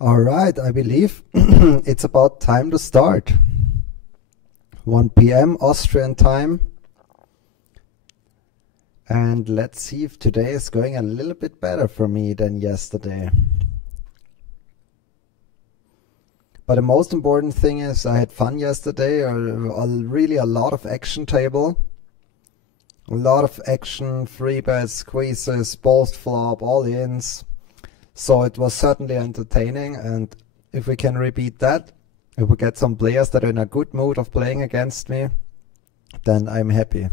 All right, I believe it's about time to start. 1 p.m. Austrian time. And let's see if today is going a little bit better for me than yesterday. But the most important thing is I had fun yesterday. Really a lot of action table. A lot of action, free bets, squeezes, post flop, all ins. So it was certainly entertaining, and if we can repeat that, if we get some players that are in a good mood of playing against me, then I'm happy.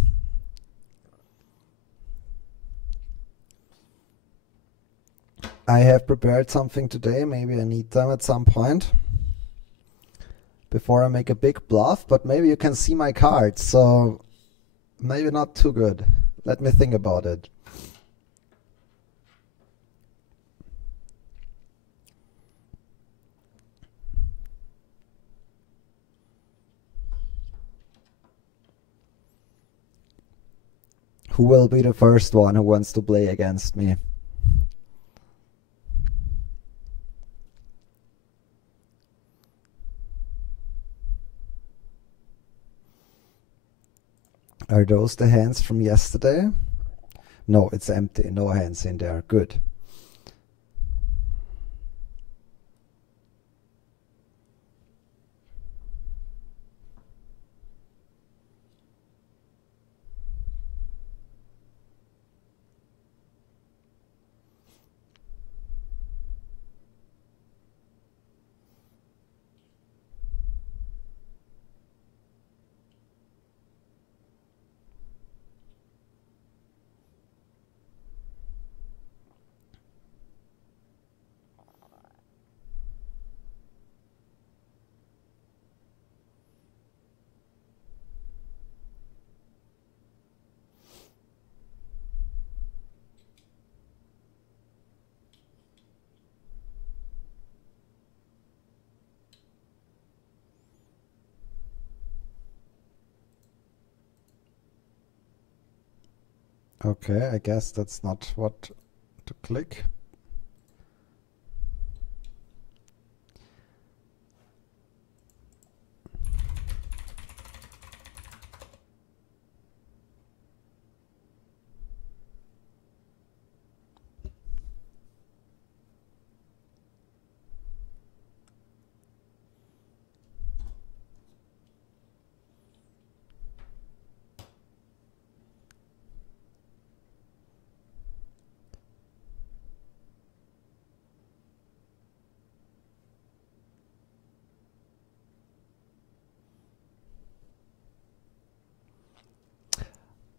I have prepared something today. Maybe I need them at some point before I make a big bluff, but maybe you can see my cards, so maybe not too good. Let me think about it. Who will be the first one who wants to play against me? Are those the hands from yesterday? No, it's empty. No hands in there. Good. Okay, I guess that's not what to click.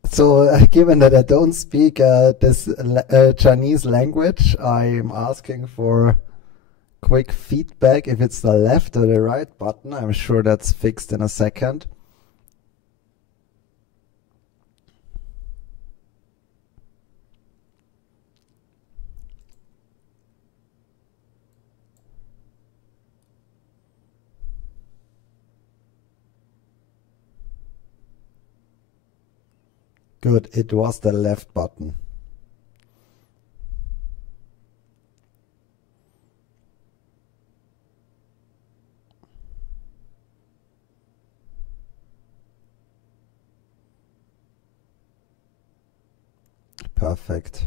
So, given that I don't speak this Chinese language, I'm asking for quick feedback if it's the left or the right button. I'm sure that's fixed in a second. Good, it was the left button. Perfect.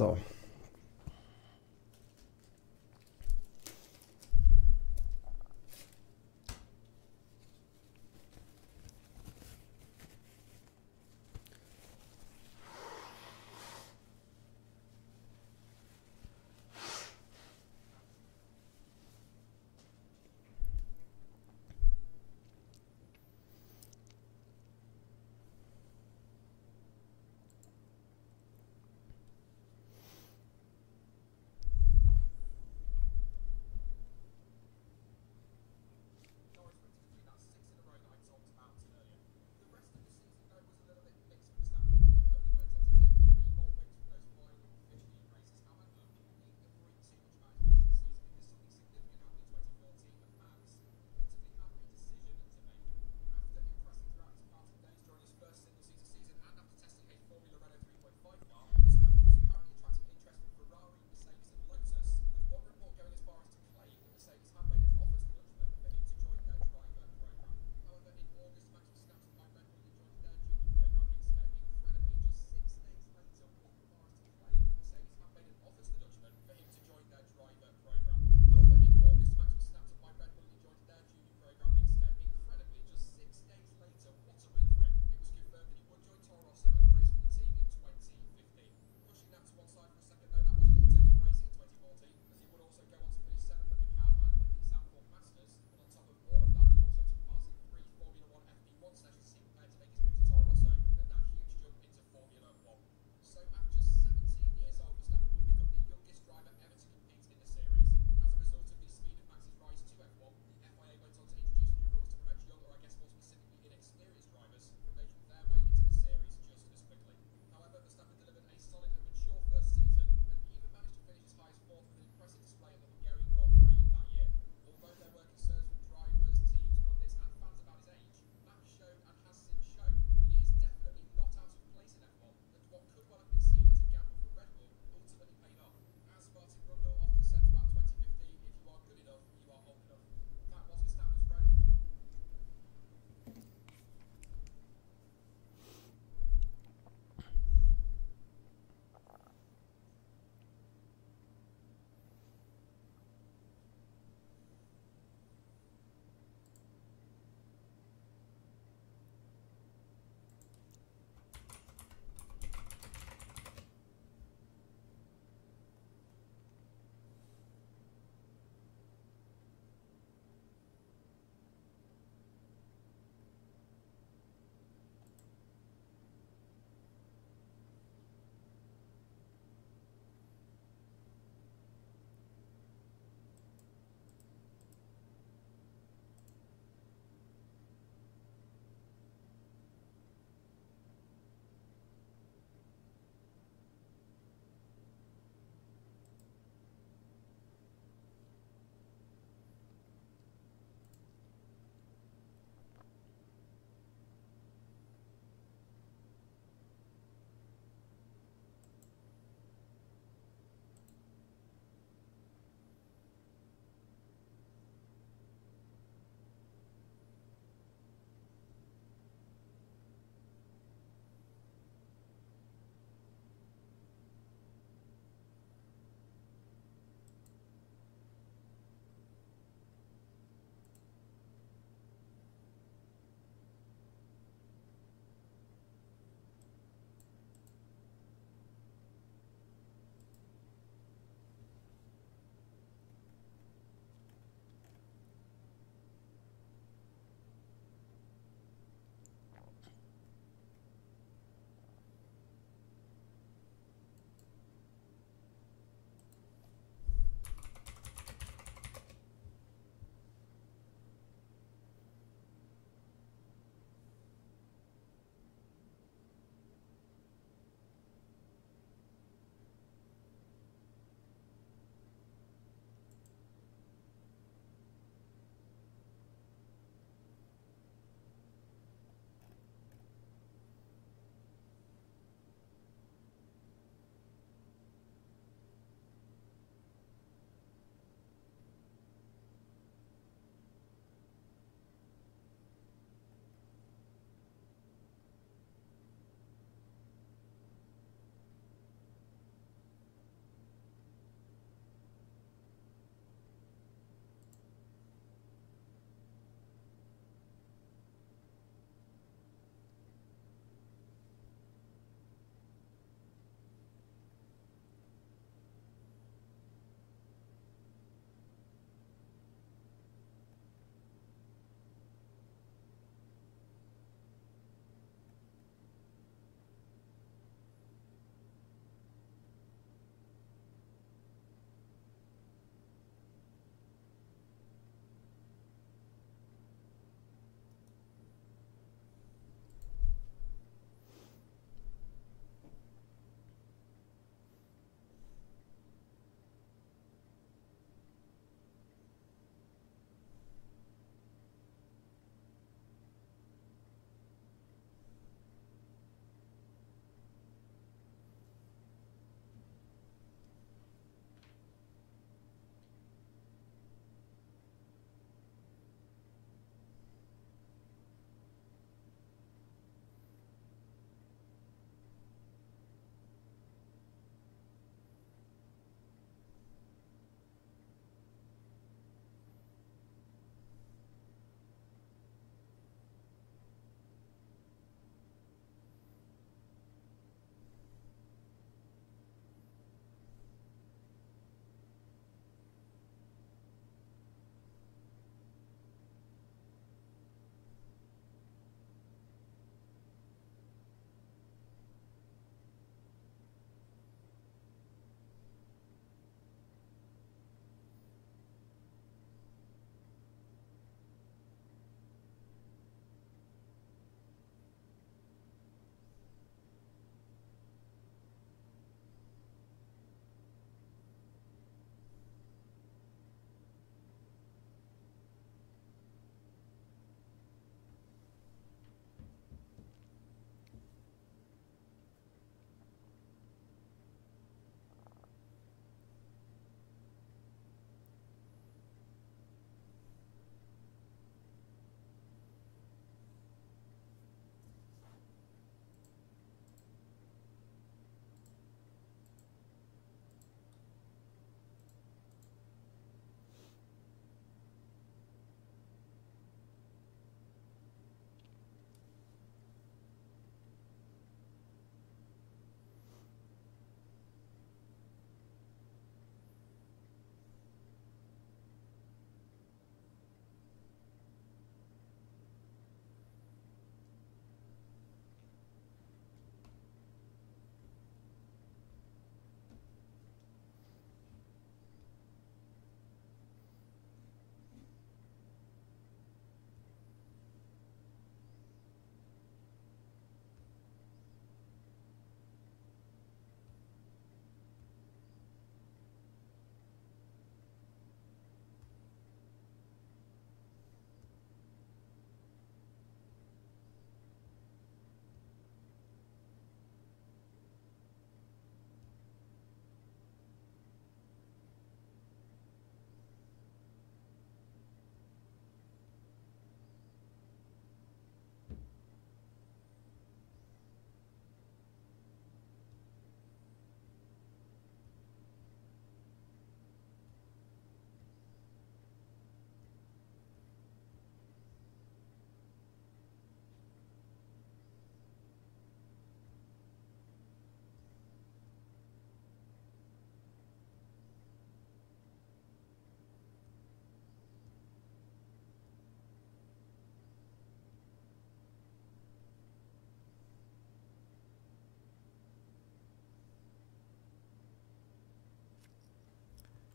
So.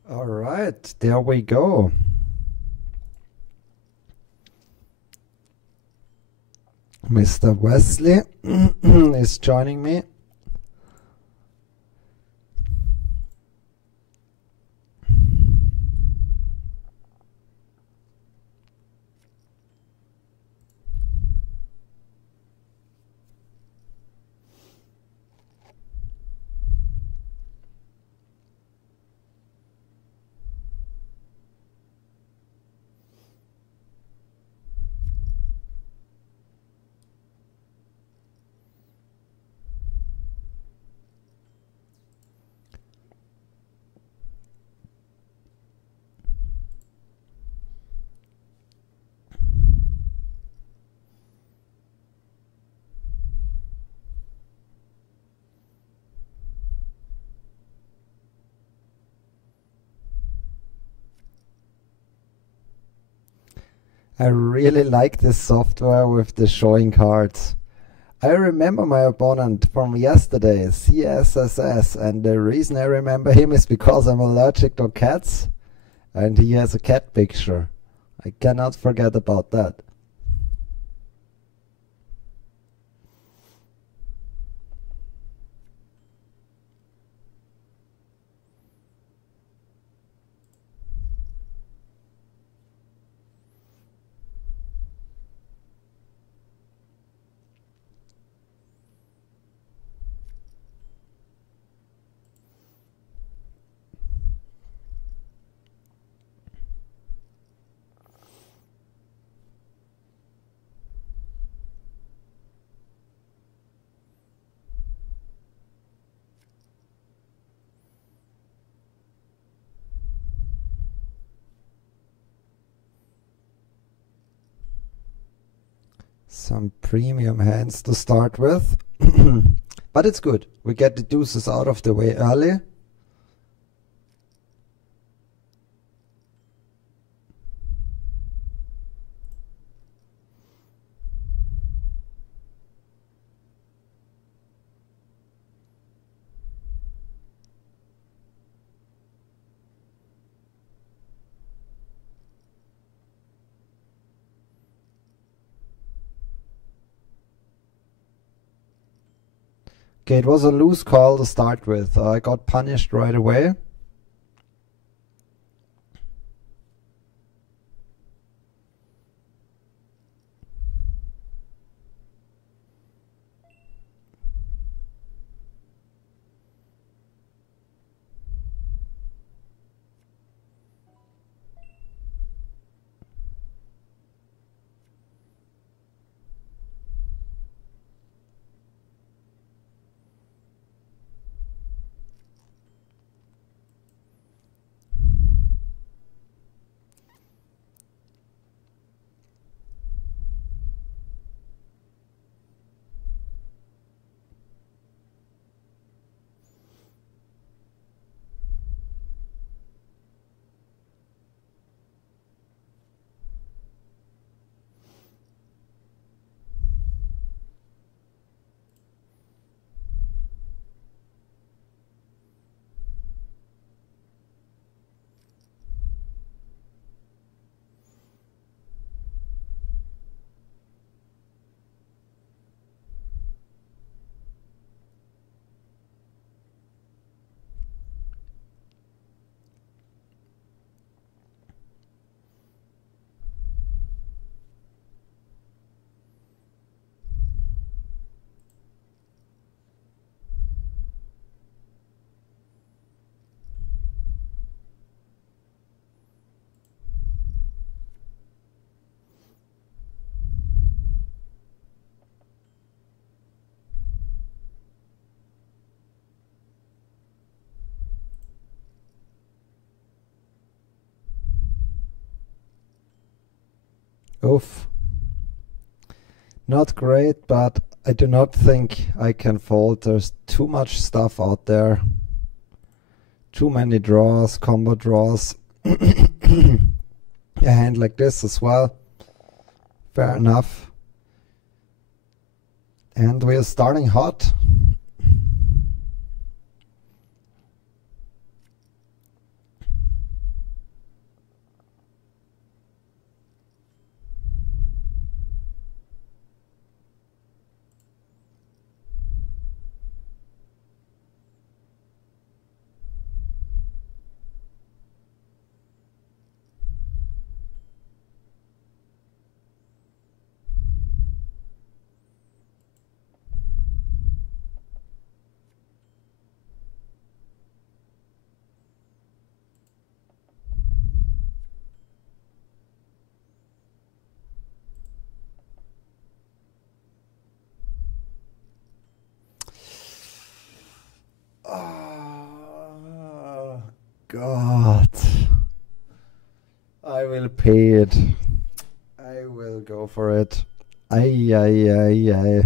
All right, there we go. Mr. Wesley is joining me. I really like this software with the showing cards. I remember my opponent from yesterday, CSSS, and the reason I remember him is because I'm allergic to cats, and he has a cat picture. I cannot forget about that. Some premium hands to start with. But it's good. We get the deuces out of the way early. Okay, it was a loose call to start with. I got punished right away. Oof. Not great, but I do not think I can fold. There's too much stuff out there. Too many draws, combo draws. A hand like this as well. Fair enough. And we're starting hot. Oh, God. I will pay it. I will go for it. Ay, ay, ay, ay.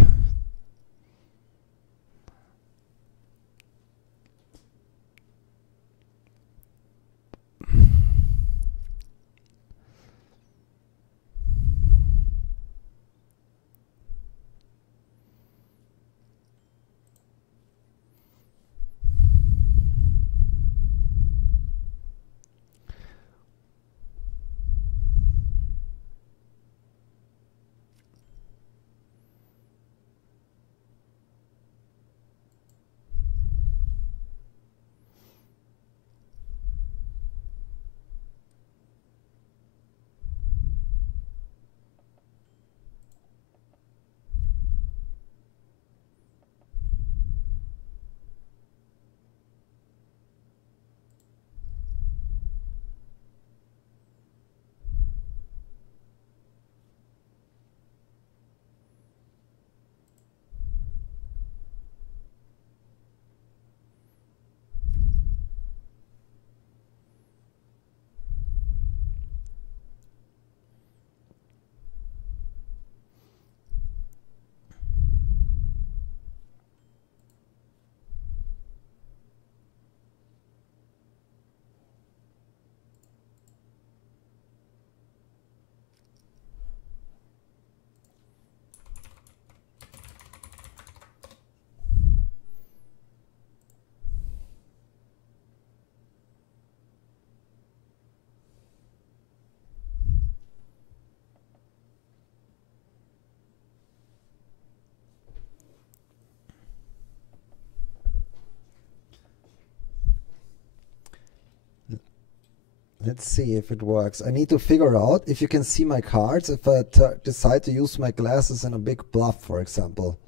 Let's see if it works. I need to figure out if you can see my cards if I decide to use my glasses in a big bluff, for example.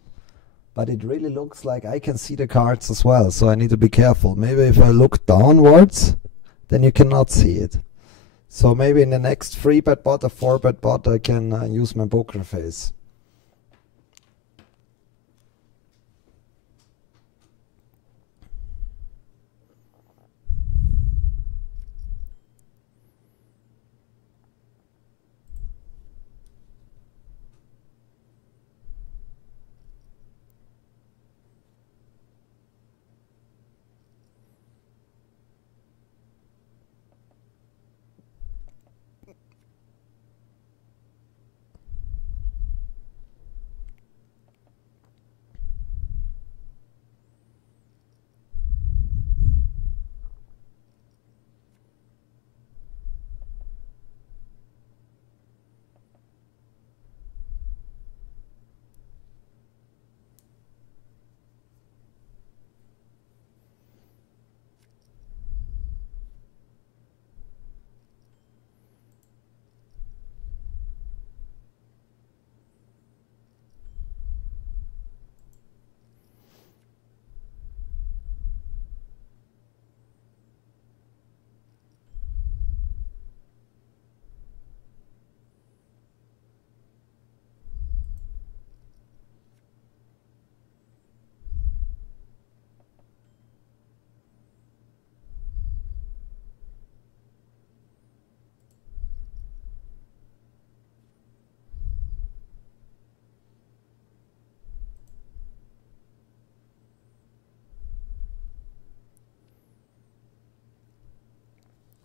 But it really looks like I can see the cards as well, so I need to be careful. Maybe if I look downwards, then you cannot see it. So maybe in the next 3-bet bot or 4-bet bot I can use my poker face.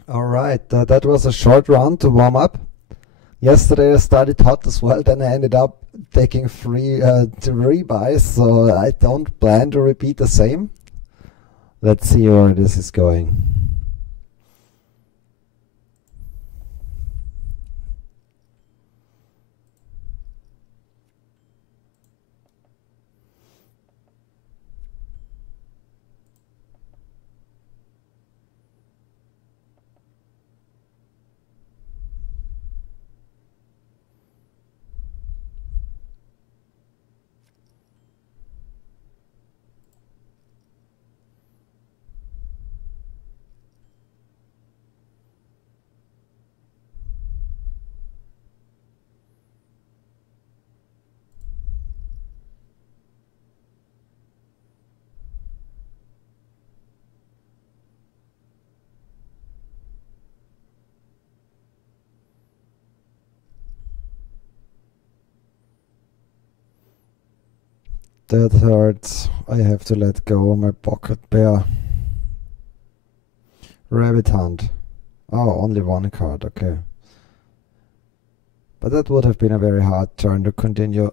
Alright, that was a short round to warm up. Yesterday I started hot as well, then I ended up taking three rebuys, so I don't plan to repeat the same. Let's see where this is going. That hurts. I have to let go my pocket pair. Rabbit hunt. Oh, only one card, okay. But that would have been a very hard turn to continue.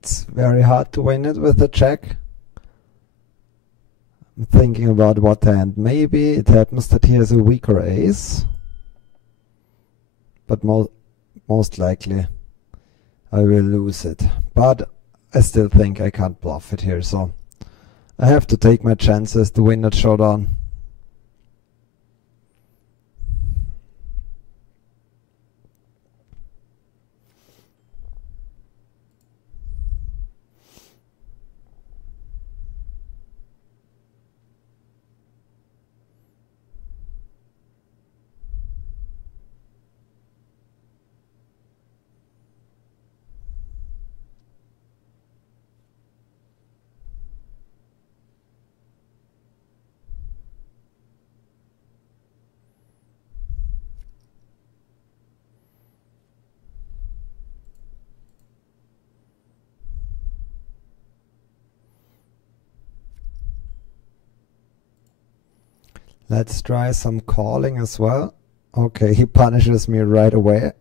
It's very hard to win it with a check. I'm thinking about what hand. Maybe it happens that he has a weaker ace. But most likely I will lose it. But I still think I can't bluff it here, so I have to take my chances to win that showdown. Let's try some calling as well. Okay, he punishes me right away.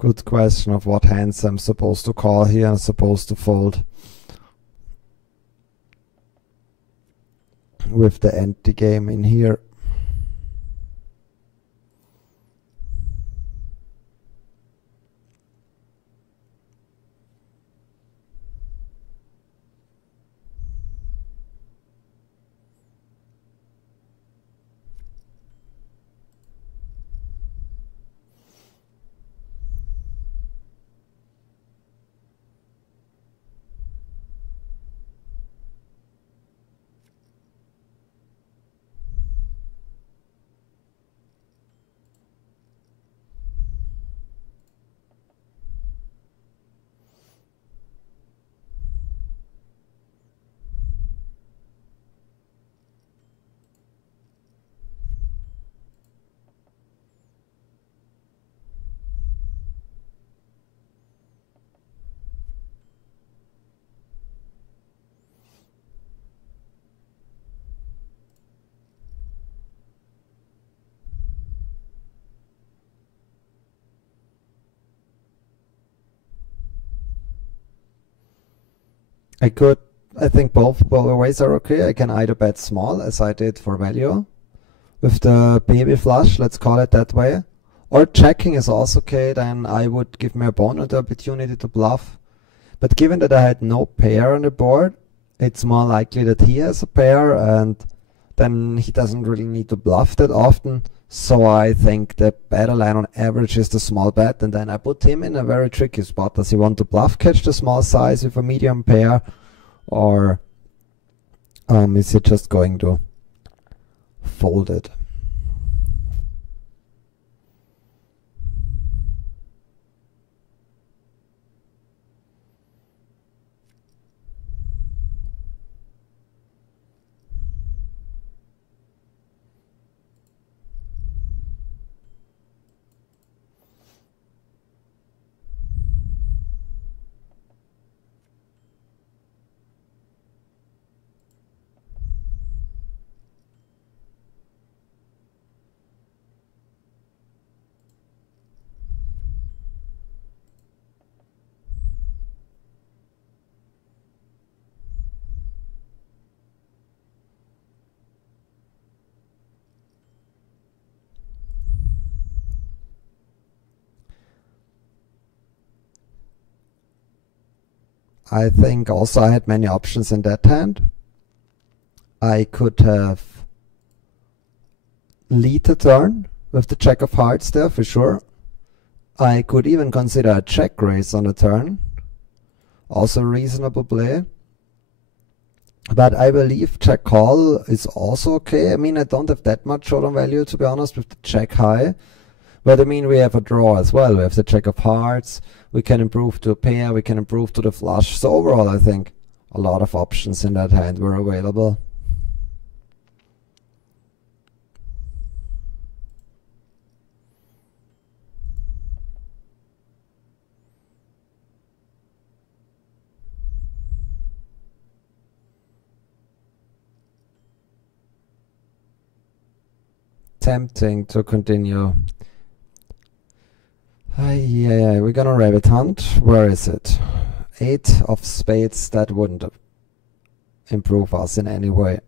Good question of what hands I'm supposed to call here and supposed to fold. With the empty game in here. I think both ways are okay. I can either bet small, as I did for value, with the baby flush, let's call it that way, or checking is also okay. Then I would give my opponent the opportunity to bluff. But given that I had no pair on the board, it's more likely that he has a pair, and then he doesn't really need to bluff that often. So I think the better line on average is the small bet, and then I put him in a very tricky spot. Does he want to bluff catch the small size with a medium pair, or is he just going to fold it? I think also I had many options in that hand. I could have lead the turn with the jack of hearts there for sure. I could even consider a check raise on the turn. Also a reasonable play. But I believe check call is also okay. I mean, I don't have that much showdown value, to be honest, with the check high. But I mean, we have a draw as well. We have the jack of hearts. We can improve to a pair. We can improve to the flush. So overall, I think a lot of options in that hand were available. Tempting to continue. Yeah, we're gonna rabbit hunt. Where is it? 8 of spades. That wouldn't improve us in any way.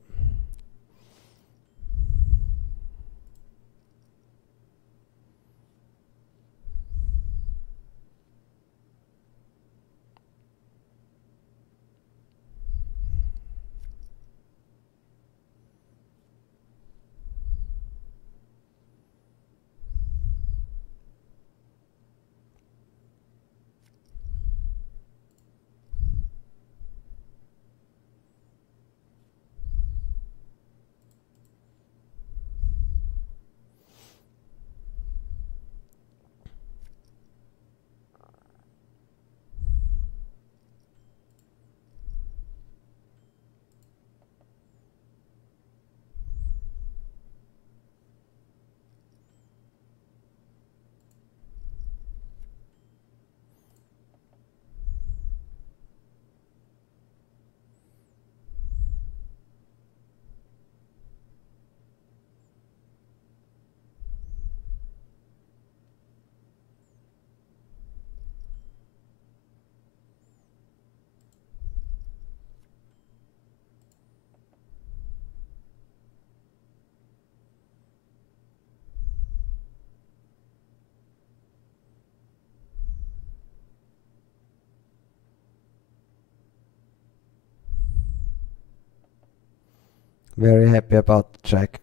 Very happy about the check.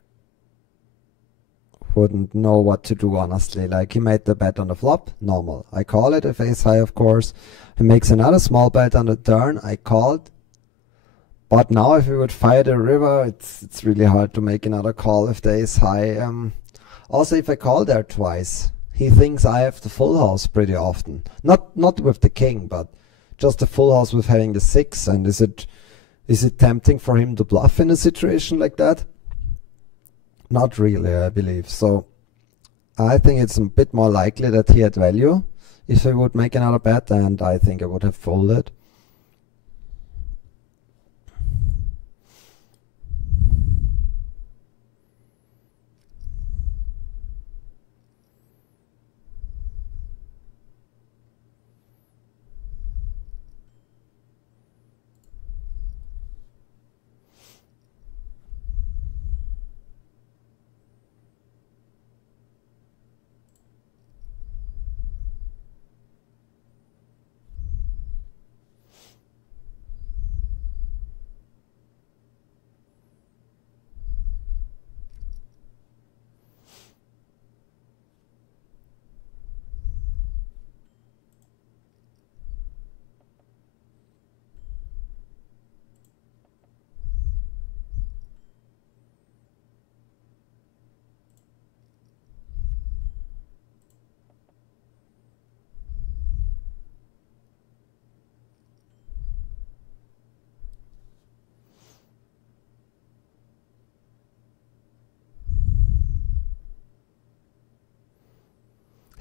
Wouldn't know what to do, honestly. Like, he made the bet on the flop, normal. I call it if ace high, of course. He makes another small bet on the turn, I called. But now if we would fire the river, it's really hard to make another call if the ace high. Also, if I call there twice, he thinks I have the full house pretty often. Not with the king, but just the full house with having the 6. And is it tempting for him to bluff in a situation like that? Not really, I believe. So I think it's a bit more likely that he had value if he would make another bet, and I think I would have folded.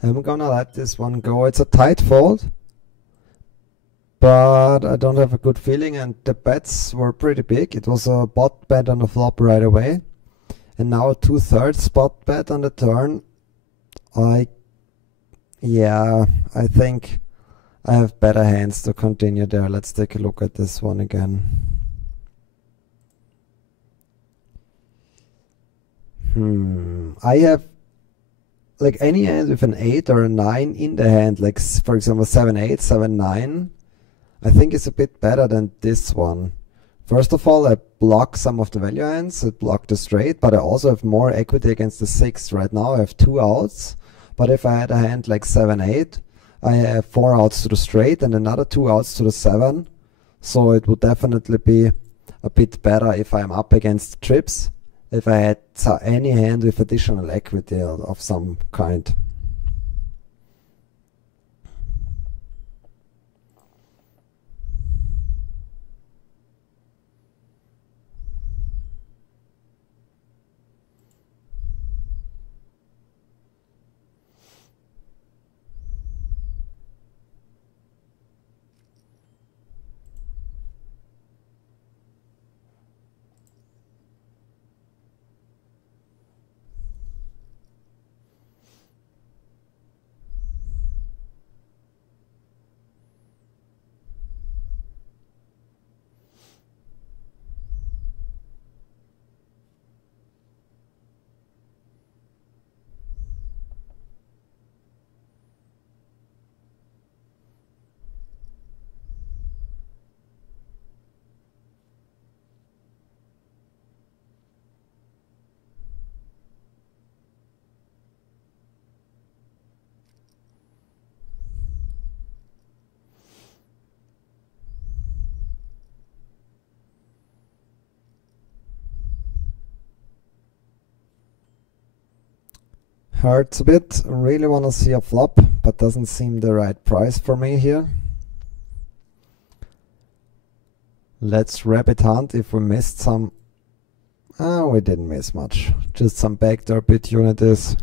I'm gonna let this one go. It's a tight fold, but I don't have a good feeling, and the bets were pretty big. It was a pot bet on the flop right away, and now a 2/3 spot bet on the turn. I think I have better hands to continue there. Let's take a look at this one again. I have like any hand with an 8 or a 9 in the hand, like for example 7-8, 7-9. I think is a bit better than this one. First of all, I block some of the value hands, I block the straight, but I also have more equity against the 6. Right now I have 2 outs, but if I had a hand like 7-8, I have 4 outs to the straight and another 2 outs to the 7, so it would definitely be a bit better if I'm up against trips, if I had any hand with additional equity of some kind. Hurts a bit, really want to see a flop, but doesn't seem the right price for me here. Let's rabbit hunt if we missed some. We didn't miss much, just some backdoor opportunities.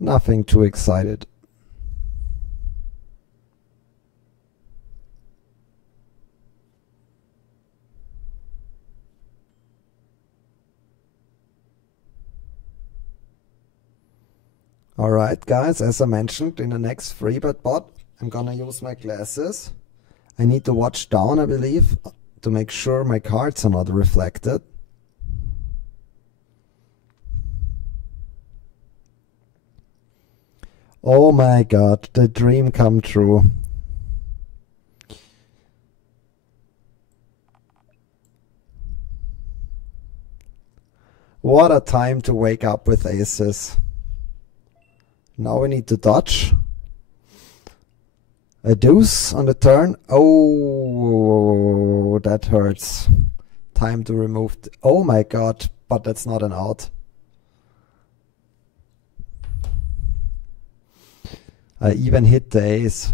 Nothing too excited. Alright guys, as I mentioned, in the next 3-bet bot I'm gonna use my glasses. I need to watch down, I believe, to make sure my cards are not reflected. Oh my god, the dream come true. What a time to wake up with aces. Now we need to dodge. A deuce on the turn. Oh, that hurts. Time to remove. Oh my god, but that's not an out. I even hit the ace.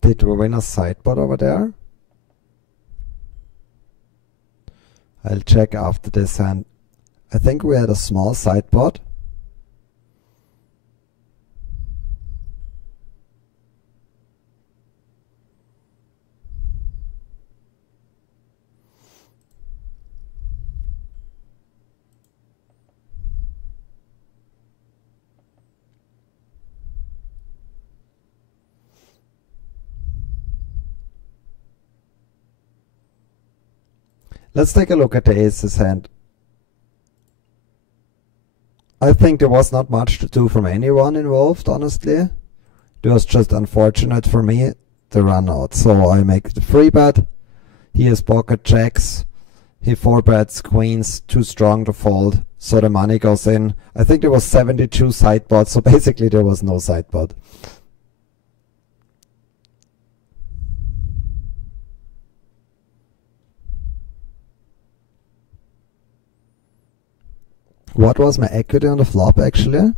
Did we win a sideboard over there? I'll check after this hand. I think we had a small sideboard. Let's take a look at the aces hand. I think there was not much to do from anyone involved, honestly. It was just unfortunate for me, the run out. So I make the 3-bet. He has pocket jacks. He 4-bets queens, too strong to fold. So the money goes in. I think there was 72 sideboards, so basically there was no sideboard. What was my equity on the flop actually?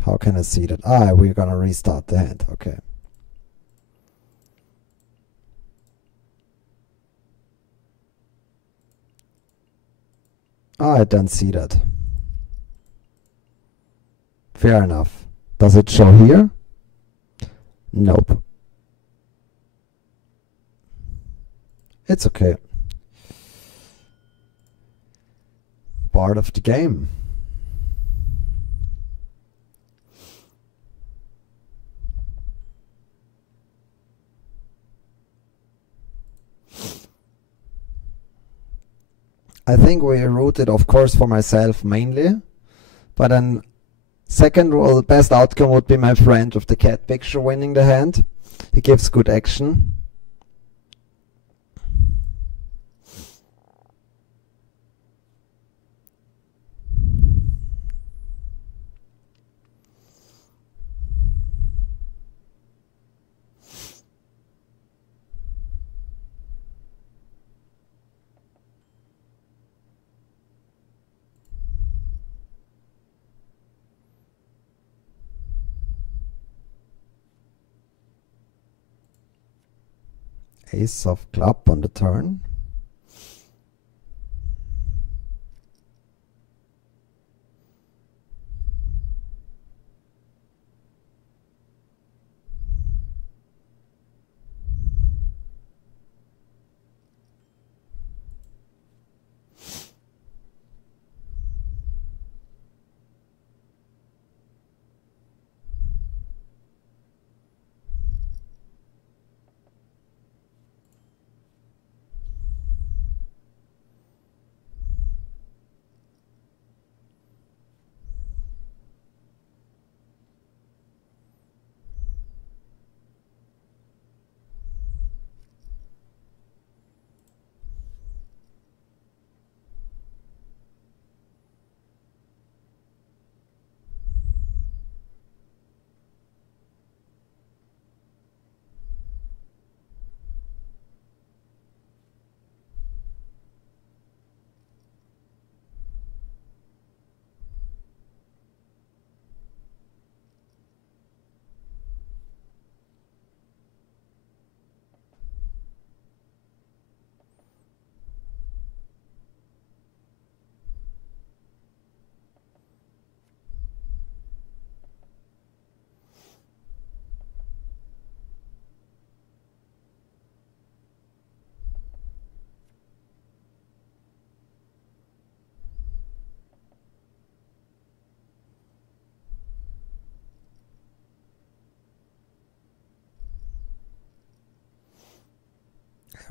How can I see that? We're gonna restart the hand. Okay. I don't see that. Fair enough. Does it show here? Nope. It's okay. Part of the game. I think we rooted, of course, for myself mainly, but then second rule, best outcome would be my friend with the cat picture winning the hand. He gives good action. Ace of club on the turn.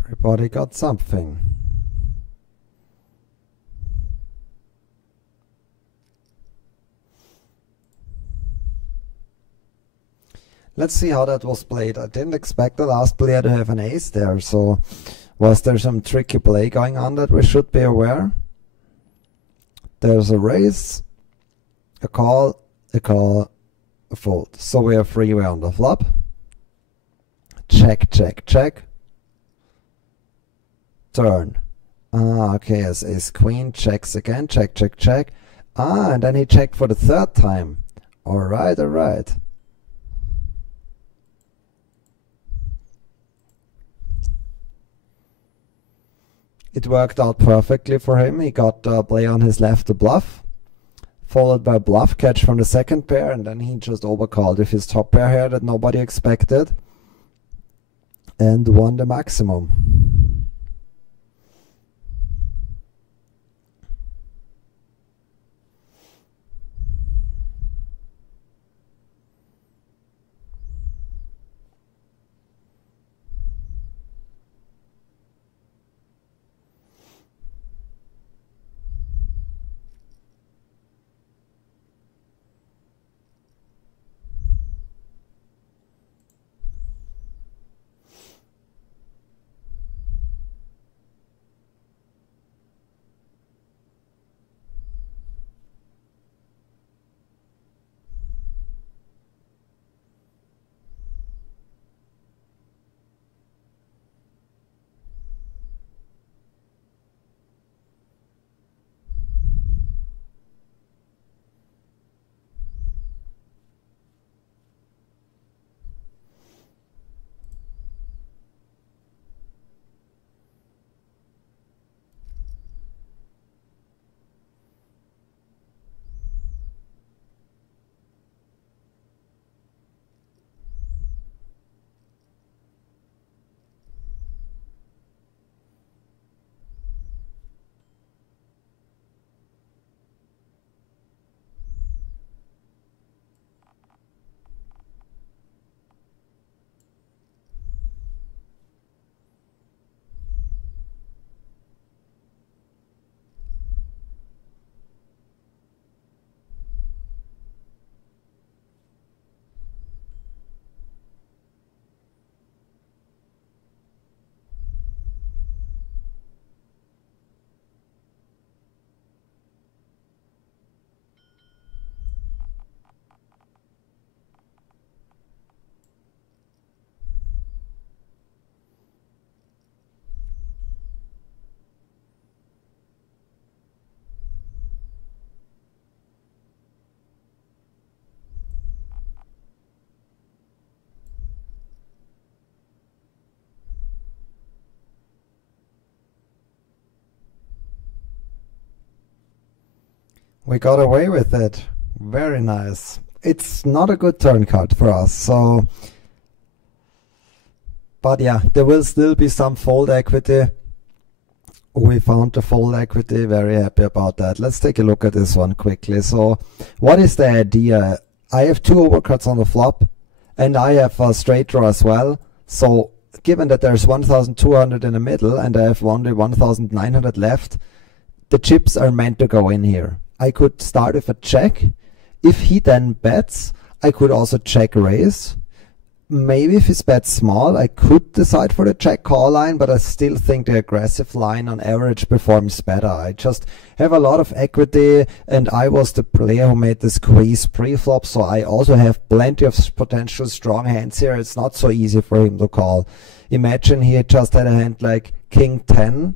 Everybody got something. Let's see how that was played. I didn't expect the last player to have an ace there, so was there some tricky play going on that we should be aware? There's a raise, a call, a fold. So we have freeway on the flop. Check, check, check. Turn. Ah, okay, as ace queen checks again, check, check, check. Ah, and then he checked for the third time. Alright, alright. It worked out perfectly for him. He got play on his left to bluff, followed by bluff catch from the second pair, and then he just overcalled with his top pair here that nobody expected, and won the maximum. We got away with it. Very nice. It's not a good turn card for us, so... But yeah, there will still be some fold equity. We found the fold equity, very happy about that. Let's take a look at this one quickly. So, what is the idea? I have 2 overcards on the flop, and I have a straight draw as well. So, given that there's 1,200 in the middle, and I have only 1,900 left, the chips are meant to go in here. I could start with a check. If he then bets, I could also check raise. Maybe if he bets small, I could decide for the check call line, but I still think the aggressive line on average performs better. I just have a lot of equity, and I was the player who made the squeeze pre-flop, so I also have plenty of potential strong hands here. It's not so easy for him to call. Imagine he just had a hand like King 10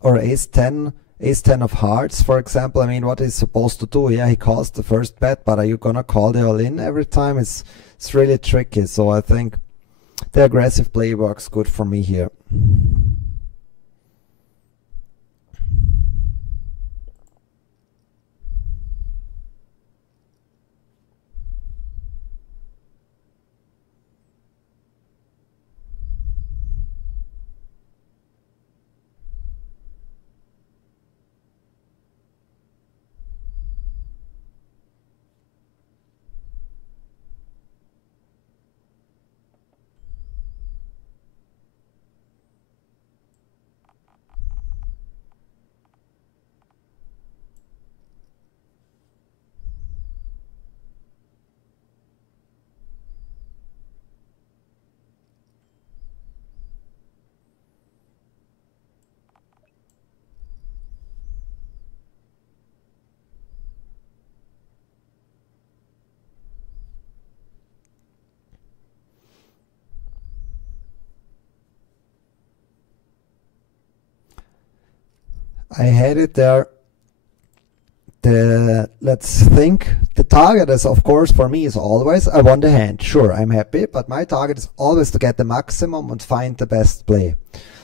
or Ace 10, Ace 10 of hearts, for example. I mean, what he's supposed to do? Yeah, he calls the first bet, but are you gonna call the all-in every time? It's really tricky, so I think the aggressive play works good for me here. I had it there. Let's think. The target is, of course, for me is always, I want a hand. Sure, I'm happy, but my target is always to get the maximum and find the best play.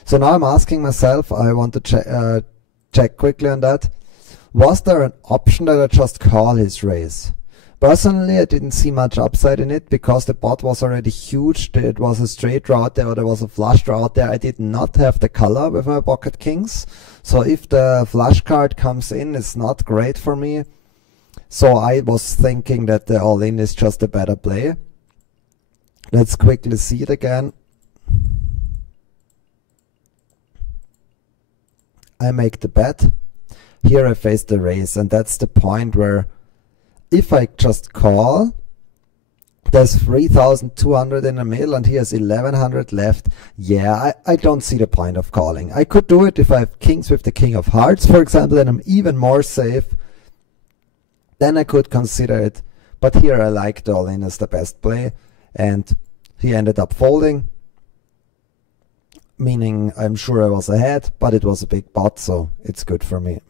So now I'm asking myself, I want to check quickly on that. Was there an option that I just call his raise? Personally, I didn't see much upside in it because the pot was already huge. It was a straight draw out there, or there was a flush draw out there. I did not have the color with my pocket kings. So if the flush card comes in, it's not great for me. So I was thinking that the all-in is just a better play. Let's quickly see it again. I make the bet. Here I face the raise, and that's the point where if I just call, there's 3,200 in the middle and he has 1,100 left. Yeah, I don't see the point of calling. I could do it if I have kings with the king of hearts, for example, and I'm even more safe. Then I could consider it. But here I like the all-in as the best play. And he ended up folding, meaning I'm sure I was ahead, but it was a big pot, so it's good for me.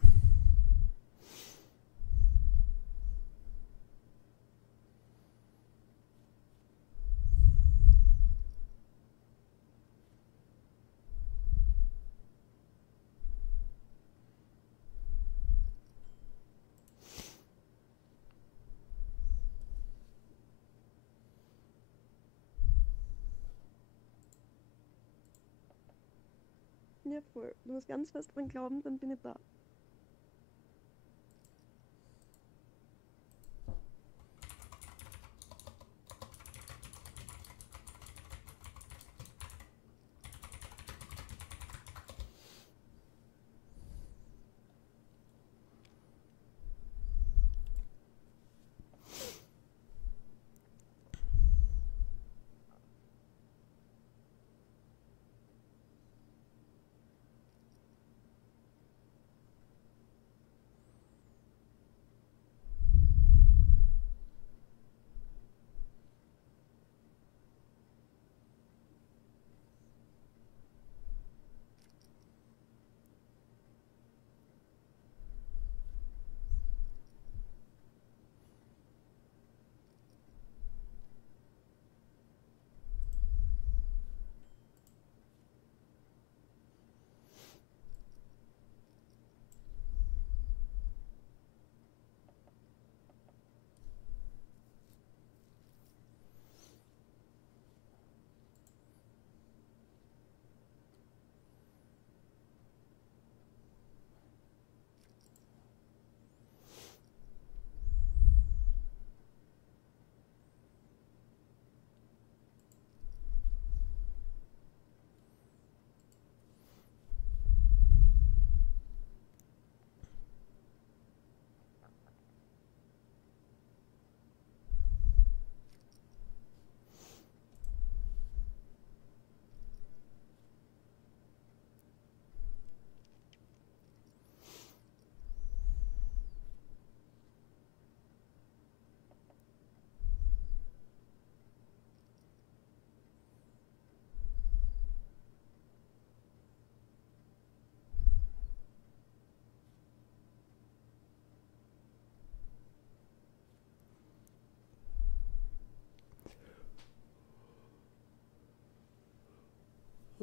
Ja, voll. Du musst ganz fest dran glauben, dann bin ich da.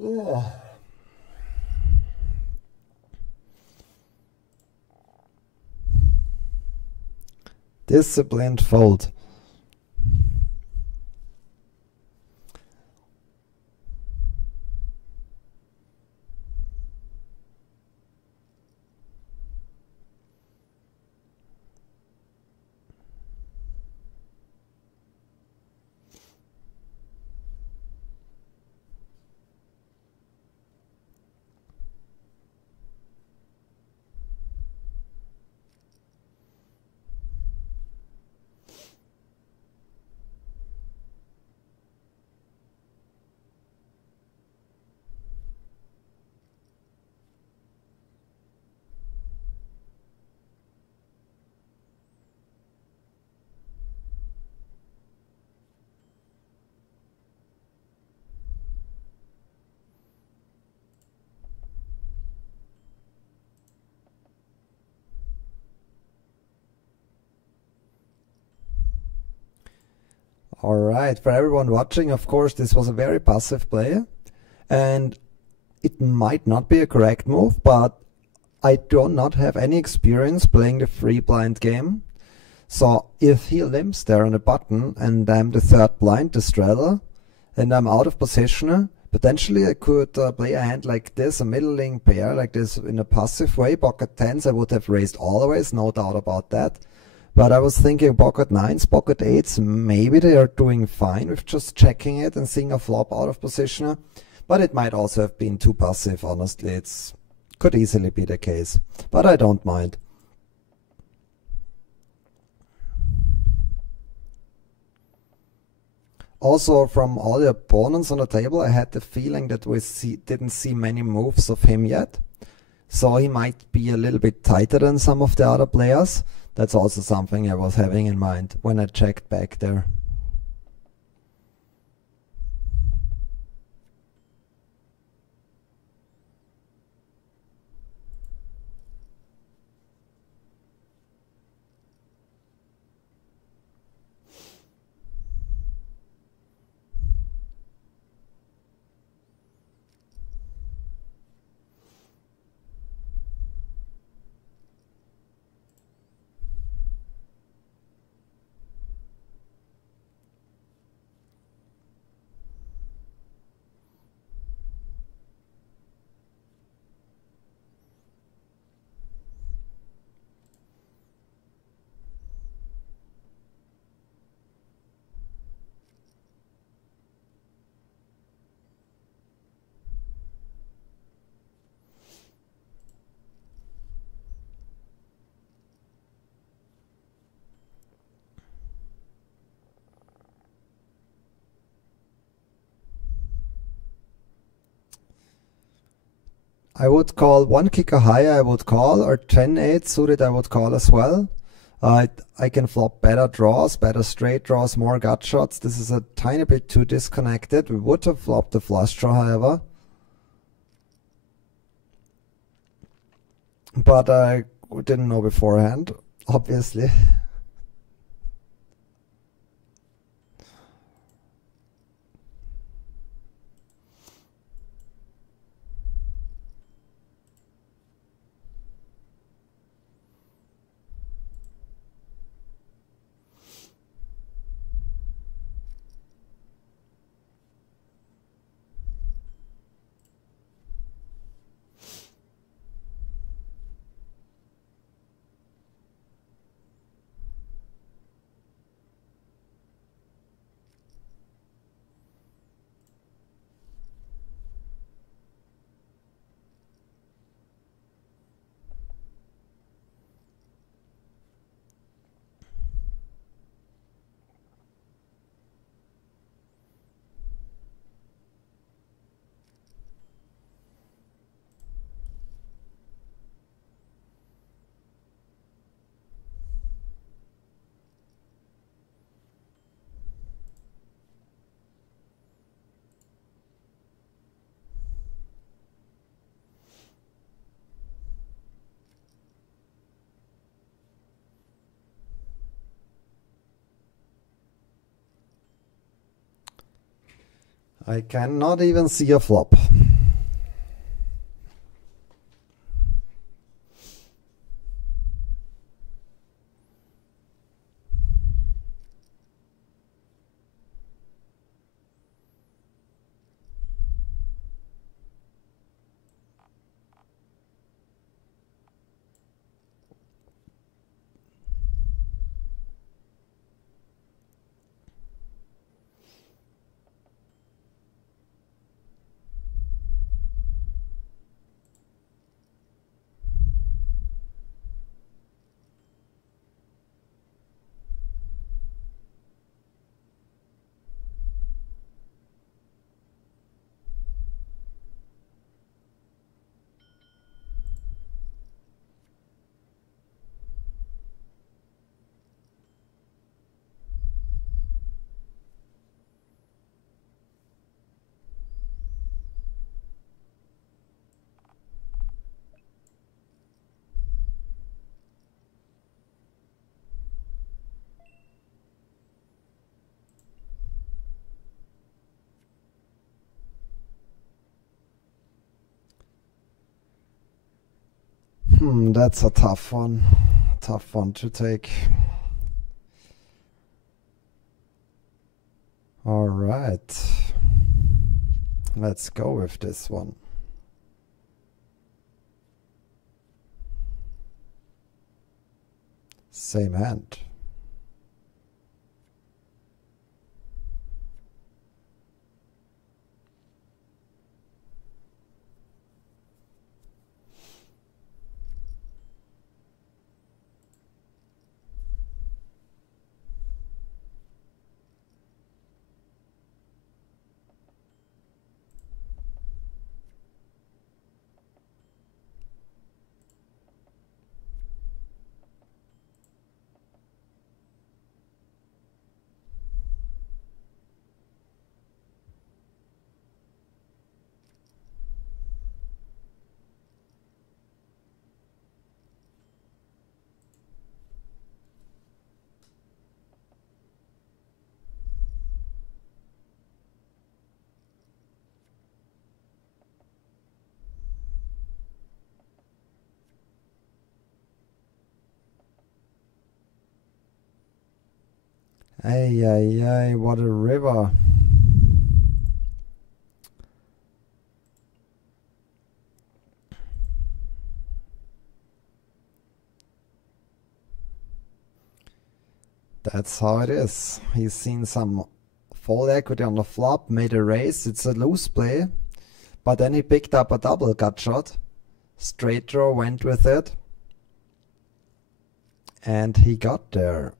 Oh. Disciplined fold. Alright, for everyone watching, of course, this was a very passive play, and it might not be a correct move, but I do not have any experience playing the free blind game. So if he limps there on a button and I'm the third blind, the straddle, and I'm out of position, potentially I could play a hand like this, a middling pair like this in a passive way. Pocket 10s I would have raised always, no doubt about that. But I was thinking pocket 9s, pocket 8s, maybe they are doing fine with just checking it and seeing a flop out of position. But it might also have been too passive, honestly. It could easily be the case. But I don't mind. Also, from all the opponents on the table, I had the feeling that we didn't see many moves of him yet. So he might be a little bit tighter than some of the other players. That's also something I was having in mind when I checked back there. I would call one kicker higher, I would call, or 10-8 suited I would call as well. I can flop better draws, better straight draws, more gut shots. This is a tiny bit too disconnected. We would have flopped the flush draw, however. But I didn't know beforehand, obviously. I cannot even see a flop. That's a tough one. Tough one to take. All right. Let's go with this one. Same hand. Ay, ay, ay, what a river. That's how it is. He's seen some fold equity on the flop, made a raise. It's a loose play, but then he picked up a double gut shot. Straight draw, went with it, and he got there.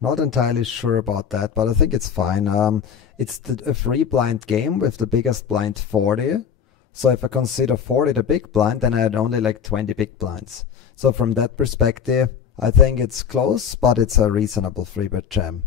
Not entirely sure about that, but I think it's fine. It's a free blind game with the biggest blind 40. So if I consider 40 the big blind, then I had only like 20 big blinds. So from that perspective, I think it's close, but it's a reasonable free bet jam.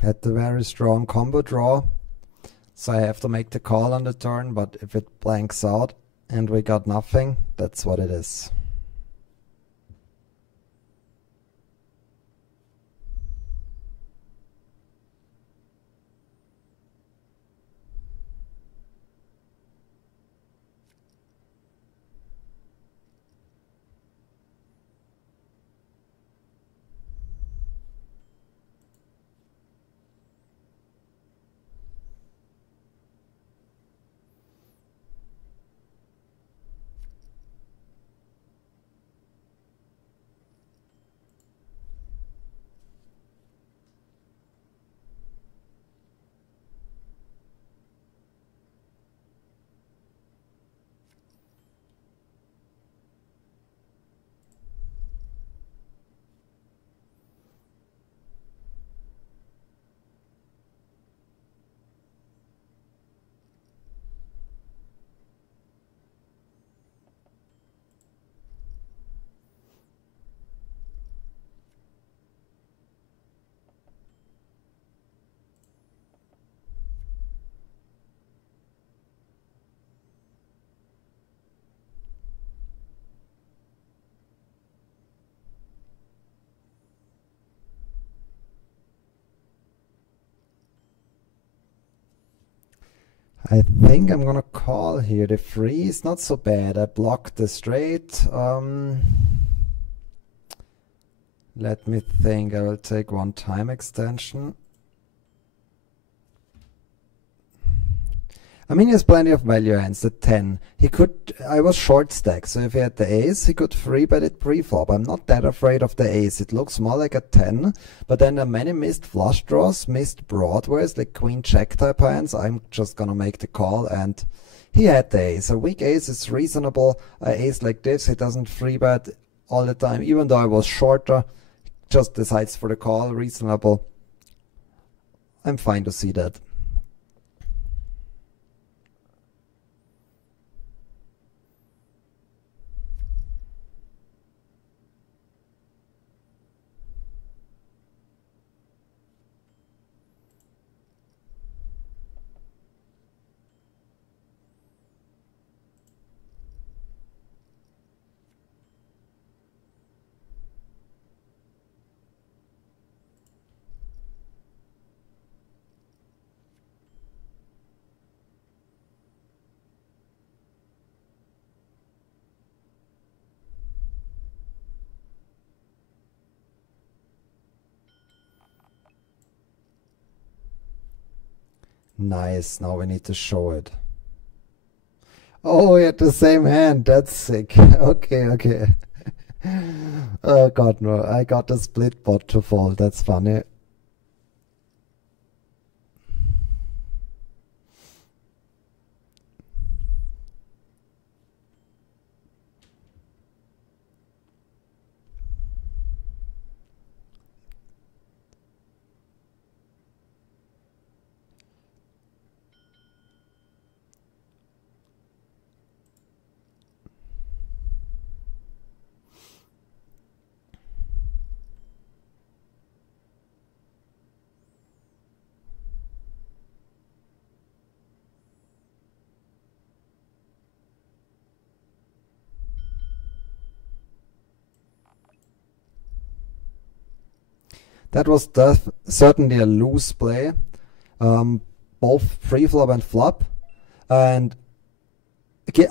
Had the very strong combo draw, so I have to make the call on the turn, but if it blanks out and we got nothing, that's what it is. I think I'm gonna call here. The free is not so bad. I blocked the straight. Let me think. I will take one time extension. I mean, he has plenty of value hands. The 10. He could. I was short stack, so if he had the ace, he could free bet it pre-flop. I'm not that afraid of the ace. It looks more like a 10, but then there are many missed flush draws, missed broadways, like queen check type hands. I'm just gonna make the call, and he had the ace. A weak ace is reasonable. An ace like this, he doesn't free bet all the time. Even though I was shorter, just decides for the call. Reasonable. I'm fine to see that. Nice, now we need to show it. Oh, we had the same hand. That's sick. Okay. Oh god, no. I got the split bot to fold. That's funny. That was certainly a loose play, both pre-flop and flop, and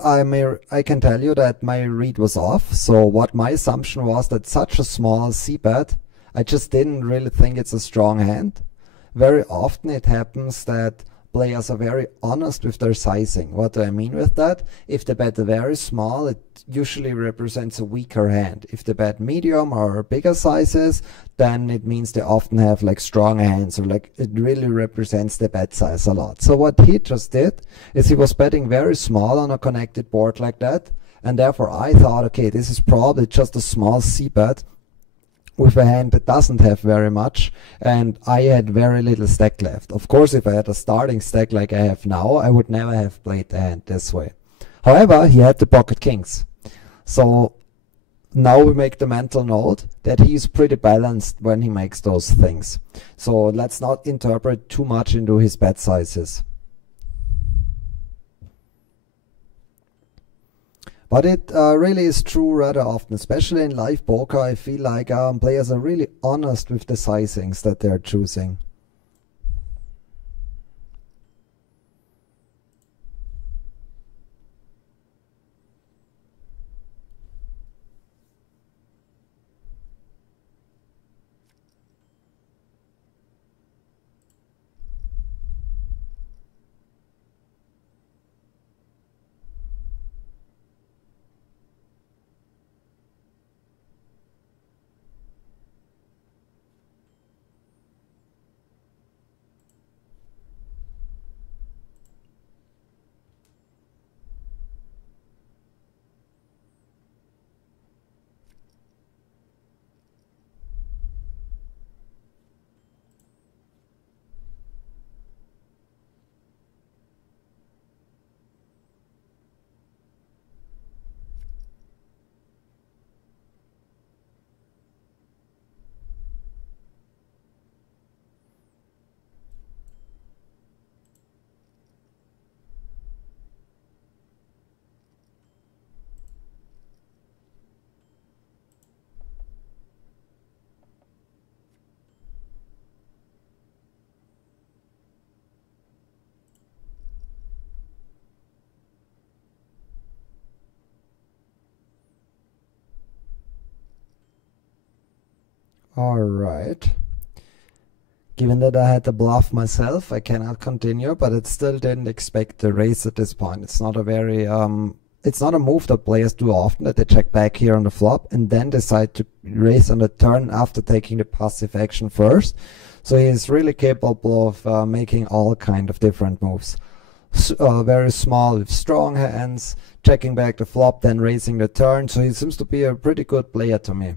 I can tell you that my read was off. So what my assumption was that such a small c-bet, I just didn't really think it's a strong hand. Very often it happens that players are very honest with their sizing. What do I mean with that? If they bet very small, it usually represents a weaker hand. If they bet medium or bigger sizes, then it means they often have like strong hands, or like it really represents the bet size a lot. So what he just did is he was betting very small on a connected board like that, and therefore I thought, okay, this is probably just a small c-bet with a hand that doesn't have very much, and I had very little stack left. Of course, if I had a starting stack like I have now, I would never have played the hand this way. However, he had the pocket kings. So now we make the mental note that he's pretty balanced when he makes those things. So let's not interpret too much into his bet sizes. But it really is true rather often, especially in live poker. I feel like players are really honest with the sizings that they're choosing. Alright. Given that I had the bluff myself, I cannot continue, but it still didn't expect the raise at this point. It's not a very it's not a move that players do often, that they check back here on the flop and then decide to raise on the turn after taking the passive action first. So he's really capable of making all kind of different moves. Very small with strong hands, checking back the flop, then raising the turn. So he seems to be a pretty good player to me.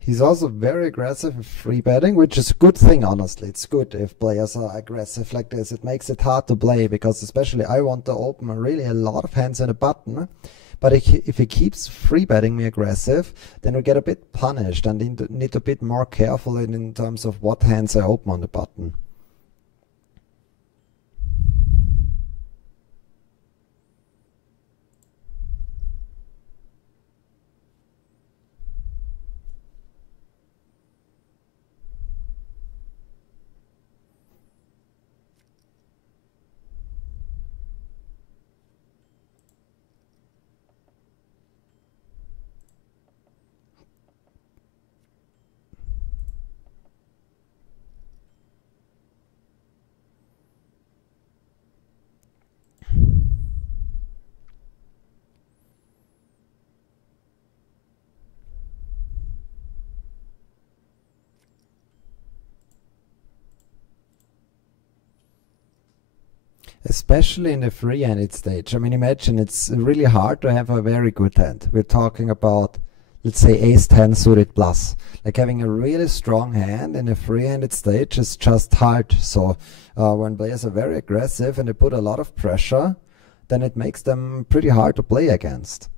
He's also very aggressive in free betting, which is a good thing, honestly. It's good if players are aggressive like this. It makes it hard to play, because especially I want to open really a lot of hands in a button. But if he keeps free betting me aggressive, then we get a bit punished and need to be a bit more careful in terms of what hands I open on the button. Especially in the free-handed stage. I mean, imagine it's really hard to have a very good hand. We're talking about, let's say, ace-10 suited plus. Like having a really strong hand in a free-handed stage is just hard. So when players are very aggressive and they put a lot of pressure, then it makes them pretty hard to play against.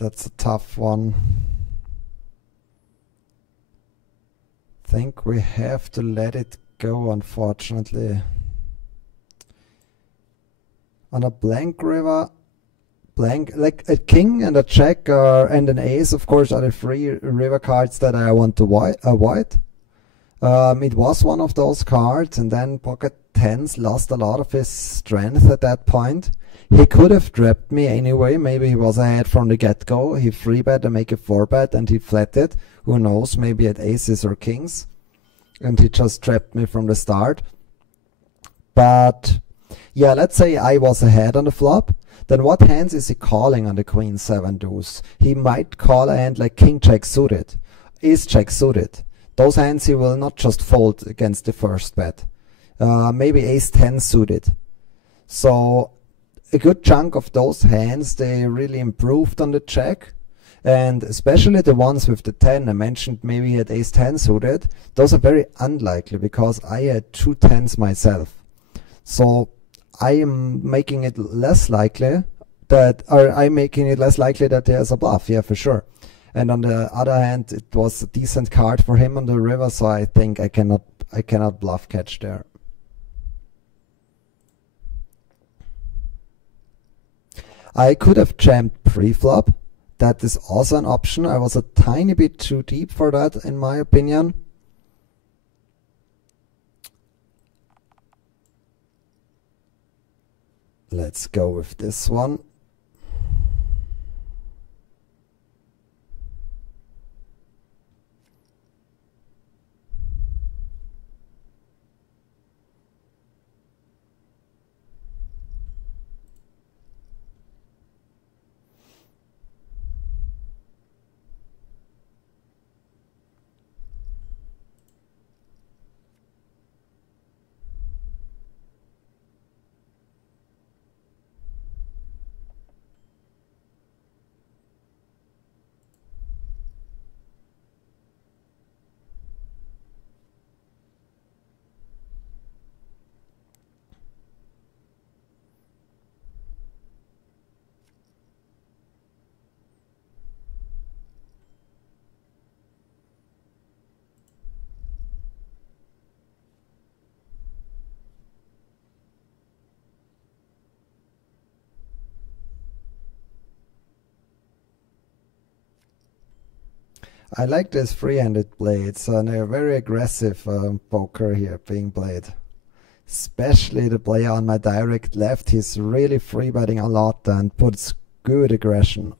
That's a tough one. Think we have to let it go, unfortunately. On a blank river, like a king and a jack and an ace, of course, are the three river cards that I want to avoid. It was one of those cards, and then pocket tens lost a lot of his strength at that point. He could have trapped me anyway. Maybe he was ahead from the get-go. He 3-bet and make a 4-bet, and he flatted. Who knows, maybe at aces or kings. And he just trapped me from the start. But yeah, let's say I was ahead on the flop. Then what hands is he calling on the queen 7 deuce? He might call a hand like king jack suited, ace jack suited. Those hands he will not just fold against the first bet. Maybe ace 10 suited. So a good chunk of those hands, they really improved on the check. And especially the ones with the 10, I mentioned maybe he had ace 10 suited. Those are very unlikely because I had 2 10s myself. So I am making it less likely that, or I'm making it less likely that there's a bluff, yeah, for sure. And on the other hand, it was a decent card for him on the river, so I think I cannot bluff catch there. I could have jammed pre-flop. That is also an option. I was a tiny bit too deep for that, in my opinion. Let's go with this one. I like this free-handed play. It's a very aggressive poker here being played. Especially the player on my direct left, he's really free-betting a lot and puts good aggression.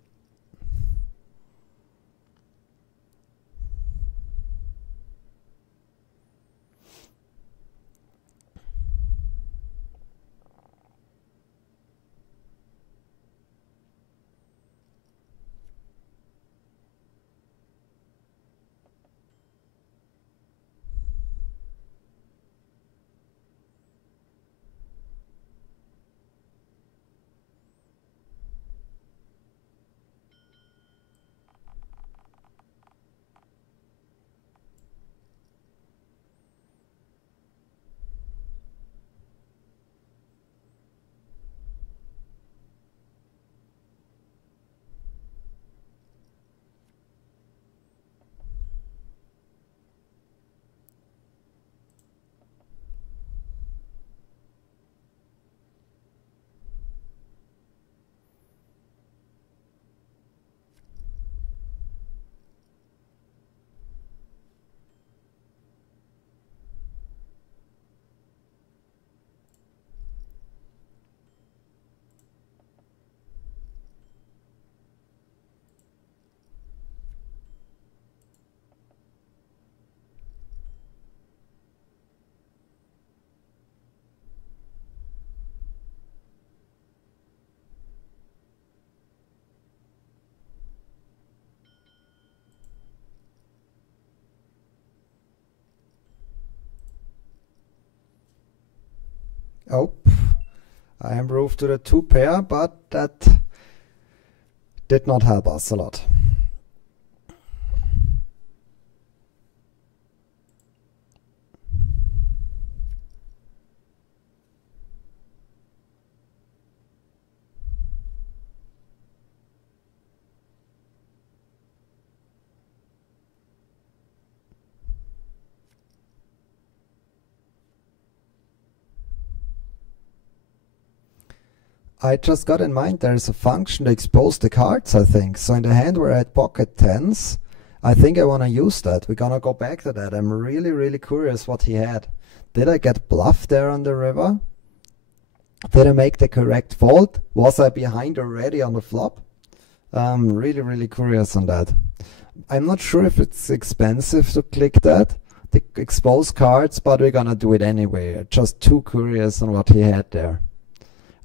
Oh, I improved to the 2 pair, but that did not help us a lot. I just got in mind there's a function to expose the cards, I think. So in the hand where I had pocket tens, I think I want to use that. We're going to go back to that. I'm really, really curious what he had. Did I get bluffed there on the river? Did I make the correct fold? Was I behind already on the flop? I'm really, really curious on that. I'm not sure if it's expensive to click that, the expose cards, but we're going to do it anyway. Just too curious on what he had there.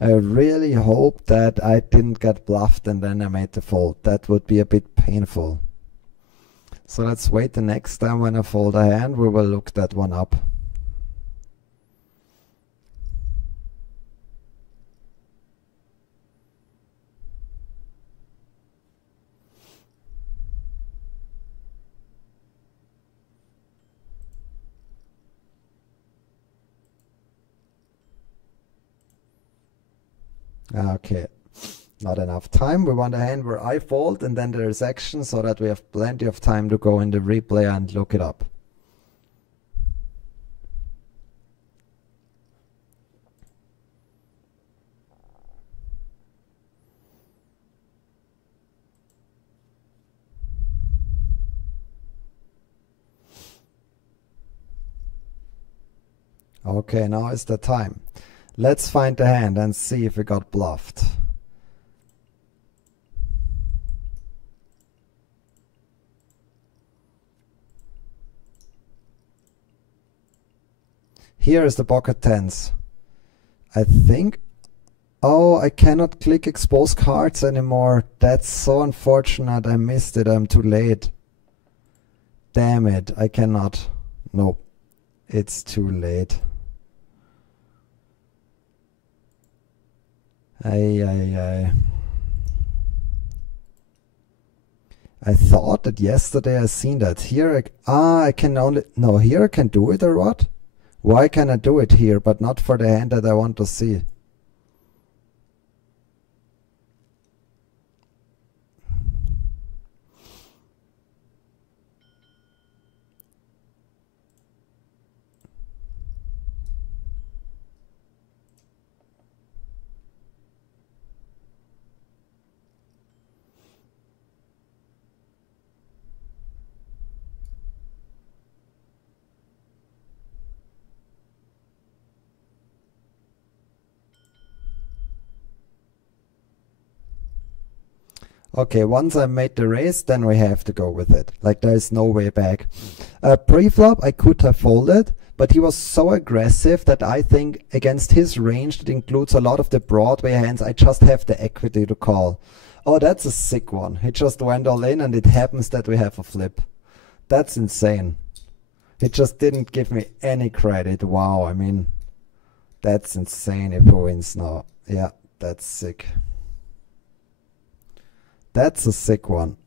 I really hope that I didn't get bluffed and then I made the fold. That would be a bit painful. So let's wait the next time when I fold a hand, we will look that one up. Okay, not enough time. We want a hand where I fold and then there's action so that we have plenty of time to go in the replay and look it up. Okay, now is the time. Let's find the hand and see if we got bluffed. Here is the pocket tens. I think, oh, I cannot click expose cards anymore. That's so unfortunate. I missed it. I'm too late. Damn it. I cannot. Nope. It's too late. I thought that yesterday I seen that. Here I can only, no, here I can do it or what? Why can I do it here but not for the hand that I want to see? Okay, once I made the raise, then we have to go with it. Like, there is no way back. Pre-flop, I could have folded, but he was so aggressive that I think against his range, that includes a lot of the Broadway hands, I just have the equity to call. Oh, that's a sick one. He just went all in, and it happens that we have a flip. That's insane. He just didn't give me any credit. Wow, I mean, that's insane if he wins now. Yeah, that's sick. That's a sick one.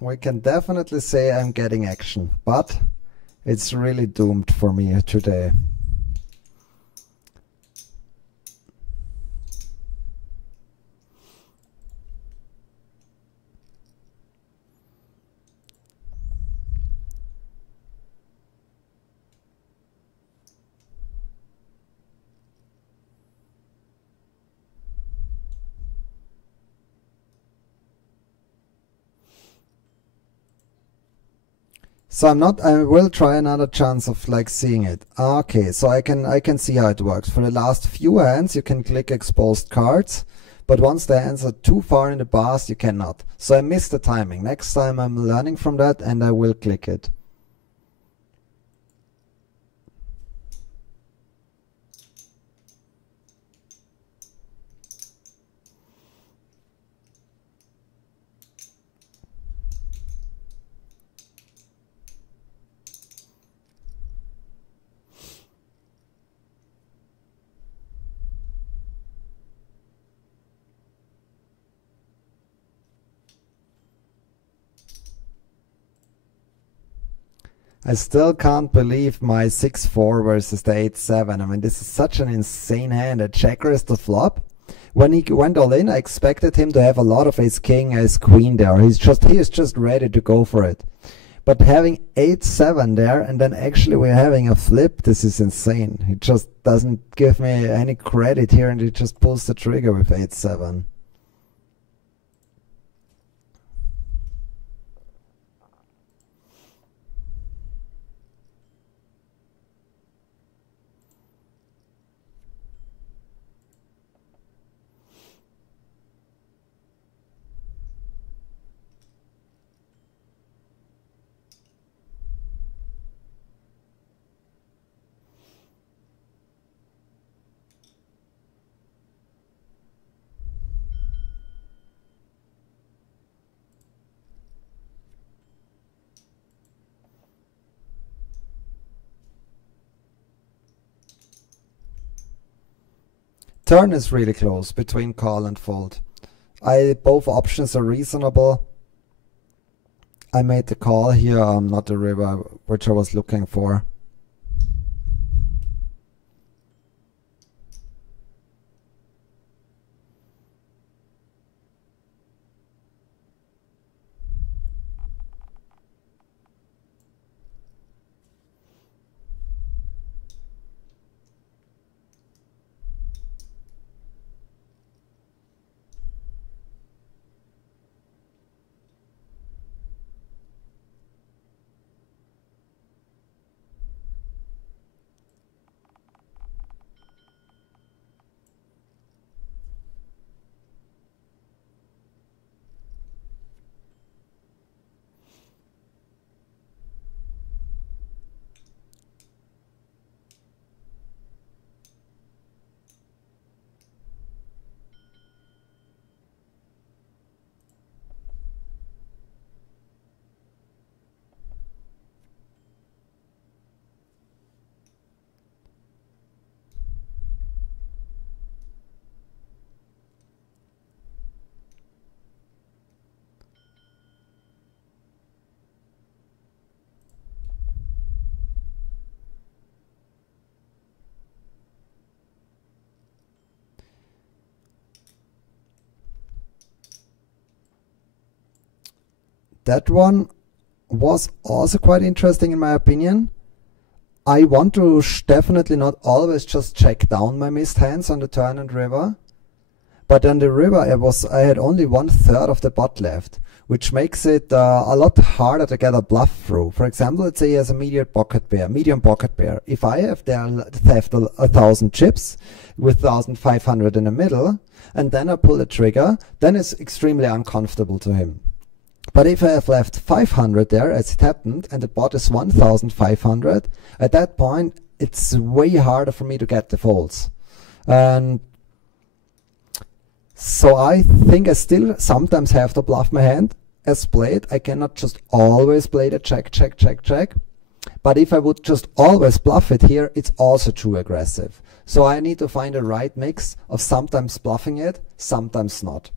We can definitely say I'm getting action, but it's really doomed for me today. So I will try another chance of like seeing it. Okay, so I can see how it works. For the last few hands you can click exposed cards, but once the hands are too far in the past you cannot. So I missed the timing. Next time I'm learning from that and I will click it. I still can't believe my 6-4 versus the 8-7. I mean, this is such an insane hand. A checker is the flop. When he went all in, I expected him to have a lot of ace-king, ace-queen there. He is just ready to go for it. But having 8-7 there, and then actually we're having a flip, this is insane. He just doesn't give me any credit here, and he just pulls the trigger with 8-7. Turn is really close between call and fold. Both options are reasonable. I made the call here, not the river, which I was looking for. That one was also quite interesting in my opinion. I want to definitely not always just check down my missed hands on the turn and river. But on the river I had only 1/3 of the pot left, which makes it a lot harder to get a bluff through. For example, let's say he has a medium pocket pair. If I have there theft 1,000 chips with 1,500 in the middle, and then I pull the trigger, then it's extremely uncomfortable to him. But if I have left 500 there, as it happened, and the pot is 1,500, at that point, it's way harder for me to get the folds. And so I think I still sometimes have to bluff my hand as played. I cannot just always play the check, check, check, check. But if I would just always bluff it here, it's also too aggressive. So I need to find a right mix of sometimes bluffing it, sometimes not.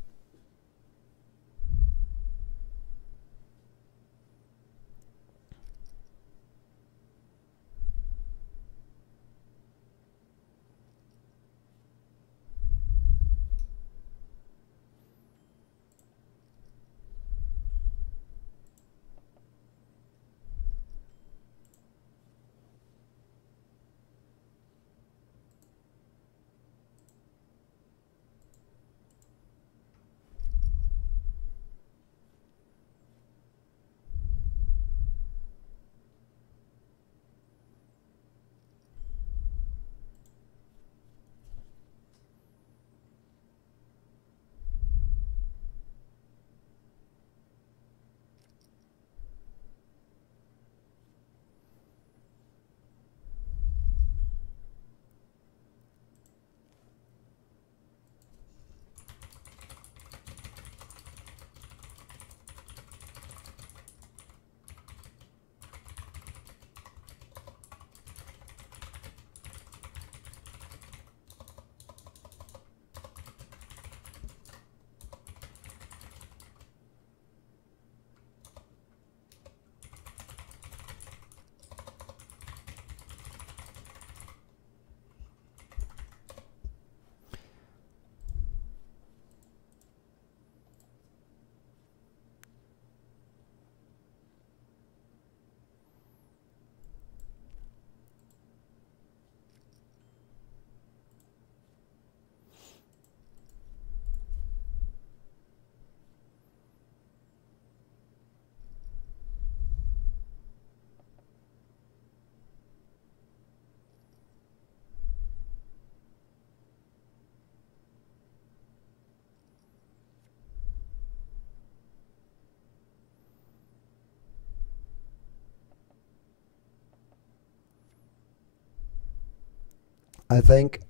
I think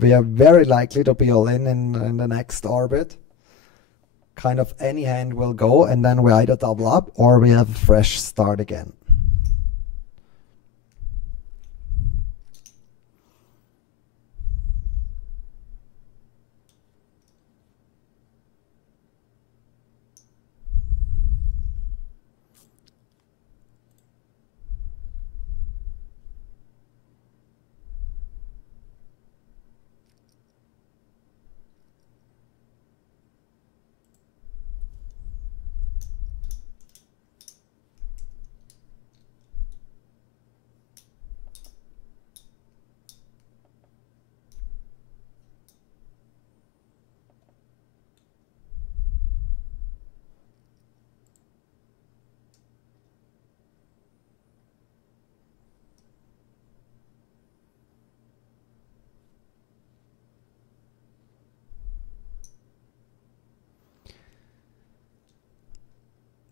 we are very likely to be all in the next orbit. Kind of any hand will go, and then we either double up or we have a fresh start again.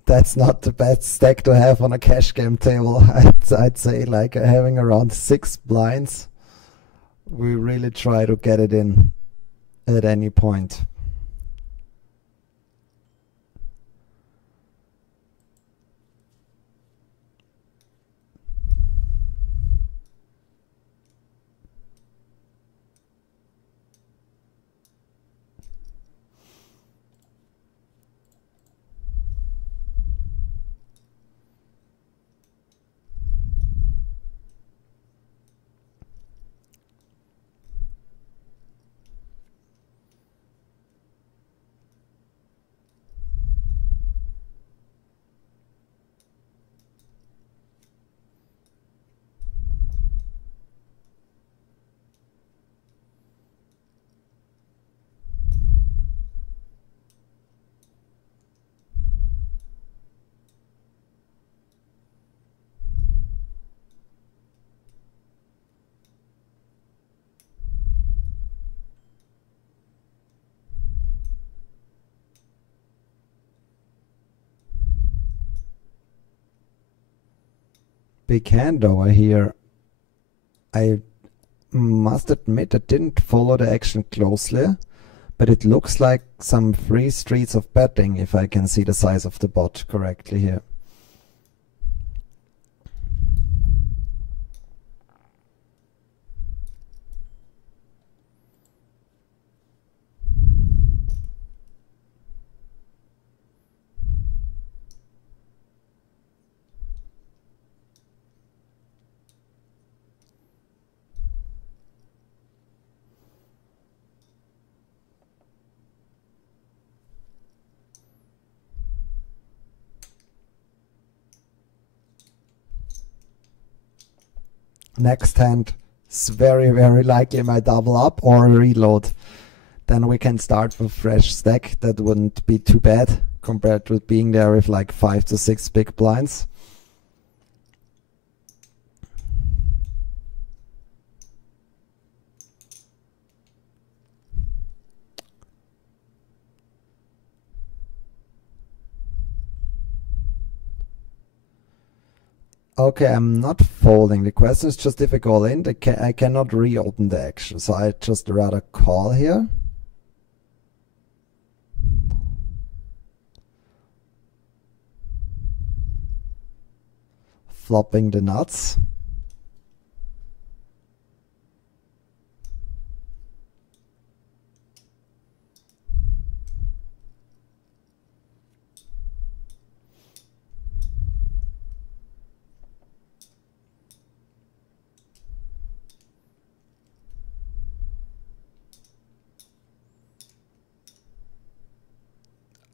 That's not the bad stack to have on a cash game table. I'd say like having around 6 blinds. We really try to get it in at any point. Big hand over here. I must admit I didn't follow the action closely, but it looks like some free streets of betting if I can see the size of the pot correctly here. Next hand is very, very likely my double up or reload. Then we can start with fresh stack. That wouldn't be too bad compared to being there with like 5 to 6 big blinds. Okay, I'm not folding. The question is just if I go in, I cannot reopen the action. So I just rather call here. Flopping the nuts.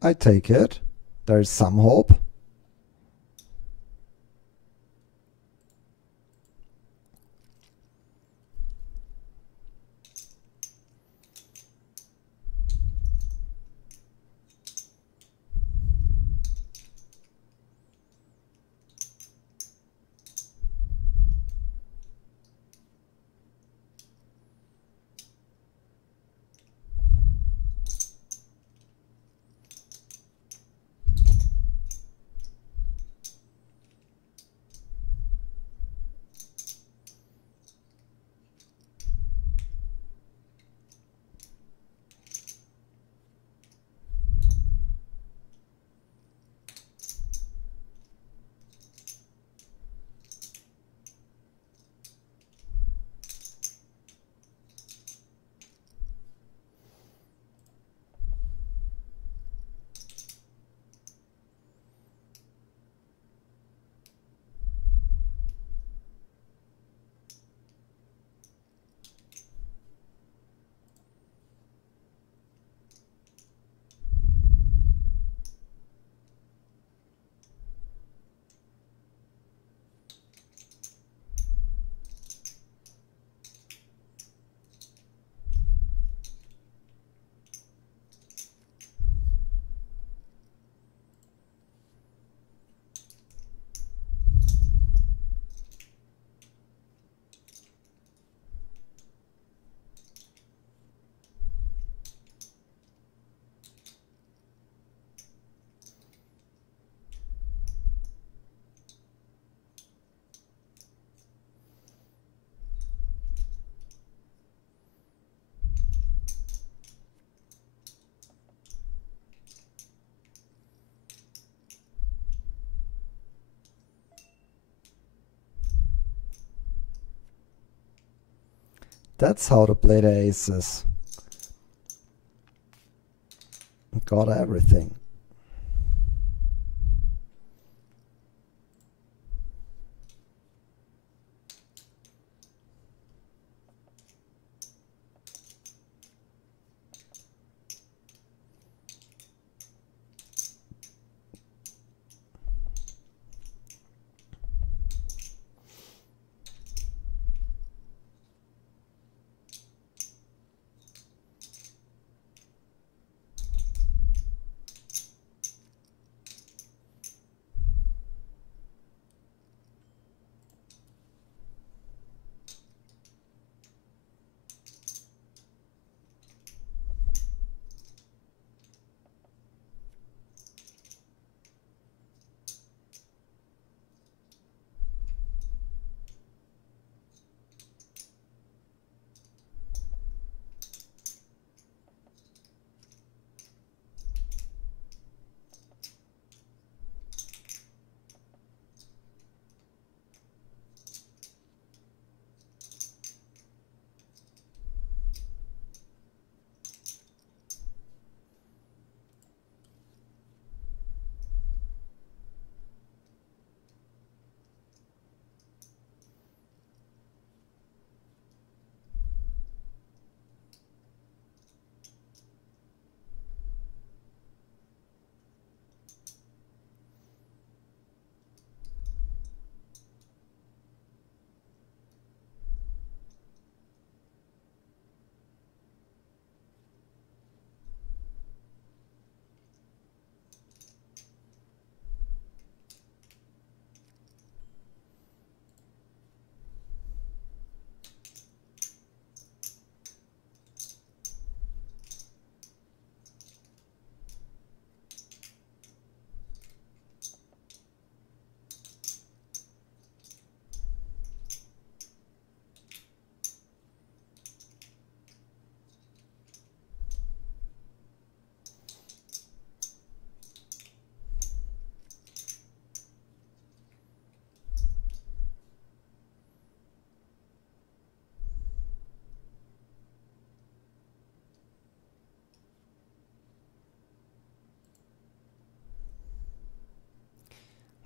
I take it. There's some hope. That's how to play the aces. Got everything.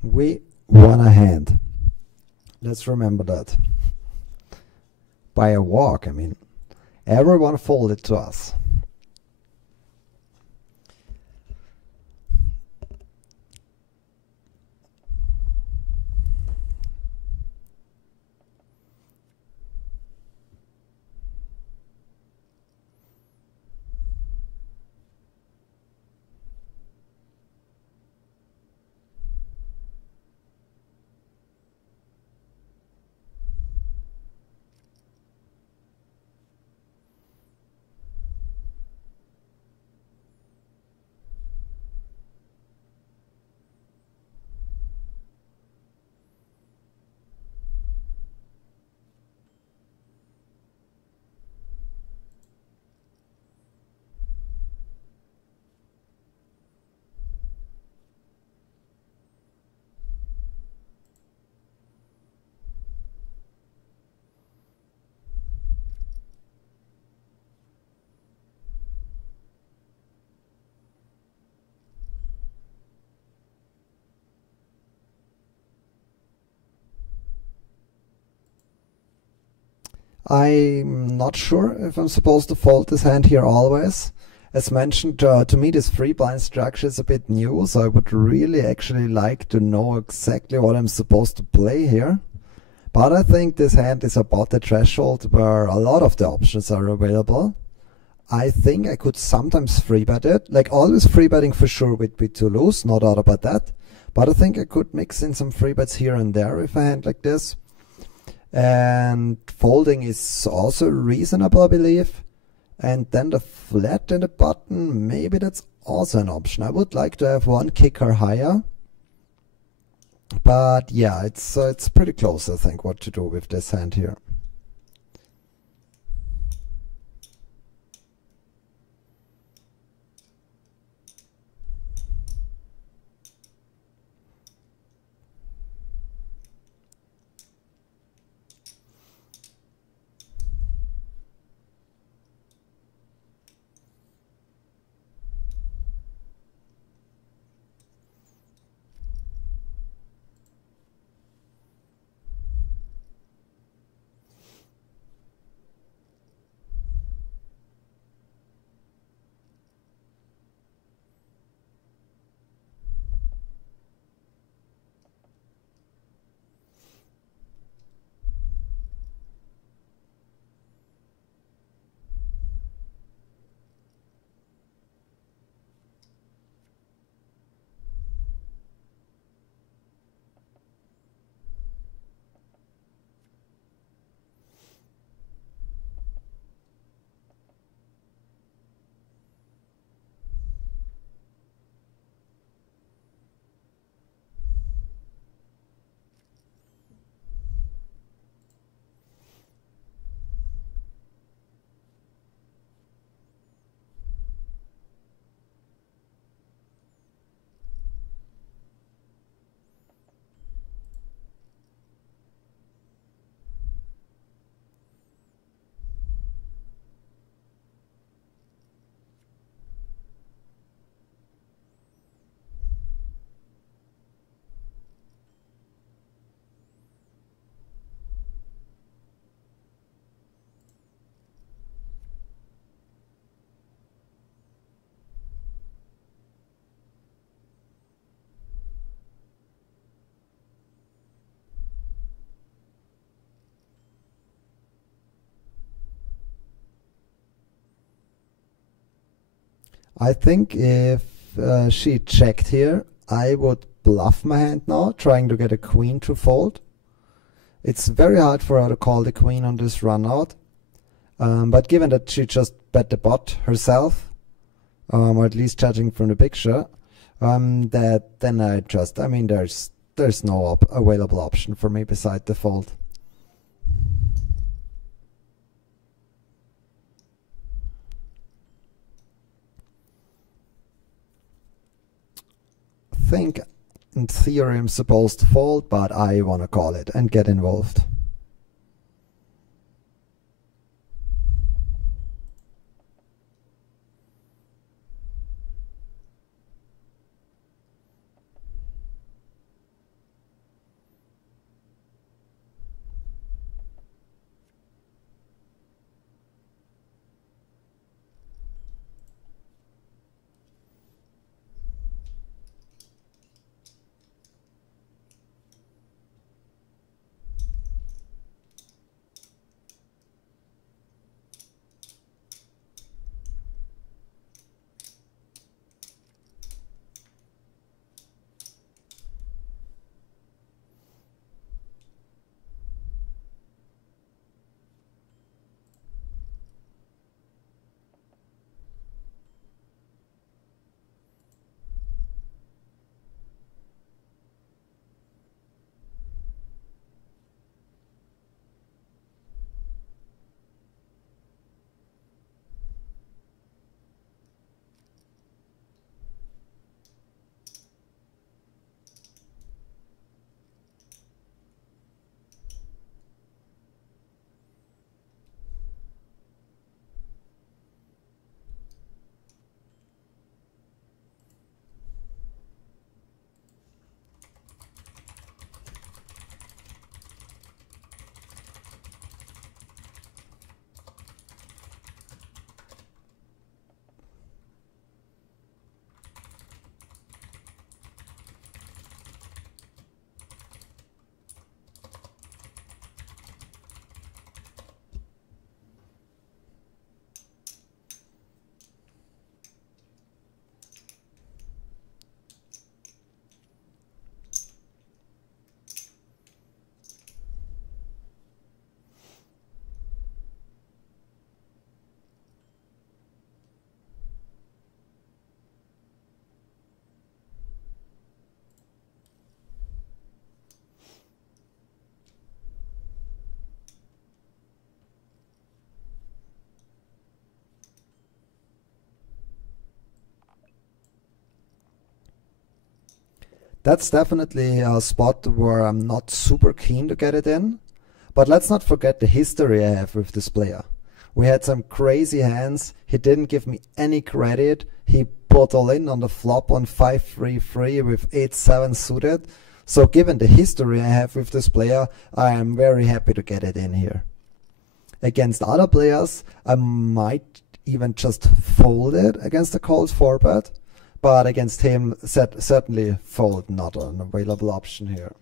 We won a hand. Let's remember that. By a walk, I mean. Everyone folded to us. I'm not sure if I'm supposed to fold this hand here always. As mentioned, to me this 3-blind structure is a bit new, so I would really actually like to know exactly what I'm supposed to play here. But I think this hand is about the threshold where a lot of the options are available. I think I could sometimes 3-bet it, like always 3-betting for sure would be too loose, no doubt about that. But I think I could mix in some 3-bets here and there with a hand like this. And folding is also reasonable, I believe. And then the flat and the button, maybe that's also an option. I would like to have one kicker higher. But yeah, it's pretty close, I think, what to do with this hand here. I think if she checked here, I would bluff my hand now, trying to get a queen to fold. It's very hard for her to call the queen on this run out. But given that she just bet the pot herself, or at least judging from the picture, that then I mean, there's no available option for me beside the fold. I think in theory I'm supposed to fold, but I want to call it and get involved. That's definitely a spot where I'm not super keen to get it in. But let's not forget the history I have with this player. We had some crazy hands. He didn't give me any credit. He put all in on the flop on 5-3-3 with 8-7 suited. So given the history I have with this player, I am very happy to get it in here. Against other players, I might even just fold it against a cold 4-bet. But against him, certainly fold, not an available option here.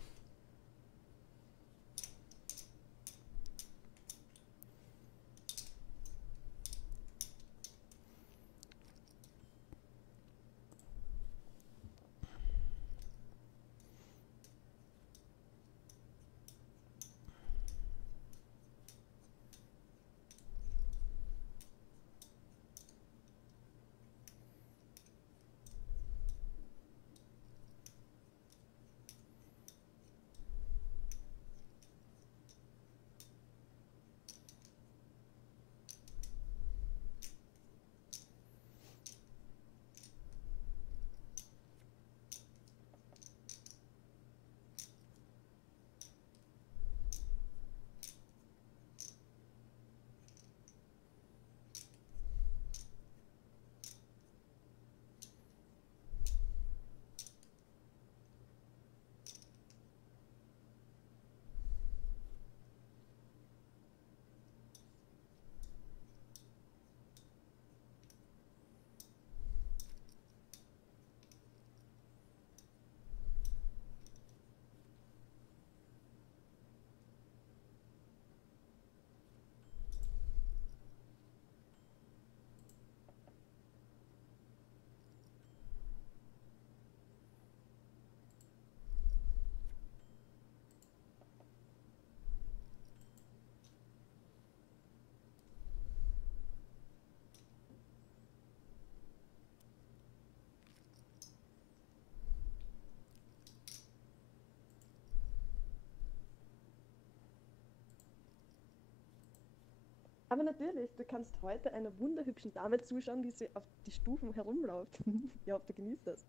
Aber natürlich, du kannst heute einer wunderhübschen Dame zuschauen, wie sie auf die Stufen herumläuft. Ja, du genießt das.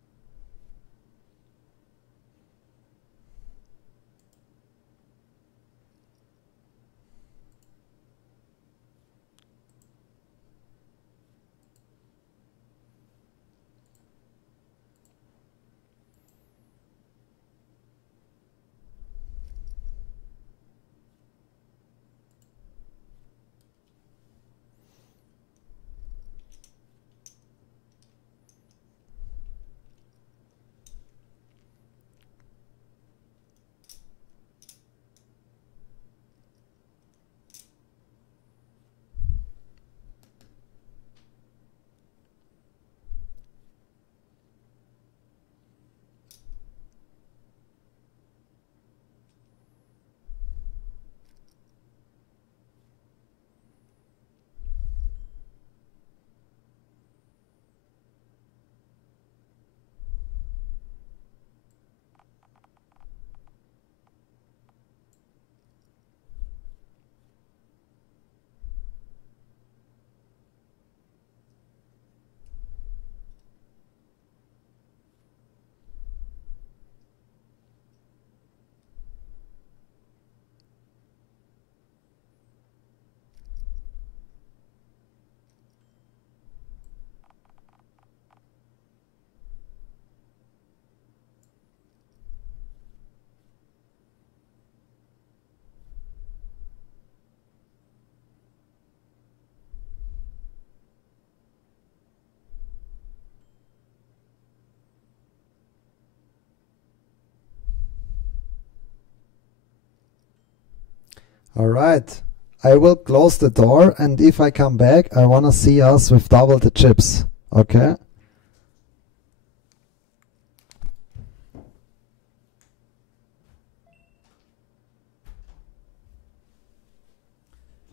Alright, I will close the door, and if I come back, I wanna see us with double the chips, okay?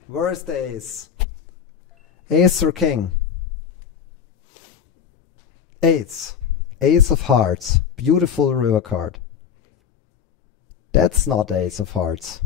Where is the ace? Ace or king? Ace. Ace of hearts. Beautiful river card. That's not ace of hearts.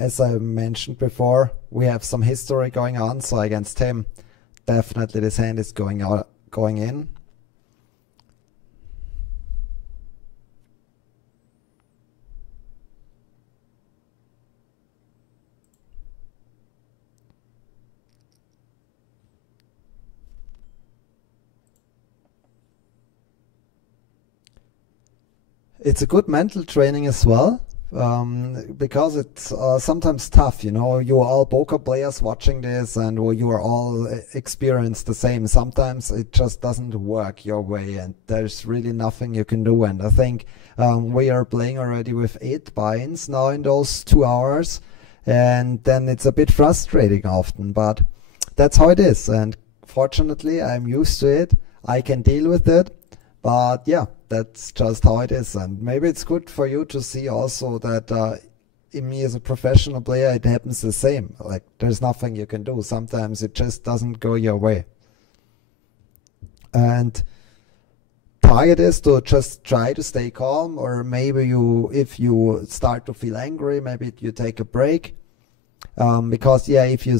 as I mentioned before, we have some history going on, so against him, definitely this hand is going in. It's a good mental training as well, because it's sometimes tough, you know. You are all poker players watching this, and you are all experienced the same. Sometimes it just doesn't work your way, and there's really nothing you can do. And I think we are playing already with 8 buy-ins now in those 2 hours, and then it's a bit frustrating often, but that's how it is. And fortunately, I'm used to it. I can deal with it. But yeah, that's just how it is. And maybe it's good for you to see also that in me as a professional player, it happens the same. Like, there's nothing you can do. Sometimes it just doesn't go your way. And target is to just try to stay calm, or maybe if you start to feel angry, maybe you take a break. Because yeah, if you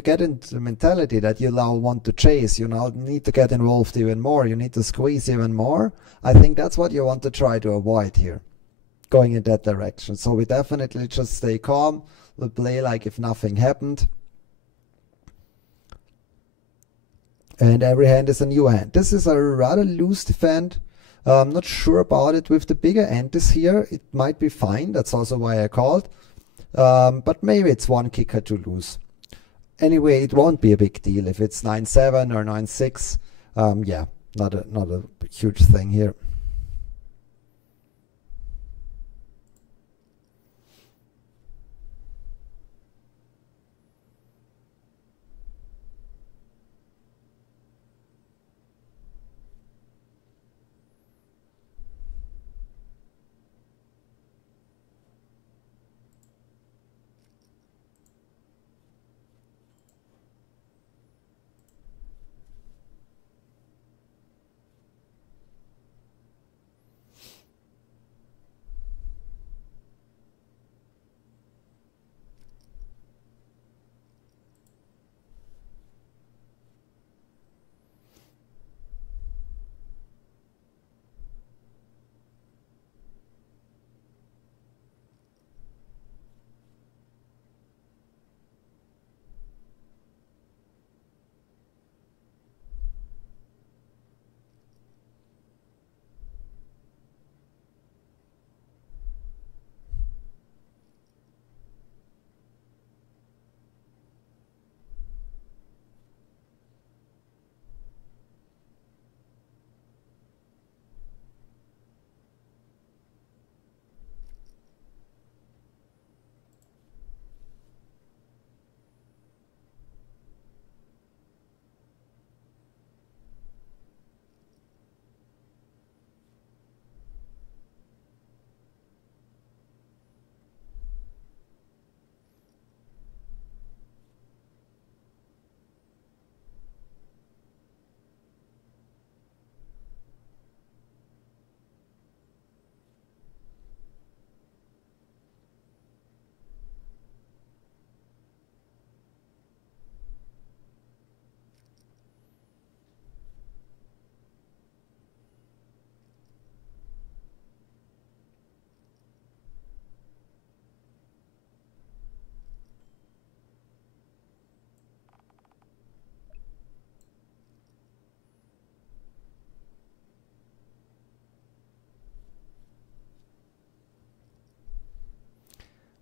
get into the mentality that you now want to chase, you now need to get involved even more, you need to squeeze even more, I think that's what you want to try to avoid here, going in that direction. So we definitely just stay calm, we'll play like if nothing happened, and every hand is a new hand. This is a rather loose defend. I'm not sure about it with the bigger entes here. It might be fine, that's also why I called. But maybe it's 1 kicker to lose. Anyway, it won't be a big deal if it's 9-7 or 9-6. Yeah, not a huge thing here.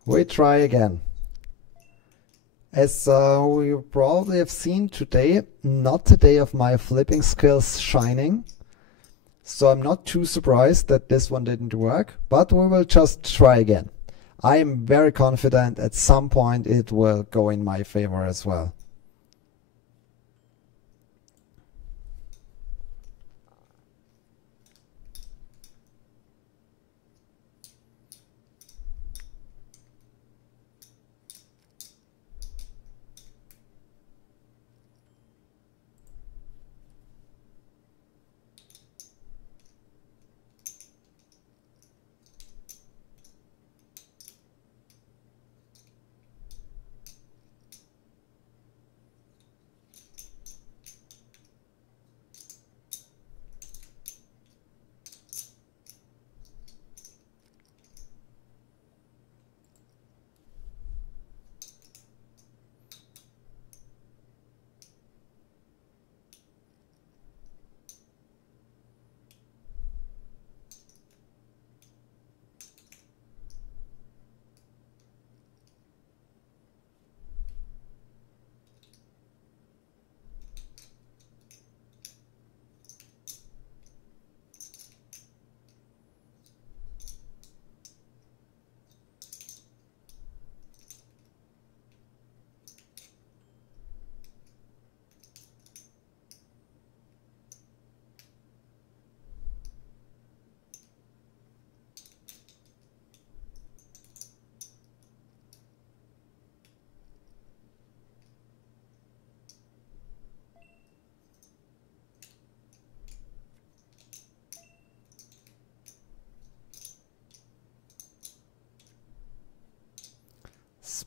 We try again. As you probably have seen today, not the day of my flipping skills shining. So I'm not too surprised that this one didn't work, but we will just try again. I am very confident at some point it will go in my favor as well.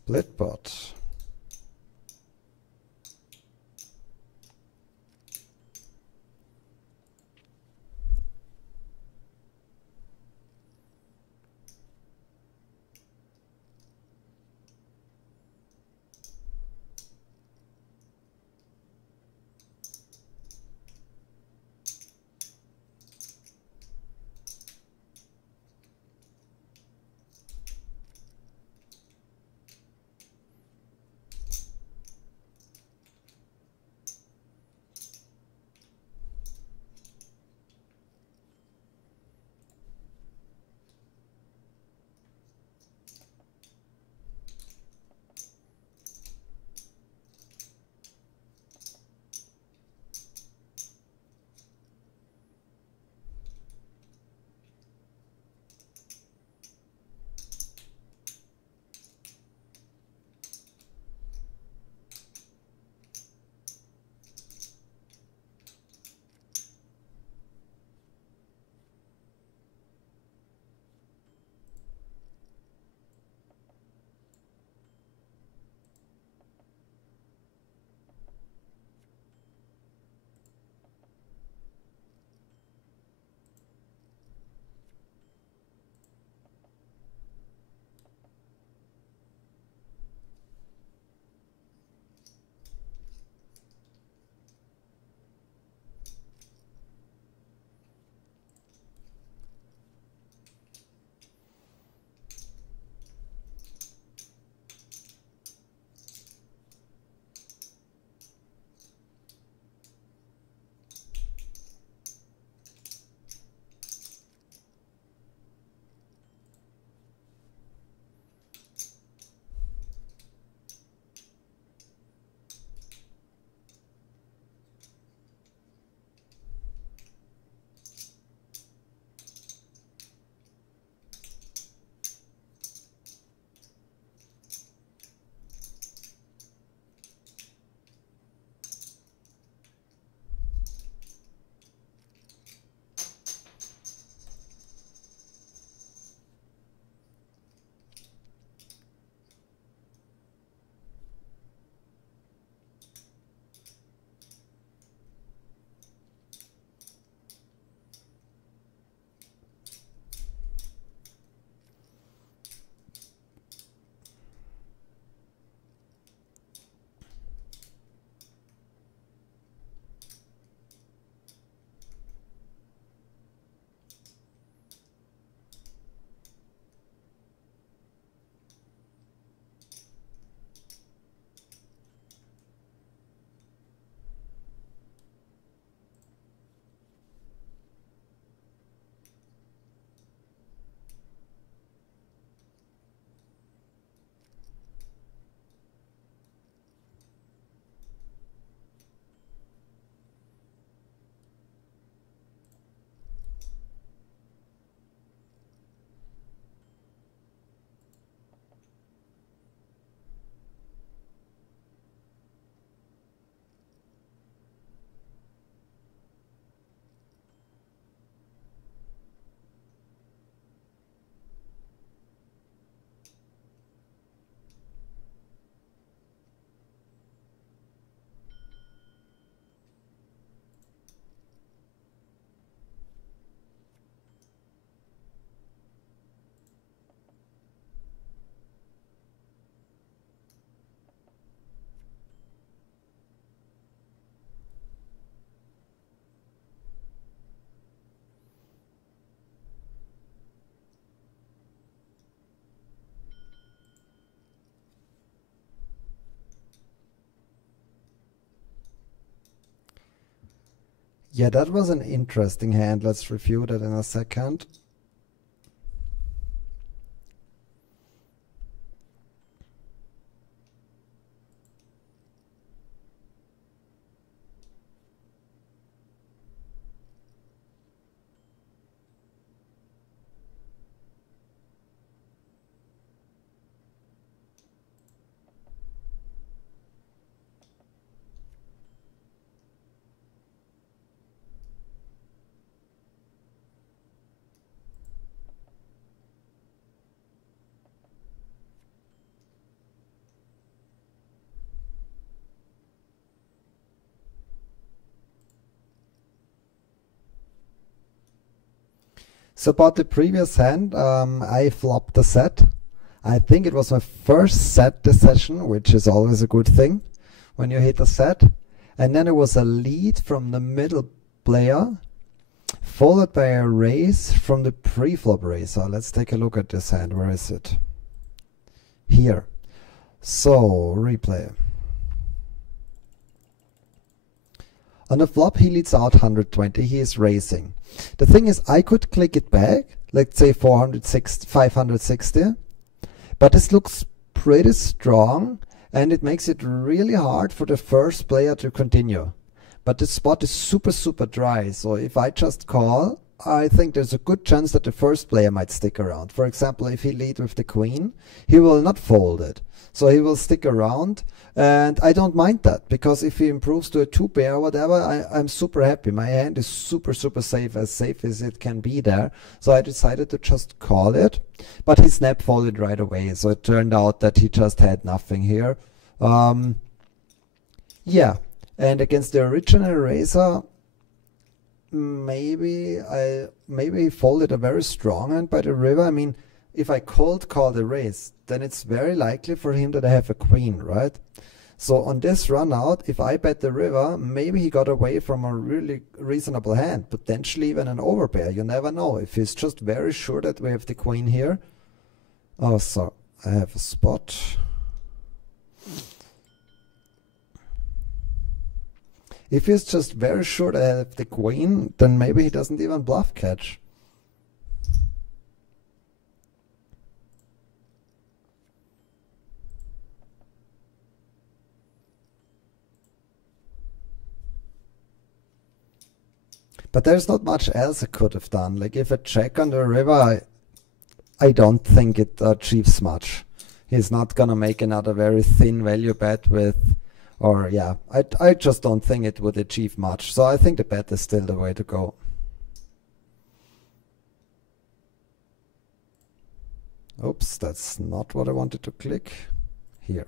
Splitbot. Yeah, that was an interesting hand. Let's review that in a second. So about the previous hand, I flopped the set. I think it was my first set this session, which is always a good thing when you hit a set. And then it was a lead from the middle player, followed by a raise from the pre-flop raiser. Let's take a look at this hand. Where is it? Here. So, replay. On the flop, he leads out 120. He is raising. The thing is, I could click it back, let's say 560, but this looks pretty strong, and it makes it really hard for the first player to continue. But the spot is super, super dry, so if I just call, I think there's a good chance that the first player might stick around. For example, if he leads with the queen, he will not fold it. So he will stick around, and I don't mind that, because if he improves to a 2-pair or whatever, I'm super happy. My hand is super, super safe as it can be there. So I decided to just call it, but he snap folded right away. So it turned out that he just had nothing here. Yeah, and against the original raiser, maybe he folded a very strong hand by the river. I mean, if I cold call the raise, then it's very likely for him that I have a queen, right? So on this run out, if I bet the river, maybe he got away from a really reasonable hand, potentially even an overpair. You never know. If he's just very sure that we have the queen here. Oh, so I have a spot. If he's just very sure that I have the queen, then maybe he doesn't even bluff catch. But there's not much else I could have done. Like if I check on the river, I don't think it achieves much. He's not gonna make another very thin value bet with, or yeah, I just don't think it would achieve much. So I think the bet is still the way to go. Oops, that's not what I wanted to click. Here.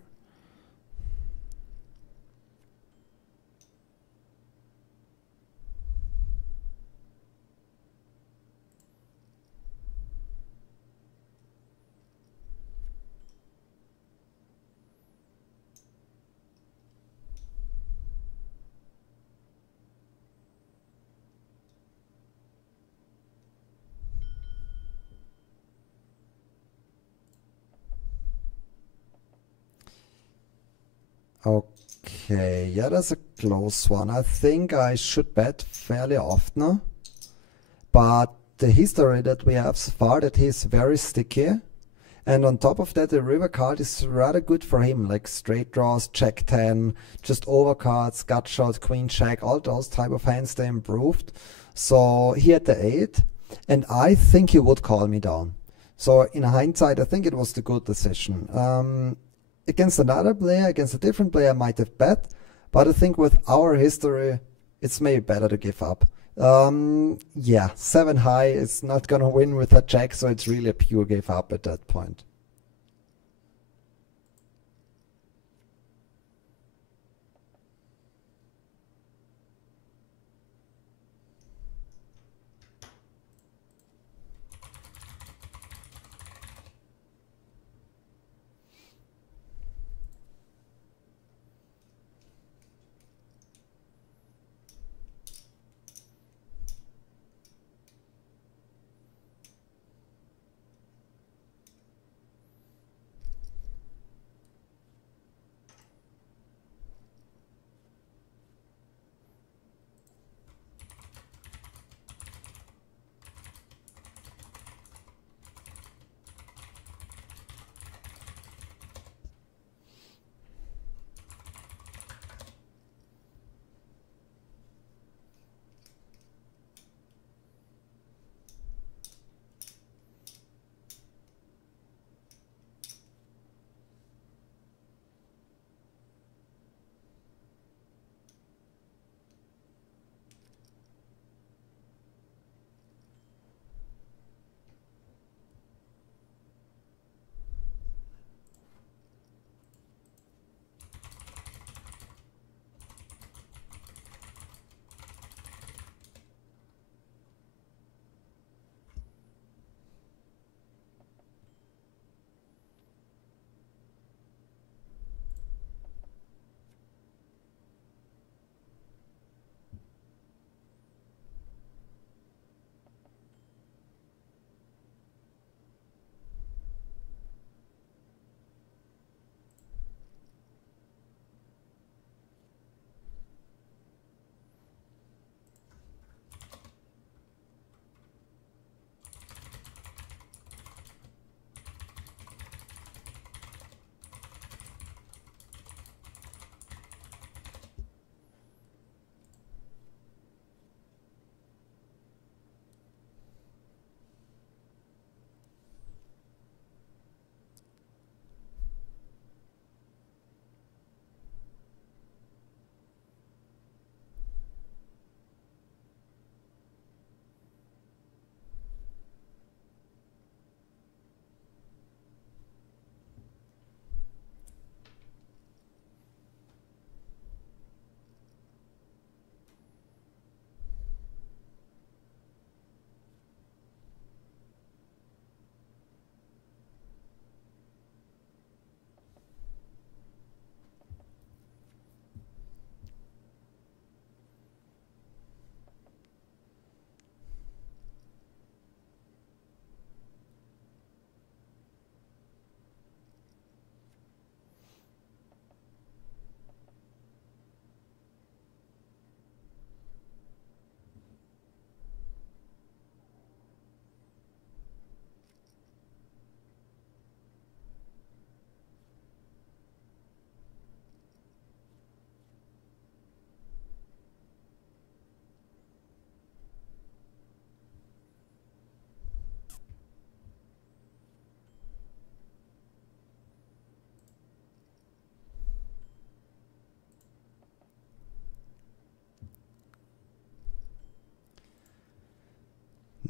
Okay, yeah, that's a close one. I think I should bet fairly often, but the history that we have so far, that he's very sticky, and on top of that, the river card is rather good for him, like straight draws, jack 10, just overcards, gut shot, queen jack, all those type of hands, they improved. So he had the 8, and I think he would call me down. So in hindsight, I think it was the good decision. Against another player, against a different player, I might have bet, but I think with our history, it's maybe better to give up. Yeah, 7 high is not gonna win with a jack, so it's really a pure give up at that point.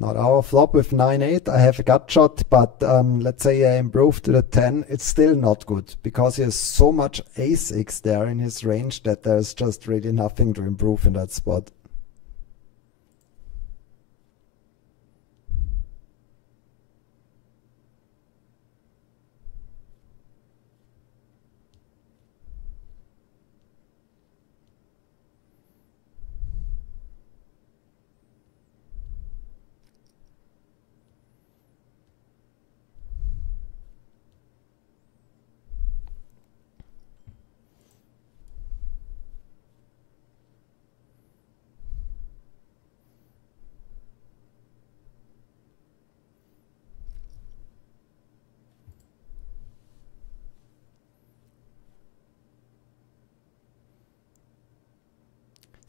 Not our flop with 9-8. I have a gut shot, but let's say I improve to the 10. It's still not good because he has so much ace-x there in his range that there's just really nothing to improve in that spot.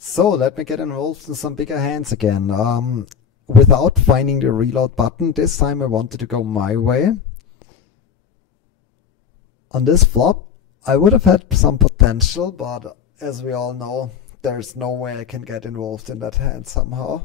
So let me get involved in some bigger hands again. Without finding the reload button, this time I wanted to go my way. On this flop, I would have had some potential, but as we all know, there's no way I can get involved in that hand somehow.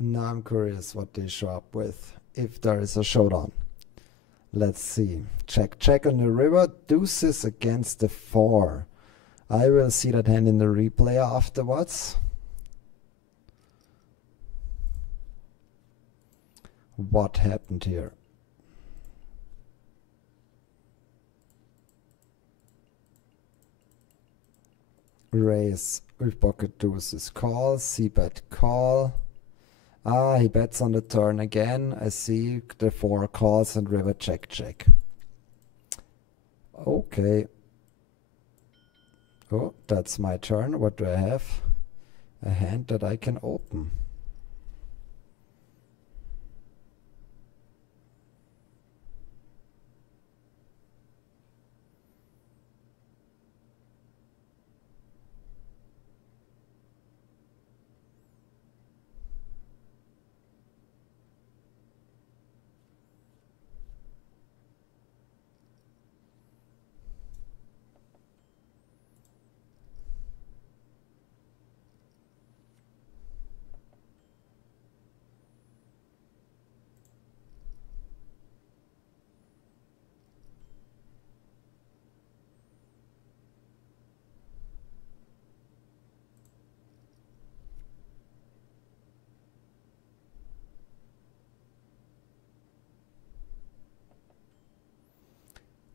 Now I'm curious what they show up with, if there is a showdown. Let's see. Check, check on the river. Deuces against the 4. I will see that hand in the replay afterwards. What happened here? Raise with pocket deuces call, c-bet call. Ah, he bets on the turn again. I see the 4 calls and river check check. Okay. Oh, that's my turn. What do I have? A hand that I can open.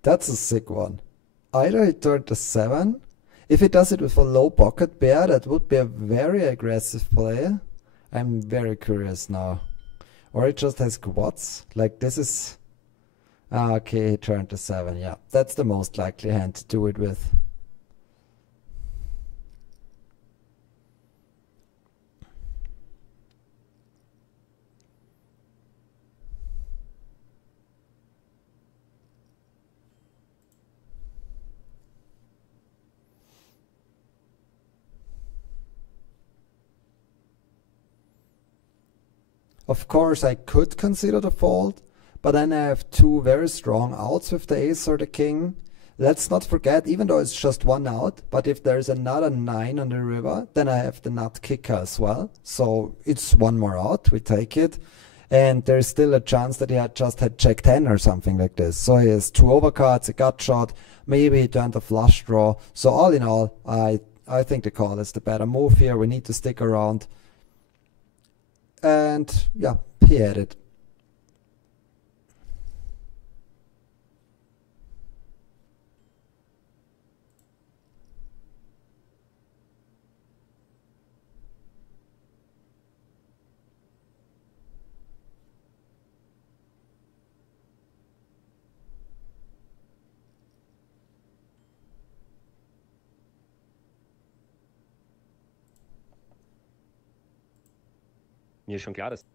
That's a sick one. Either he turned the 7. If he does it with a low pocket pair, that would be a very aggressive play. I'm very curious now. Or he just has quads. Like this is... Ah, okay, he turned the 7. Yeah, that's the most likely hand to do it with. Of course, I could consider the fold, but then I have 2 very strong outs with the ace or the king. Let's not forget, even though it's just 1 out, but if there's another 9 on the river, then I have the nut kicker as well. So it's 1 more out, we take it. And there's still a chance that he had just had check 10 or something like this. So he has 2 overcards, a gut shot, maybe he turned a flush draw. So all in all, I think the call is the better move here. We need to stick around. And yeah, he had it. mir ist schon klar, dass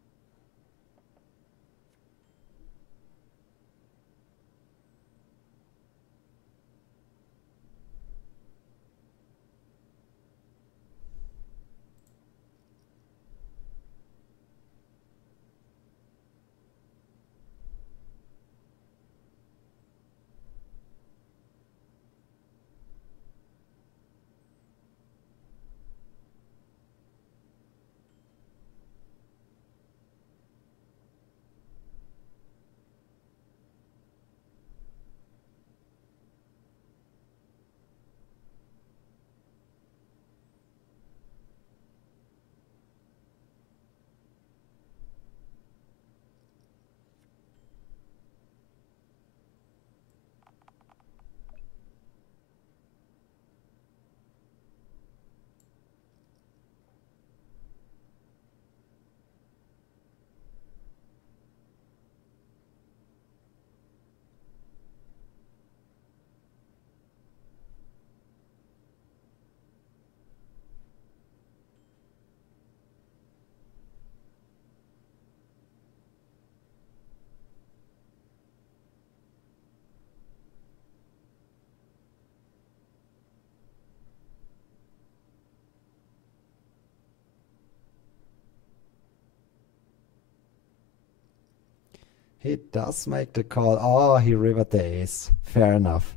He does make the call. Oh, he rivered the ace. Fair enough.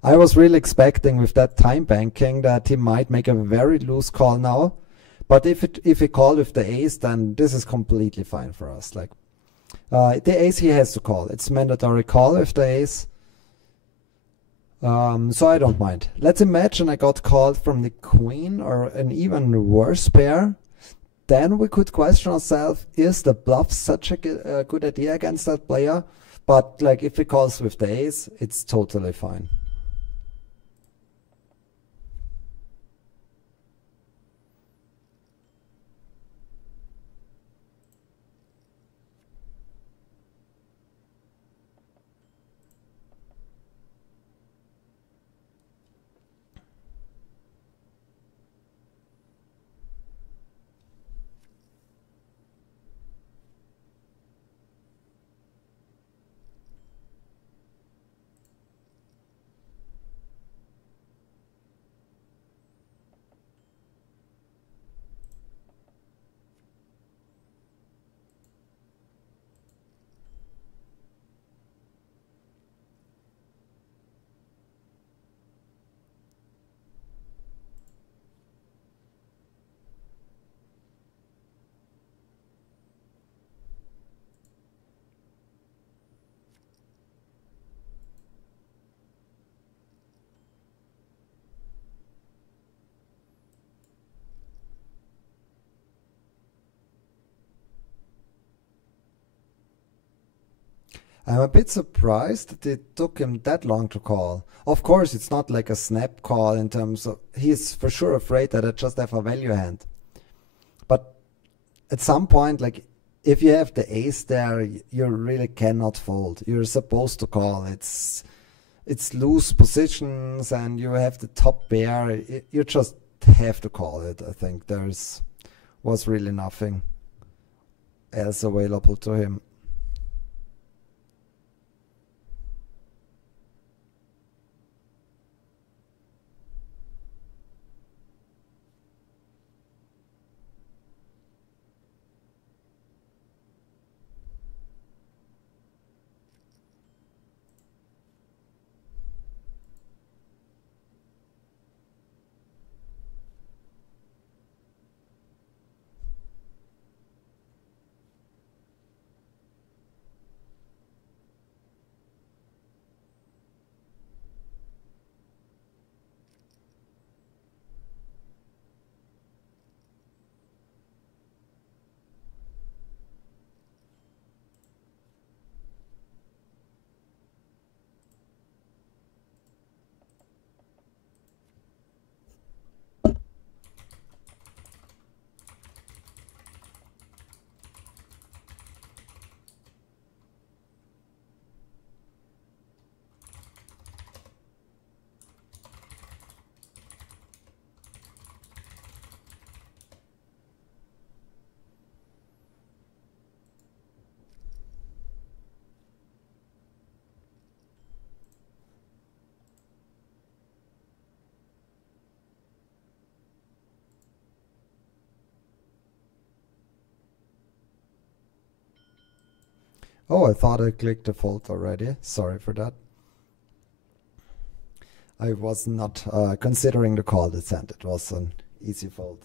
I was really expecting with that time banking that he might make a very loose call now. But if he called with the ace, then this is completely fine for us. Like the ace he has to call. It's mandatory call with the ace. So I don't mind. Let's imagine I got called from the queen or an even worse pair. Then we could question ourselves, is the bluff such a good idea against that player? But like if he calls with the ace, it's totally fine. I'm a bit surprised that it took him that long to call. Of course, it's not like a snap call in terms of... He's for sure afraid that I just have a value hand. But at some point, like, if you have the ace there, you really cannot fold. You're supposed to call. It's loose positions and you have the top pair. You just have to call it, I think. Was really nothing else available to him. Oh, I thought I clicked the fold already. Sorry for that. I was not considering the call descent. It was an easy fold.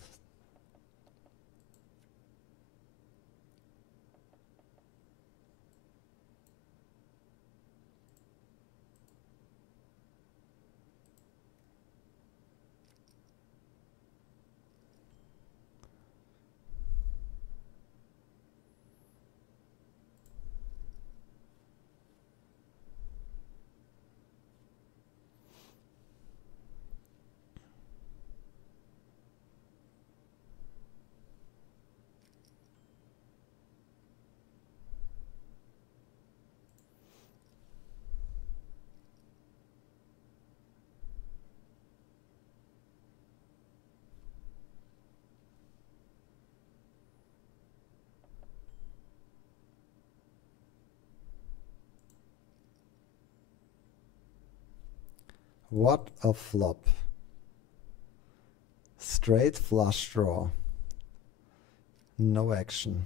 What a flop. Straight flush draw. No action.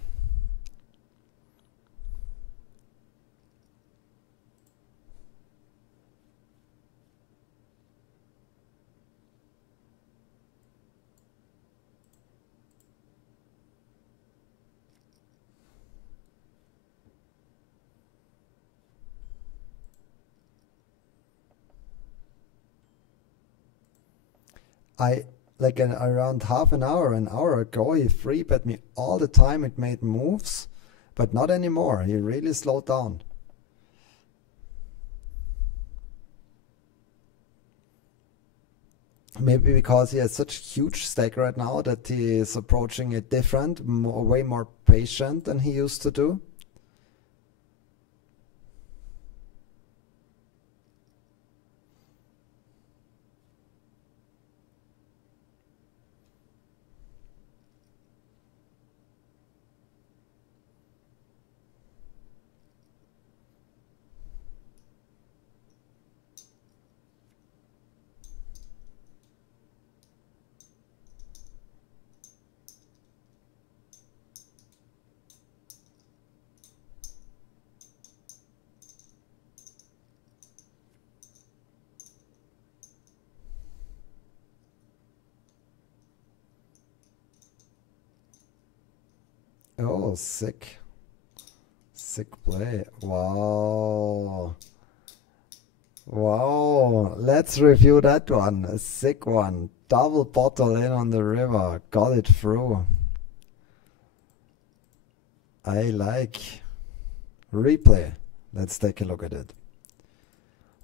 Like around half an hour ago, he free bet me all the time. It made moves, but not anymore. He really slowed down. Maybe because he has such a huge stack right now that he is approaching it different, way more patient than he used to do. Oh, sick. Sick play. Wow. Wow. Let's review that one. A sick one. Double bottle in on the river. Got it through. I like. Replay. Let's take a look at it.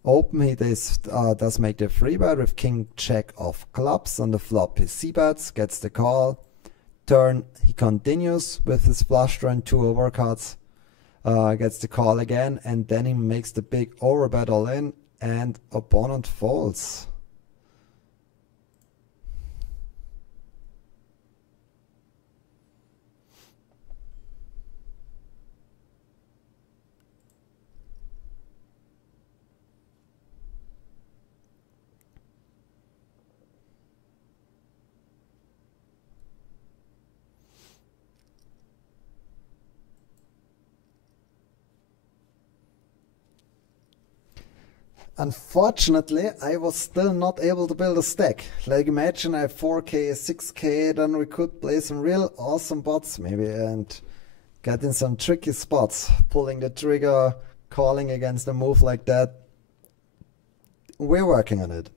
Open, he does make the free bet with king jack of clubs. On the flop he c-bets, gets the call. Turn, he continues with his flush draw and two overcuts, gets the call again, and then he makes the big overbet all in, and opponent folds. Unfortunately, I was still not able to build a stack. Like imagine I have 4k, 6k, then we could play some real awesome bots maybe and get in some tricky spots. Pulling the trigger, calling against a move like that. We're working on it.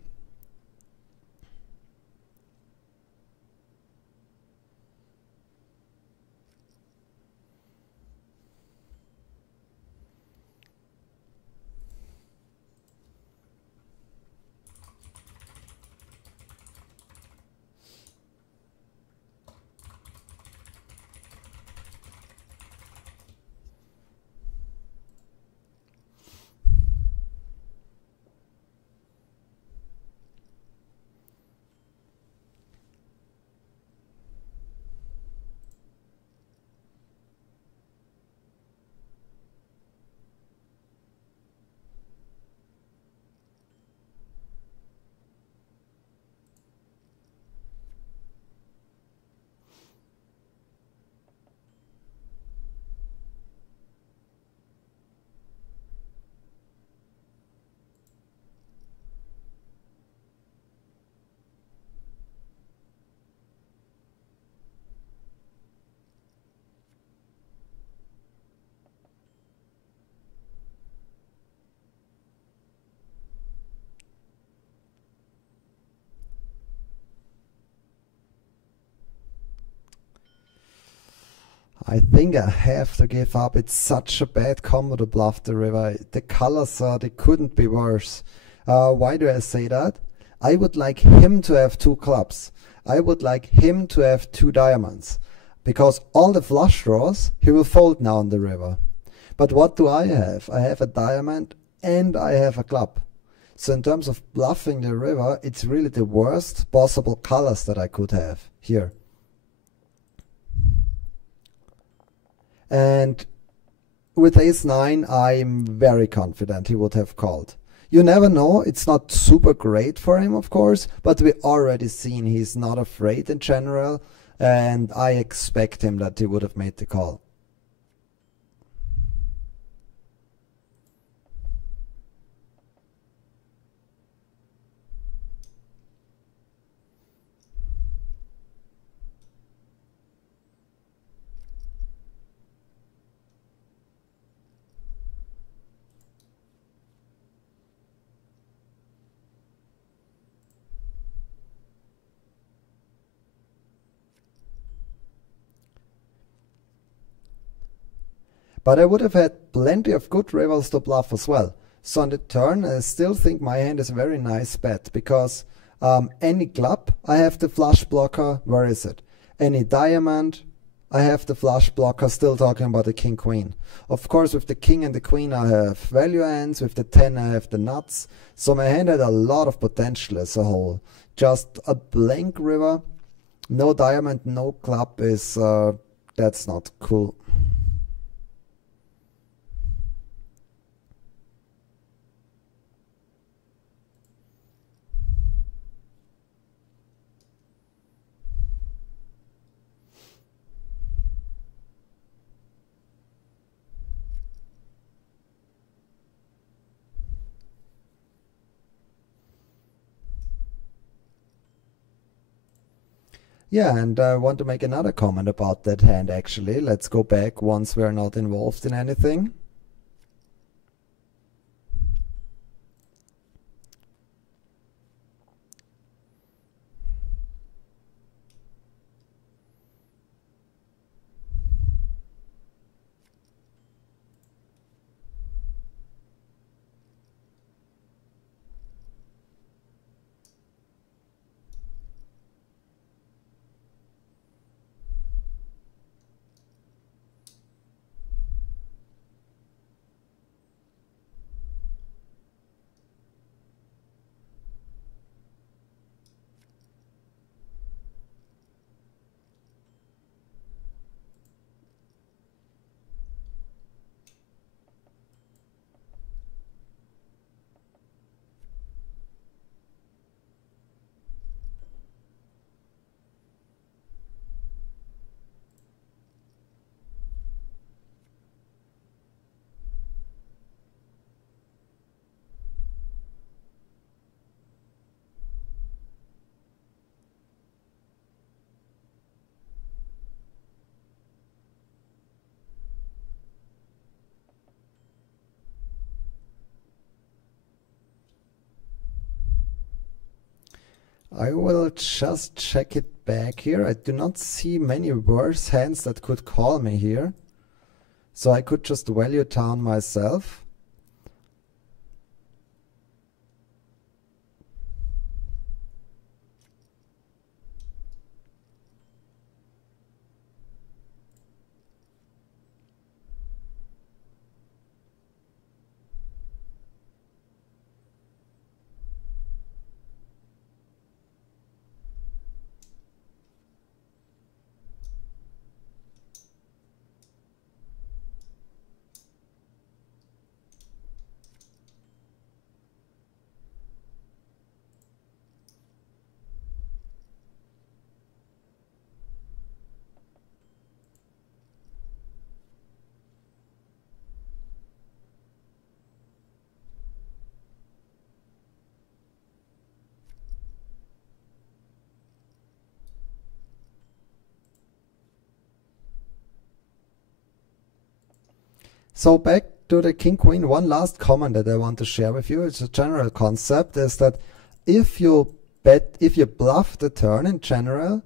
I think I have to give up. It's such a bad combo to bluff the river. The colors, they couldn't be worse. Why do I say that? I would like him to have 2 clubs. I would like him to have 2 diamonds. Because all the flush draws, he will fold now on the river. But what do I have? I have a diamond and I have a club. So in terms of bluffing the river, it's really the worst possible colors that I could have here. And with ace-9, I'm very confident he would have called. You never know, it's not super great for him, of course, but we already seen he's not afraid in general, and I expect him that he would have made the call. But I would have had plenty of good rivers to bluff as well. So on the turn, I still think my hand is a very nice bet, because any club, I have the flush blocker. Where is it? Any diamond, I have the flush blocker. Still talking about the king-queen. Of course, with the king and the queen, I have value hands. With the 10, I have the nuts. So my hand had a lot of potential as a whole. Just a blank river, no diamond, no club is, that's not cool. Yeah, and I want to make another comment about that hand actually. Let's go back once we're not involved in anything. I will just check it back here. I do not see many worse hands that could call me here. So I could just value down myself. So back to the king queen, one last comment that I want to share with you. It's a general concept, is that if you bet, if you bluff the turn in general,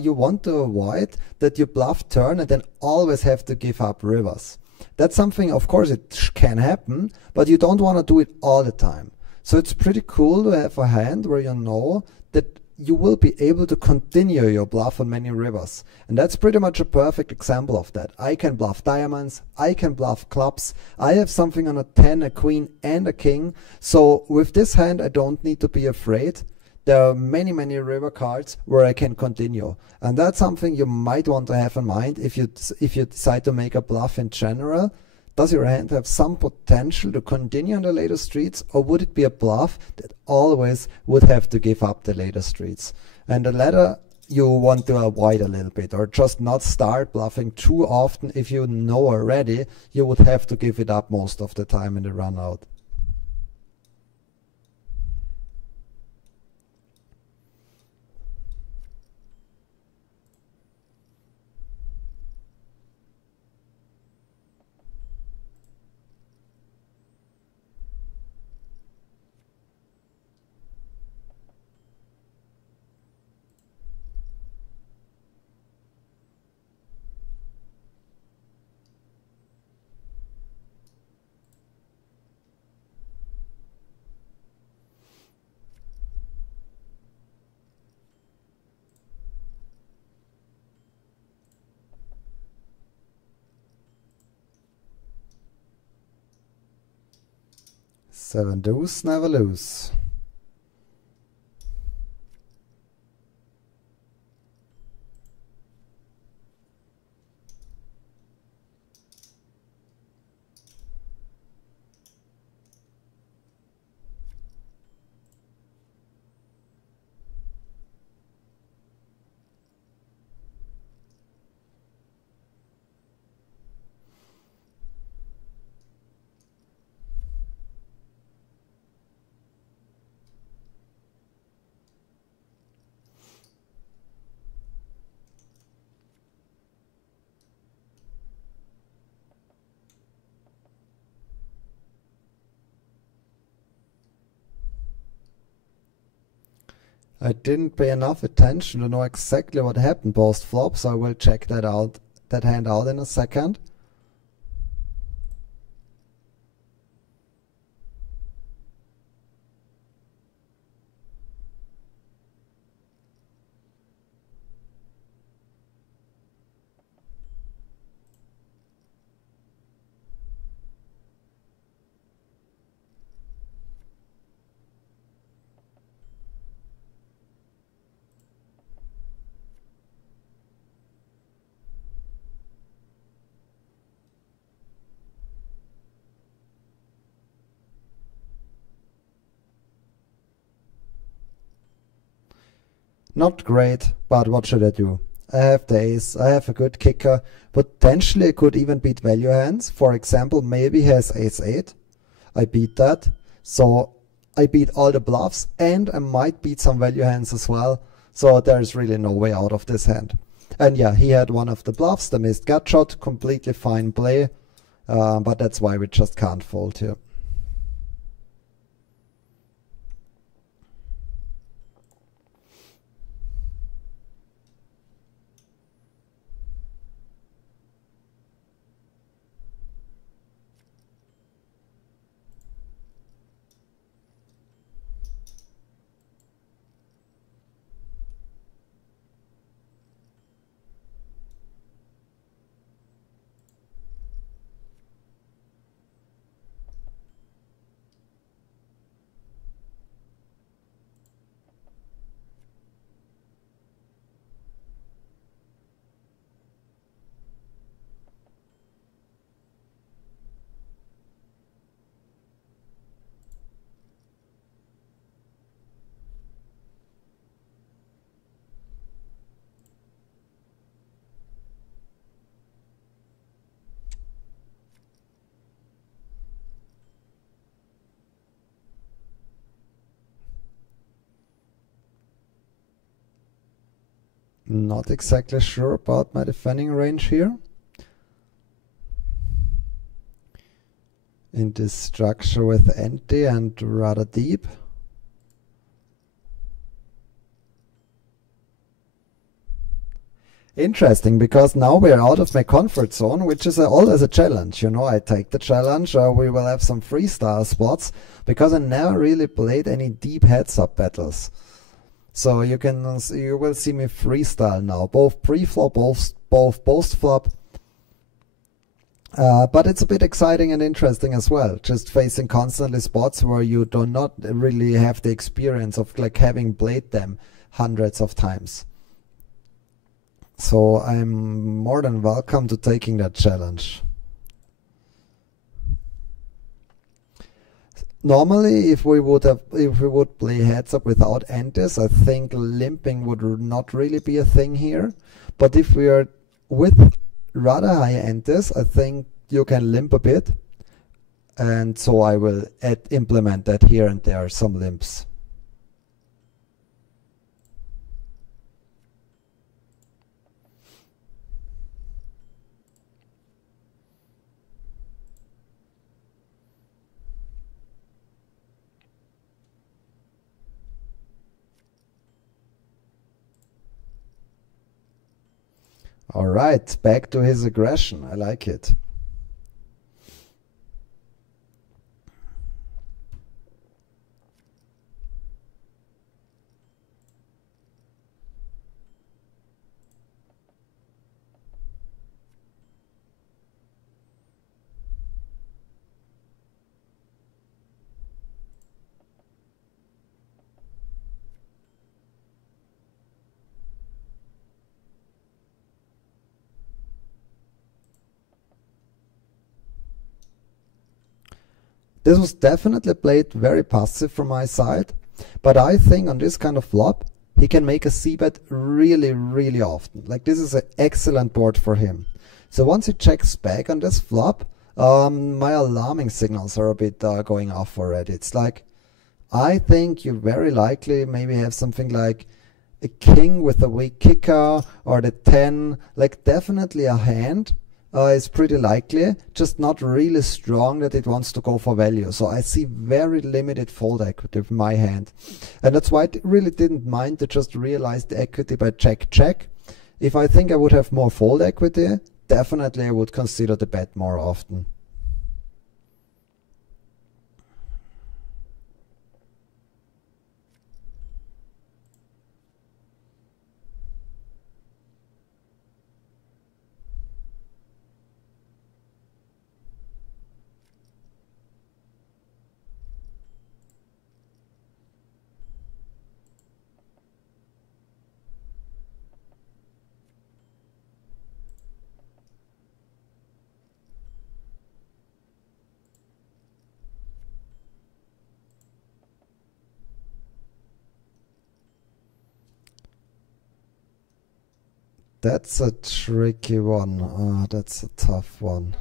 you want to avoid that you bluff turn and then always have to give up rivers. That's something, of course, it can happen, but you don't want to do it all the time. So it's pretty cool to have a hand where you know that you will be able to continue your bluff on many rivers. And that's pretty much a perfect example of that. I can bluff diamonds, I can bluff clubs, I have something on a 10, a queen and a king. So with this hand I don't need to be afraid. There are many river cards where I can continue. And that's something you might want to have in mind if you decide to make a bluff in general. Does your hand have some potential to continue on the later streets, or would it be a bluff that always would have to give up the later streets? And the latter you want to avoid a little bit, or just not start bluffing too often if you know already you would have to give it up most of the time in the run out. Seven deuce, never lose. I didn't pay enough attention to know exactly what happened post flop, so I will check that hand out in a second. Not great, but what should I do? I have the ace, I have a good kicker, potentially I could even beat value hands. For example, maybe he has ace-8, I beat that, so I beat all the bluffs and I might beat some value hands as well, so there's really no way out of this hand. And yeah, he had one of the bluffs, the missed gut shot, completely fine play, but that's why we just can't fold here. Not exactly sure about my defending range here. In this structure with ante and rather deep. Interesting, because now we're out of my comfort zone, which is always a challenge. You know, I take the challenge. We will have some freestyle spots because I never really played any deep heads-up battles. So you will see me freestyle now, both pre-flop, both post-flop. But it's a bit exciting and interesting as well, just facing constantly spots where you do not really have the experience of like having played them hundreds of times. So I'm more than welcome to taking that challenge. Normally, if we would play heads up without antes, I think limping would not really be a thing here. But if we are with rather high antes, I think you can limp a bit, and so I will implement that here and there, some limps. All right, back to his aggression. I like it. This was definitely played very passive from my side, but I think on this kind of flop, he can make a c-bet really, really often. Like, this is an excellent board for him. So once he checks back on this flop, my alarming signals are a bit going off already. It's like, I think you very likely maybe have something like a king with a weak kicker, or the 10, like definitely a hand. Is pretty likely, just not really strong that it wants to go for value. So I see very limited fold equity with my hand. And that's why I really didn't mind to just realize the equity by check. If I think I would have more fold equity, definitely I would consider the bet more often. That's a tricky one. That's a tough one.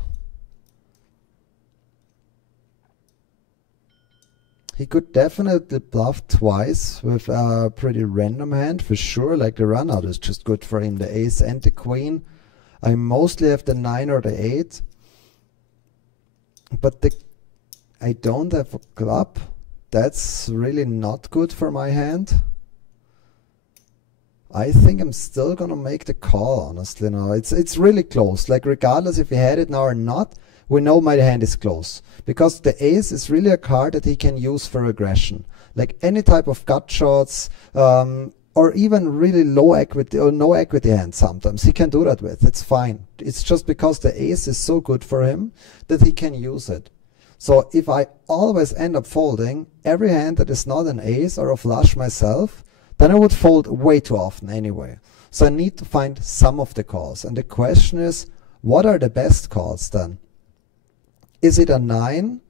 He could definitely bluff twice with a pretty random hand for sure. Like the run out is just good for him. The ace and the queen. I mostly have the 9 or the 8. But I don't have a club. That's really not good for my hand. I think I'm still gonna make the call, honestly. Now it's really close. Like, regardless if he had it now or not, we know my hand is close, because the ace is really a card that he can use for aggression. Like any type of gut shots, or even really low equity or no equity hands. Sometimes he can do that with. It's fine. It's just because the ace is so good for him that he can use it. So if I always end up folding every hand that is not an ace or a flush myself, then I would fold way too often anyway. So I need to find some of the calls. And the question is, what are the best calls then? Is it a 9?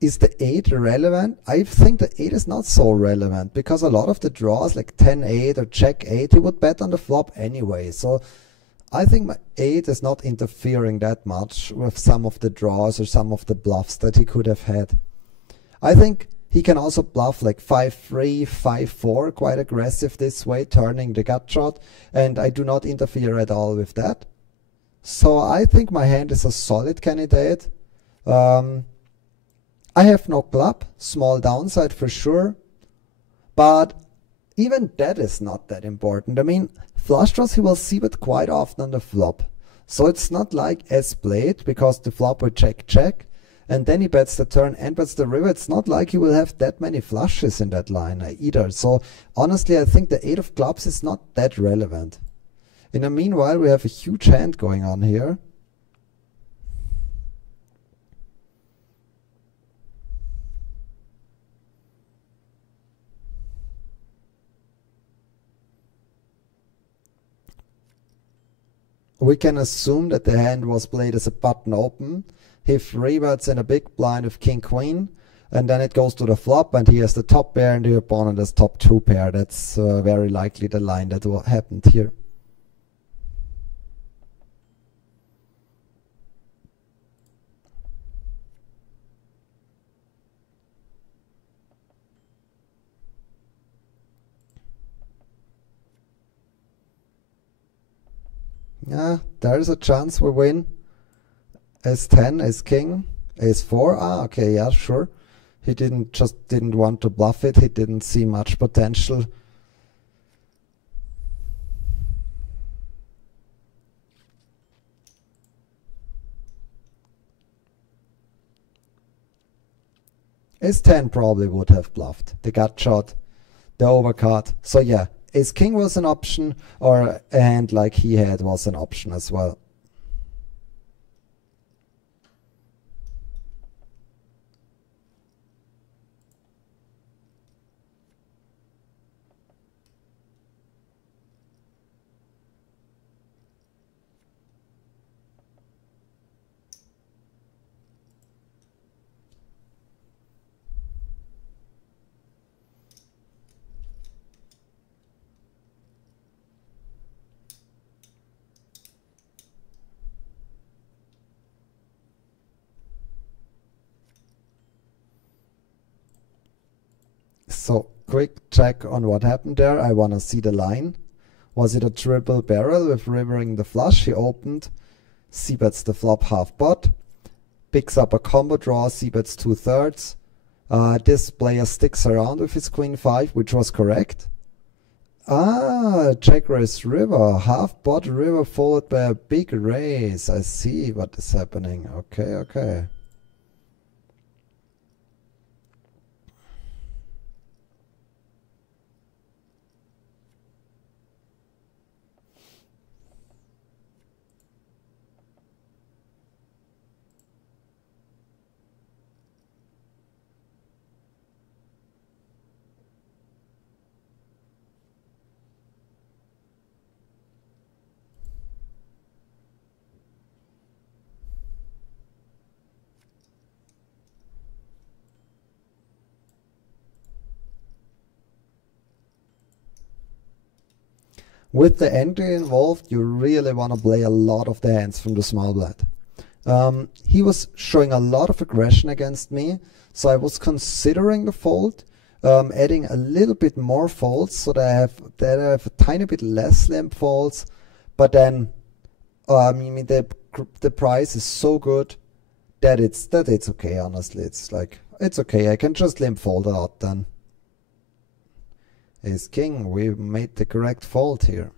Is the 8 relevant? I think the 8 is not so relevant, because a lot of the draws, like 10-8 or check-8, he would bet on the flop anyway. So I think my 8 is not interfering that much with some of the draws or some of the bluffs that he could have had. I think he can also bluff like 5-3, 5-4, quite aggressive this way, turning the gut shot, and I do not interfere at all with that. So I think my hand is a solid candidate. I have no club, small downside for sure, but even that is not that important. I mean, flush draws he will see bet quite often on the flop. So it's not like as played, because the flop will check, check, and then he bets the turn and bets the river. It's not like he will have that many flushes in that line either. So honestly, I think the 8 of clubs is not that relevant. In the meanwhile, we have a huge hand going on here. We can assume that the hand was played as a button open. He free bets in a big blind with king queen, and then it goes to the flop, and he has the top pair and the opponent has top 2 pair. That's very likely the line that happened here. Yeah, there is a chance we win. Ace-10, Ace-King, Ace-4. Ah, okay, yeah, sure. He didn't want to bluff it. He didn't see much potential. Ace-10 probably would have bluffed. The gut shot, the overcard. So yeah, Ace-King was an option, or a hand like he had was an option as well. So, quick check on what happened there. I want to see the line. Was it a triple barrel with rivering the flush? He opened, c-bets the flop half pot, picks up a combo draw, c-bets 2/3. This player sticks around with his queen 5, which was correct. Ah, check raise river, half pot river followed by a big raise. I see what is happening. Okay, okay. With the entry involved, you really want to play a lot of the hands from the small blind. He was showing a lot of aggression against me, so I was considering the fold, adding a little bit more folds so that I have a tiny bit less limp folds. But then, I mean, the price is so good that it's okay. Honestly, it's okay. I can just limp fold a lot then. Ace King, we made the correct fold here.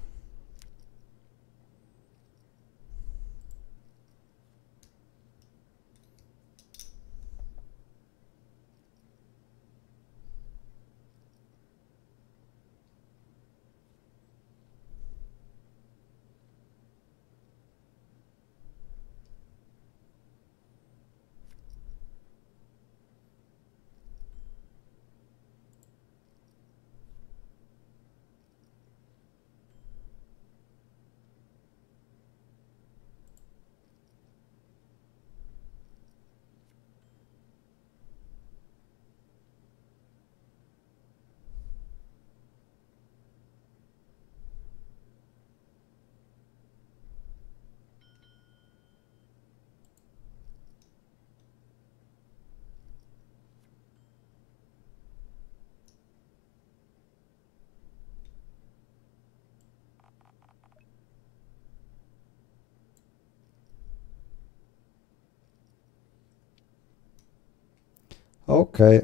Okay.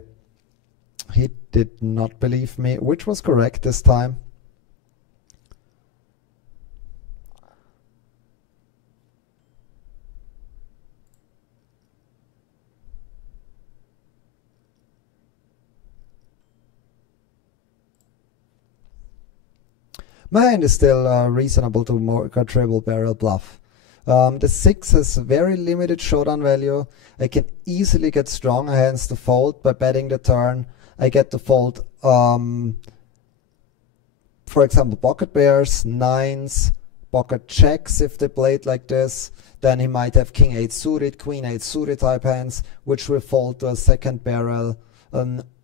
He did not believe me, which was correct this time. My hand is still reasonable to more triple barrel bluff. The 6 has very limited showdown value. I can easily get stronger hands to fold by betting the turn. I get to fold, for example, pocket pairs, 9s, pocket checks if they played like this. Then he might have king 8 suited, queen 8 suited type hands, which will fold to a second barrel.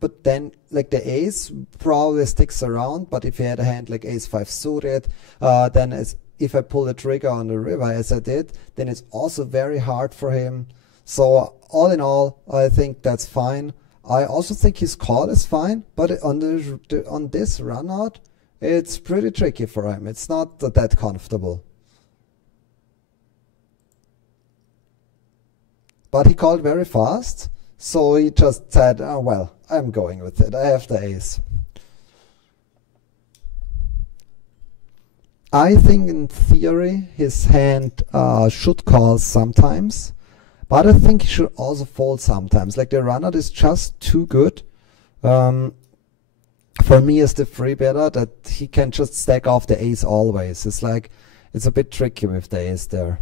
But then, like, the ace probably sticks around, but if he had a hand like ace 5 suited, then if I pull the trigger on the river as I did, then it's also very hard for him. So all in all, I think that's fine. I also think his call is fine, but on this run out, it's pretty tricky for him. It's not that comfortable. But he called very fast. So he just said, oh, well, I'm going with it. I have the ace. I think in theory his hand should call sometimes, but I think he should also fold sometimes. Like, the runout is just too good. For me as the free better, that he can just stack off the ace always. It's like, it's a bit tricky with the ace there.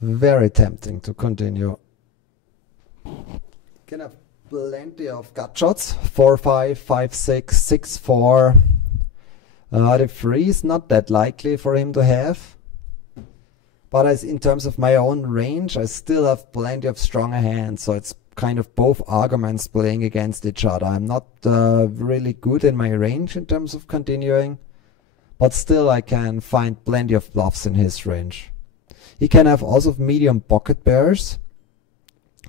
Very tempting to continue. Can have plenty of gut shots. 4-5, 5-6, 6-4. The 3 is not that likely for him to have. But as in terms of my own range, I still have plenty of stronger hands. So it's kind of both arguments playing against each other. I'm not really good in my range in terms of continuing. But still I can find plenty of bluffs in his range. He can have also medium pocket pairs,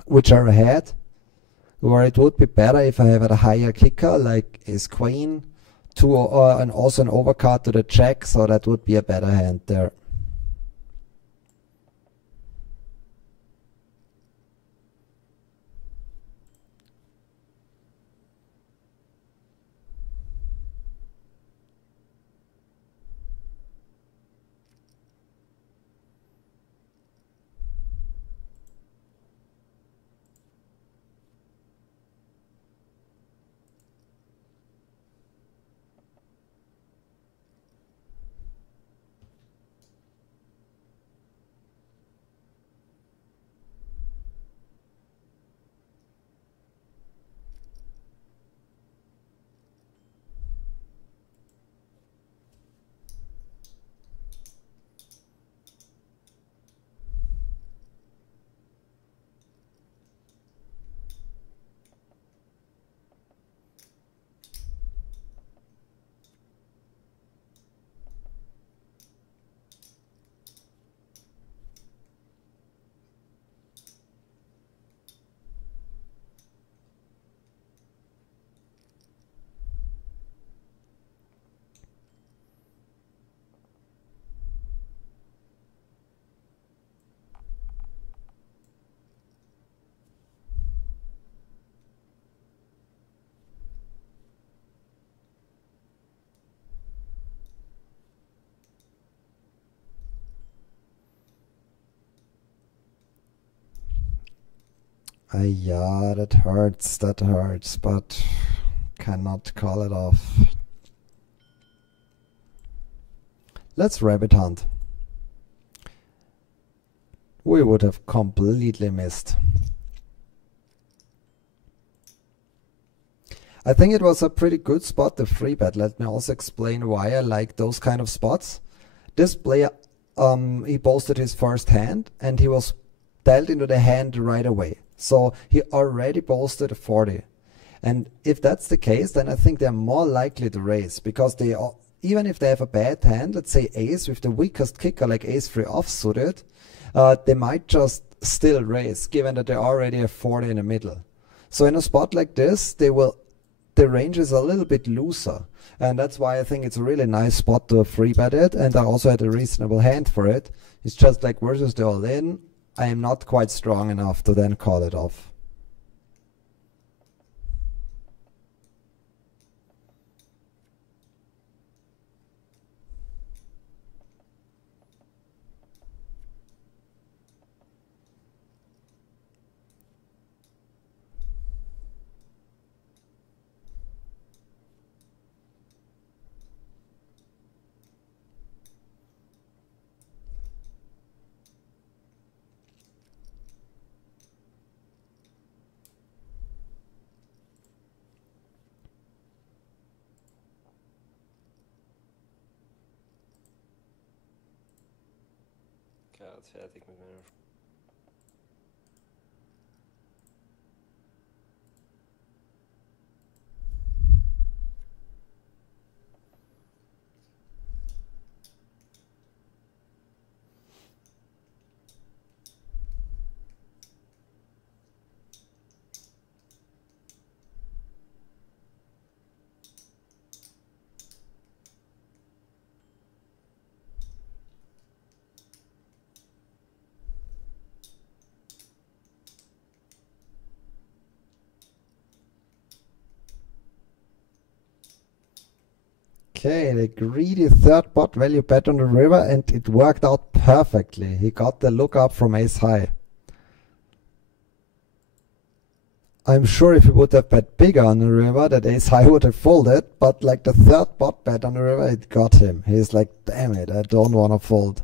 which are ahead, where it would be better if I have a higher kicker, like ace queen, and also an overcard to the check, so that would be a better hand there. Yeah, that hurts, but cannot call it off. Let's rabbit hunt. We would have completely missed. I think it was a pretty good spot, the free bet. Let me also explain why I like those kind of spots. This player, he posted his first hand, and he was dealt into the hand right away. So he already posted a 40. And if that's the case, then I think they're more likely to raise, because they are, even if they have a bad hand, let's say ace with the weakest kicker like ace-3 offsuited, they might just still raise, given that they already have 40 in the middle. So in a spot like this, the range is a little bit looser. And that's why I think it's a really nice spot to free bet it. And I also had a reasonable hand for it. It's just like versus the all-in, I am not quite strong enough to then call it off. Jetzt fertig mit meiner. Okay, the greedy third pot value bet on the river, and it worked out perfectly. He got the look up from ace high. I'm sure if he would have bet bigger on the river, that ace high would have folded, but like the third pot bet on the river, it got him. He's like, damn it, I don't want to fold.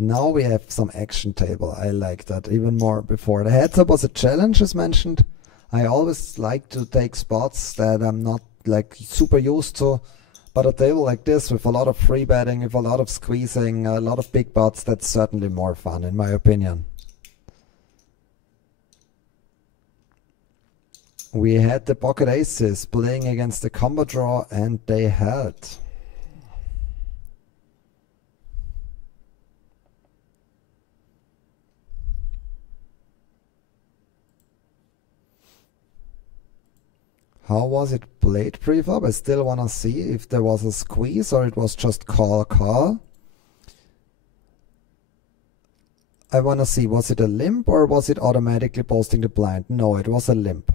Now we have some action table. I like that even more before. The heads up was a challenge, as mentioned. I always like to take spots that I'm not like super used to. But a table like this with a lot of free betting, with a lot of squeezing, a lot of big pots, that's certainly more fun in my opinion. We had the pocket aces playing against the combo draw, and they held. How was it played pre-flop? I still want to see if there was a squeeze or it was just call. I want to see, was it a limp or was it automatically posting the blind? No, it was a limp.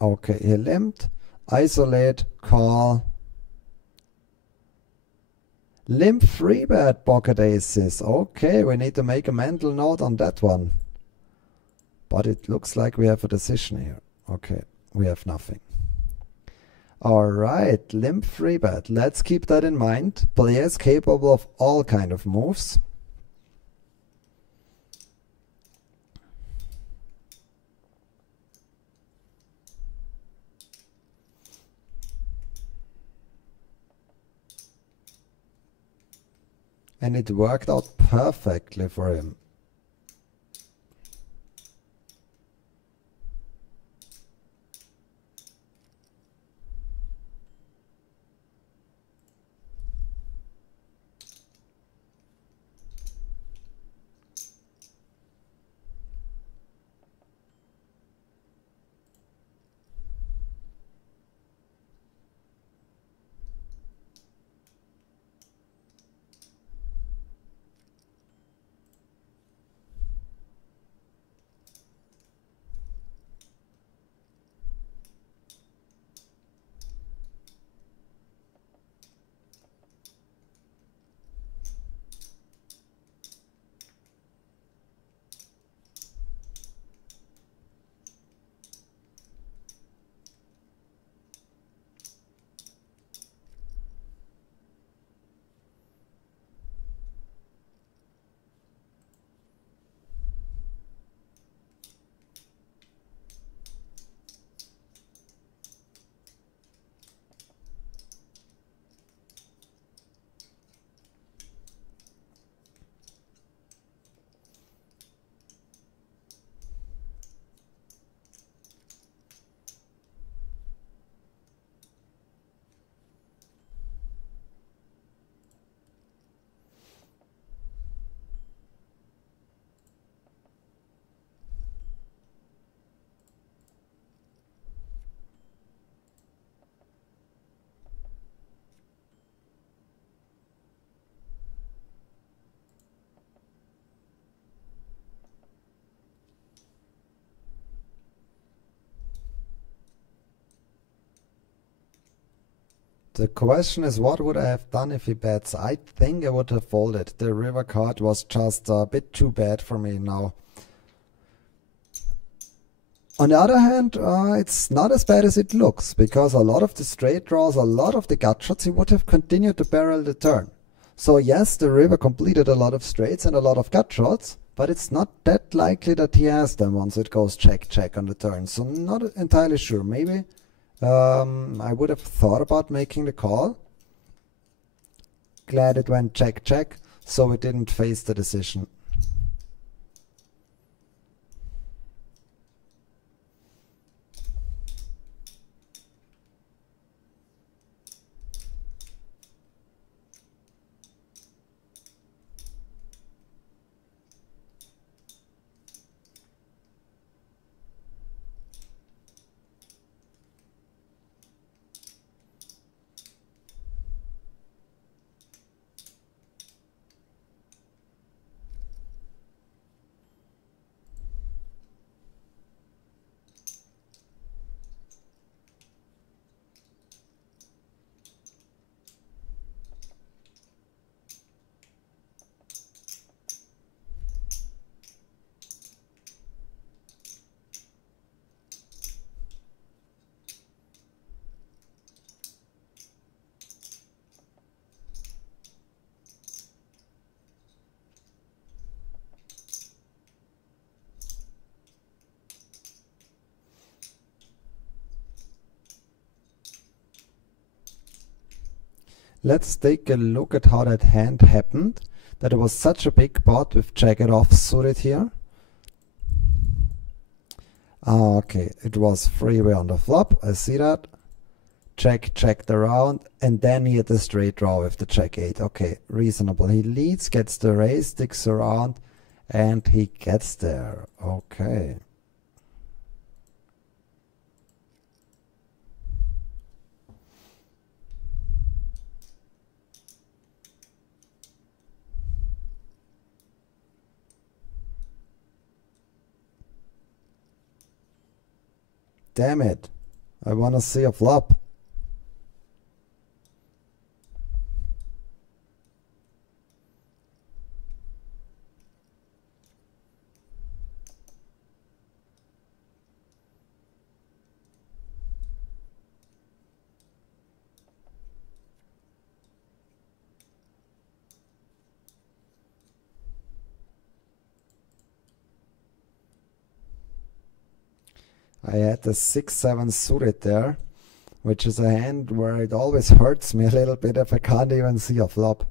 Okay, he limped. Isolate, call. Limp free bet pocket aces. Okay, we need to make a mental note on that one. But it looks like we have a decision here. Okay, we have nothing. Alright, limp free bet. Let's keep that in mind. Players capable of all kind of moves. And it worked out perfectly for him. The question is, what would I have done if he bets? I think I would have folded. The river card was just a bit too bad for me now. On the other hand, it's not as bad as it looks, because a lot of the straight draws, a lot of the gut shots, he would have continued to barrel the turn. So yes, the river completed a lot of straights and a lot of gut shots, but it's not that likely that he has them once it goes check, check on the turn. So not entirely sure. Maybe I would have thought about making the call. Glad it went check, check, so it didn't face the decision. Let's take a look at how that hand happened. That it was such a big pot with jagged off suited here. Okay, it was freeway on the flop. I see that. Jack checked around, and then he had the straight draw with the jack 8. Okay, reasonable. He leads, gets the raise, sticks around, and he gets there. Okay. Damn it. I want to see a flop. I had the 6-7 suited there, which is a hand where it always hurts me a little bit if I can't even see a flop.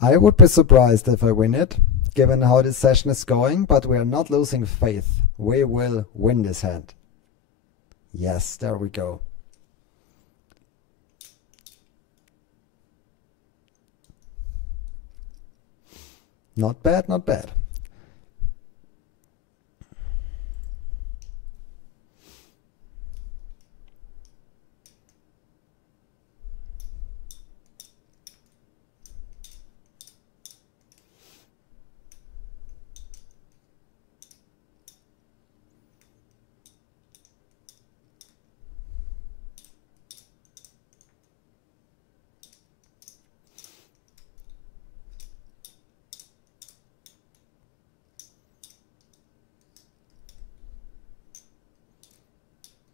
I would be surprised if I win it, given how this session is going, but we are not losing faith. We will win this hand. Yes, there we go. Not bad, not bad.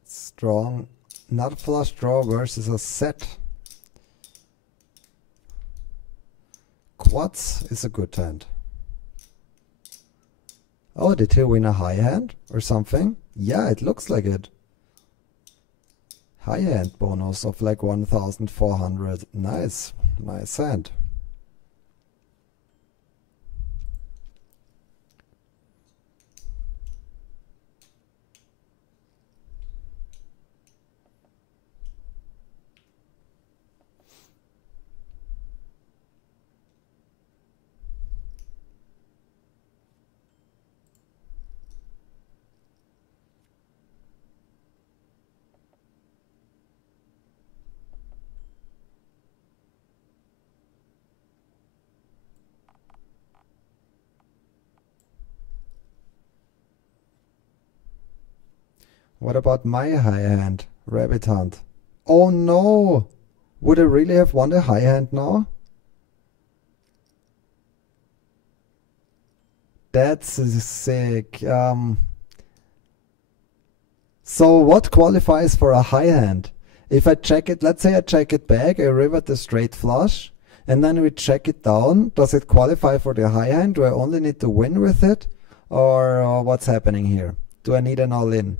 Strong, not flush draw versus a set. Quads is a good hand. Oh, did he win a high hand or something? Yeah, it looks like it. High hand bonus of like 1,400. Nice, nice hand. What about my high hand? Rabbit hunt. Oh no! Would I really have won the high hand now? That's sick. So what qualifies for a high hand? If I check it, let's say I check it back, I river the straight flush, and then we check it down. Does it qualify for the high hand? Do I only need to win with it? Or what's happening here? Do I need an all-in?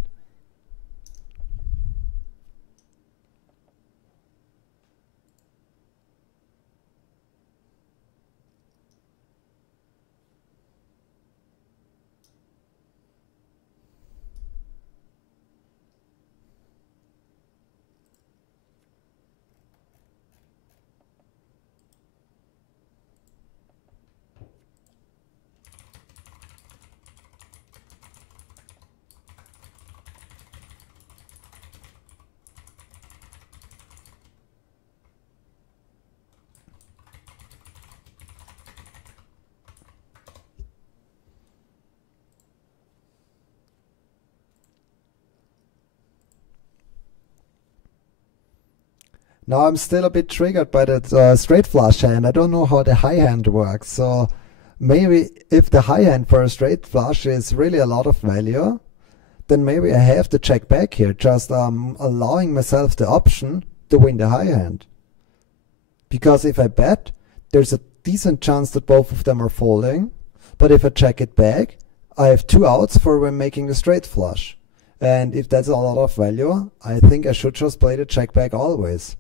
Now I'm still a bit triggered by that straight flush hand. I don't know how the high hand works. So maybe if the high hand for a straight flush is really a lot of value, then maybe I have to check back here, just allowing myself the option to win the high hand. Because if I bet, there's a decent chance that both of them are folding. But if I check it back, I have two outs for when making the straight flush. And if that's a lot of value, I think I should just play the check back always.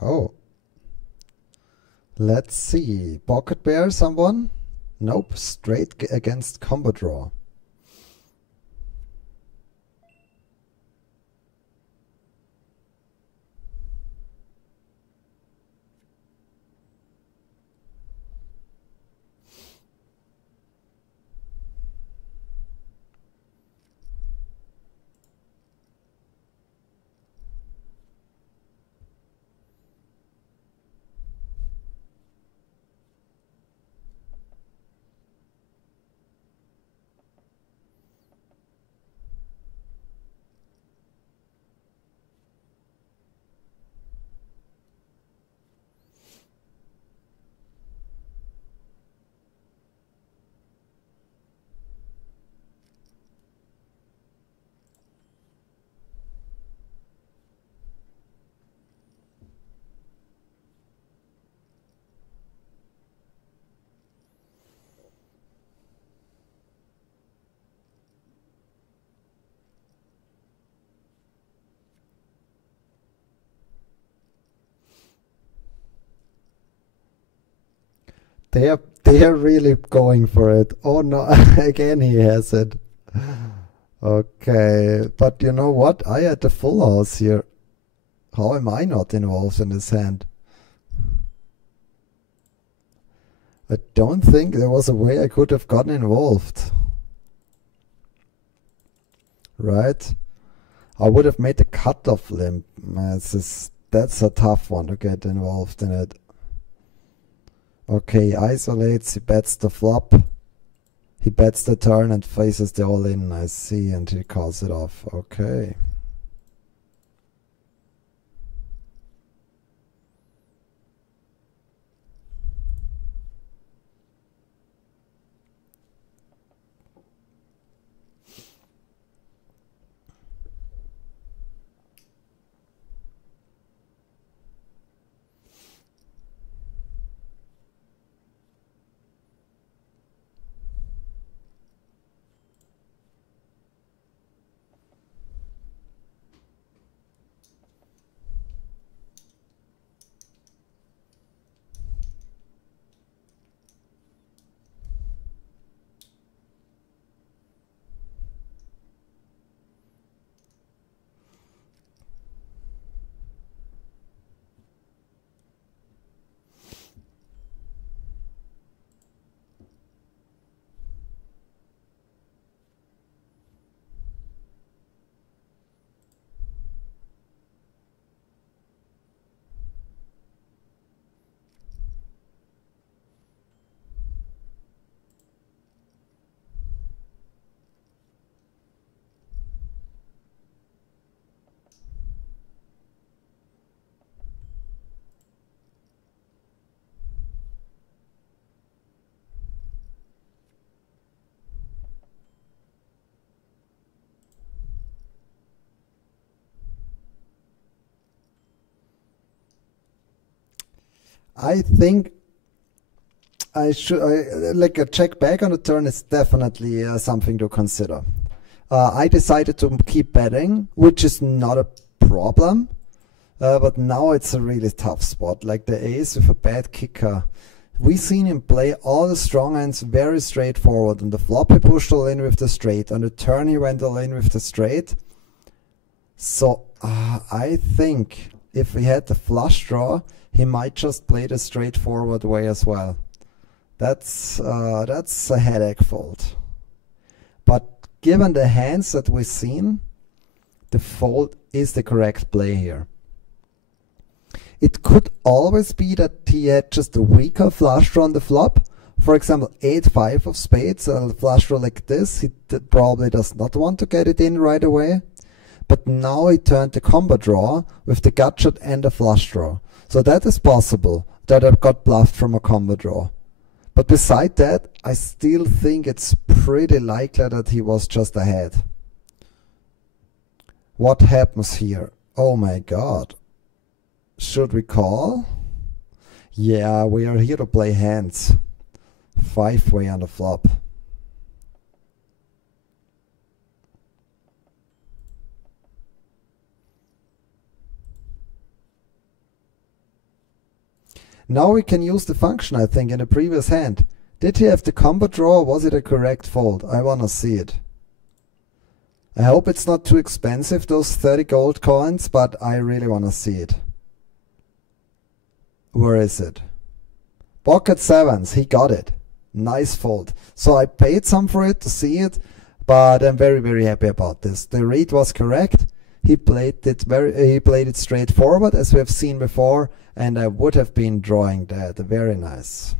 Oh. Let's see. Pocket pair, someone? Nope. Straight against combo draw. They're really going for it. Oh no, again he has it. Okay, but you know what? I had the full house here. How am I not involved in this hand? I don't think there was a way I could have gotten involved. Right? I would have made the cutoff limp. This is that's a tough one to get involved in it. Okay, isolates, he bets the flop. He bets the turn and faces the all-in, I see, and he calls it off. Okay. I think like a check back on the turn is definitely something to consider. I decided to keep betting, which is not a problem, but now it's a really tough spot. Like the ace with a bad kicker. We seen him play all the strong hands very straightforward. On the flop he pushed all in with the straight. On the turn he went all in with the straight. So I think if we had the flush draw, he might just play the straightforward way as well. That's a headache fold. But given the hands that we've seen, the fold is the correct play here. It could always be that he had just a weaker flush draw on the flop. For example, 8-5 of spades, a flush draw like this. He probably does not want to get it in right away. But now he turned the combo draw with the gut shot and a flush draw. So that is possible, that I got bluffed from a combo draw. But beside that, I still think it's pretty likely that he was just ahead. What happens here? Oh my god. Should we call? Yeah, we are here to play hands. 5-way on the flop. Now we can use the function, I think, in the previous hand. Did he have the combo draw or was it a correct fold? I wanna see it. I hope it's not too expensive, those 30 gold coins, but I really wanna see it. Where is it? Pocket sevens, he got it. Nice fold. So I paid some for it to see it, but I'm very, very happy about this. The read was correct. He played it straightforward as we have seen before, and I would have been drawing that. Very nice.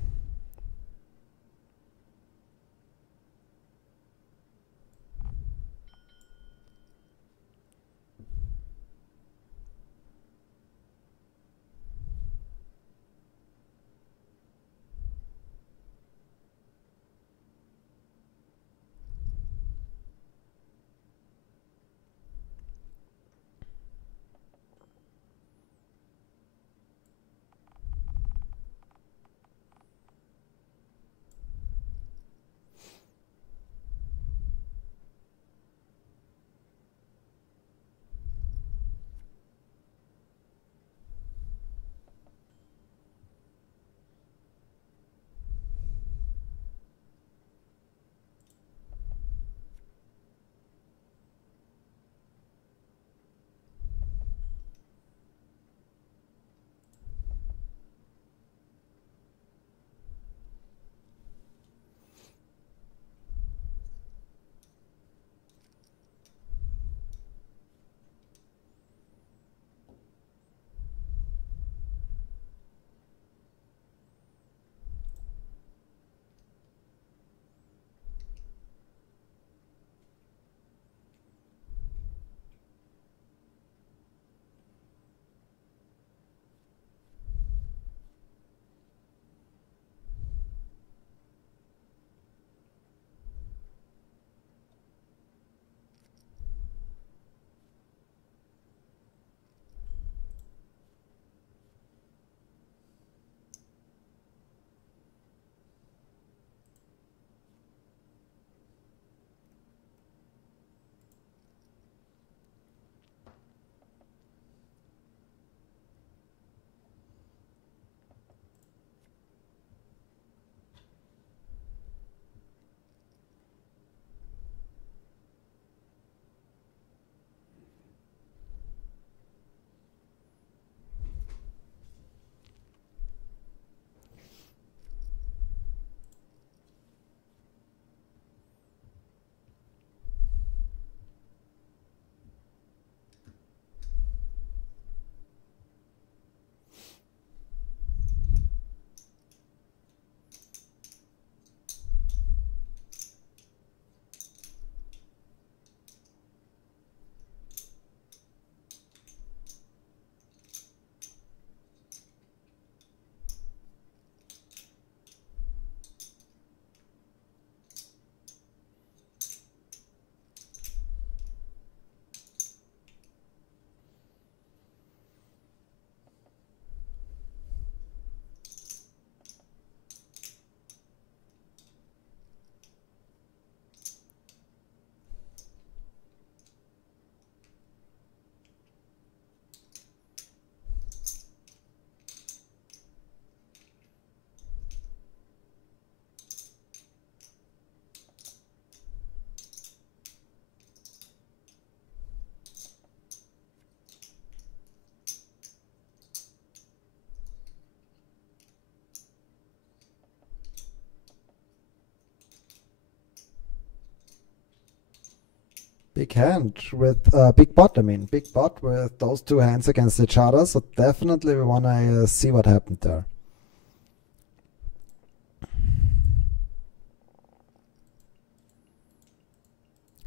big hand with big pot. I mean, big pot with those two hands against each other. So definitely we want to see what happened there.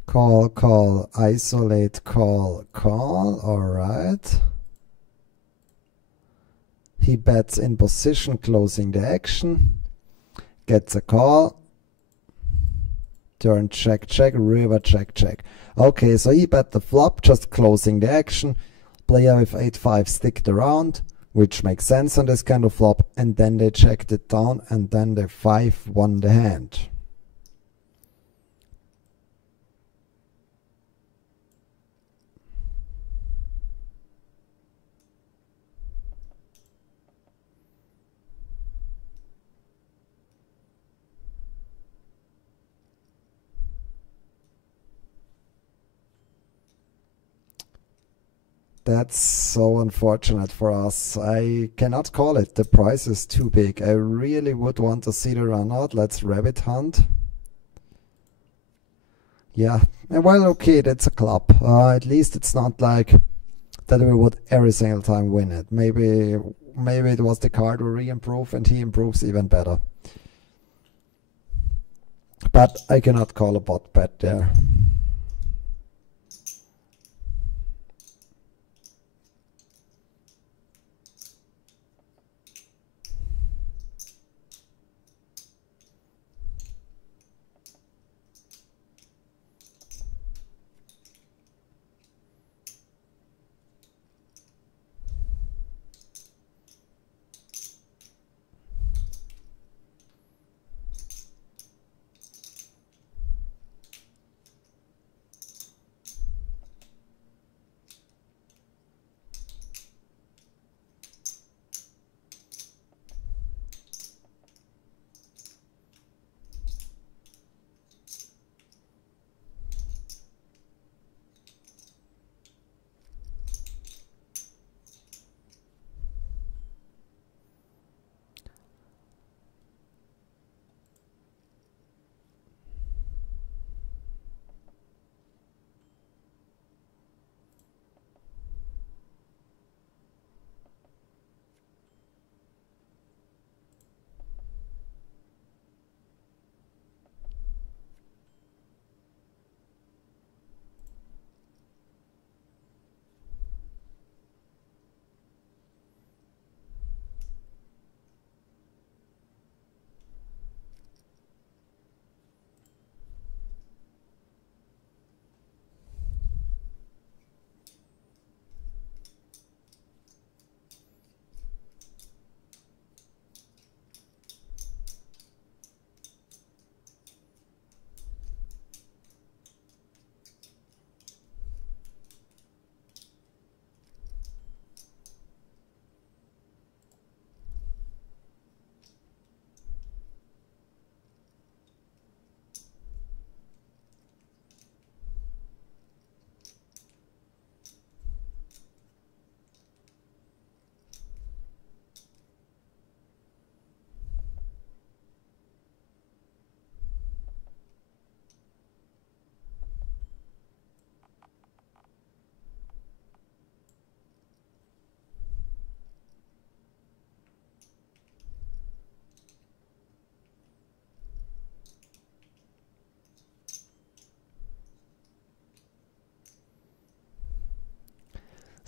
Call, call, isolate, call, call. All right. He bets in position, closing the action. Gets a call. Turn check, check, river check, check. Okay, so he bet the flop, just closing the action. Player with 8-5 sticked around, which makes sense on this kind of flop. And then they checked it down, and then the 5 won the hand. That's so unfortunate for us. I cannot call it. The price is too big. I really would want to see the run out. Let's rabbit hunt. Yeah, well, okay, that's a club. At least it's not like that we would every single time win it. Maybe it was the card we re-improve and he improves even better. But I cannot call a bot bet there.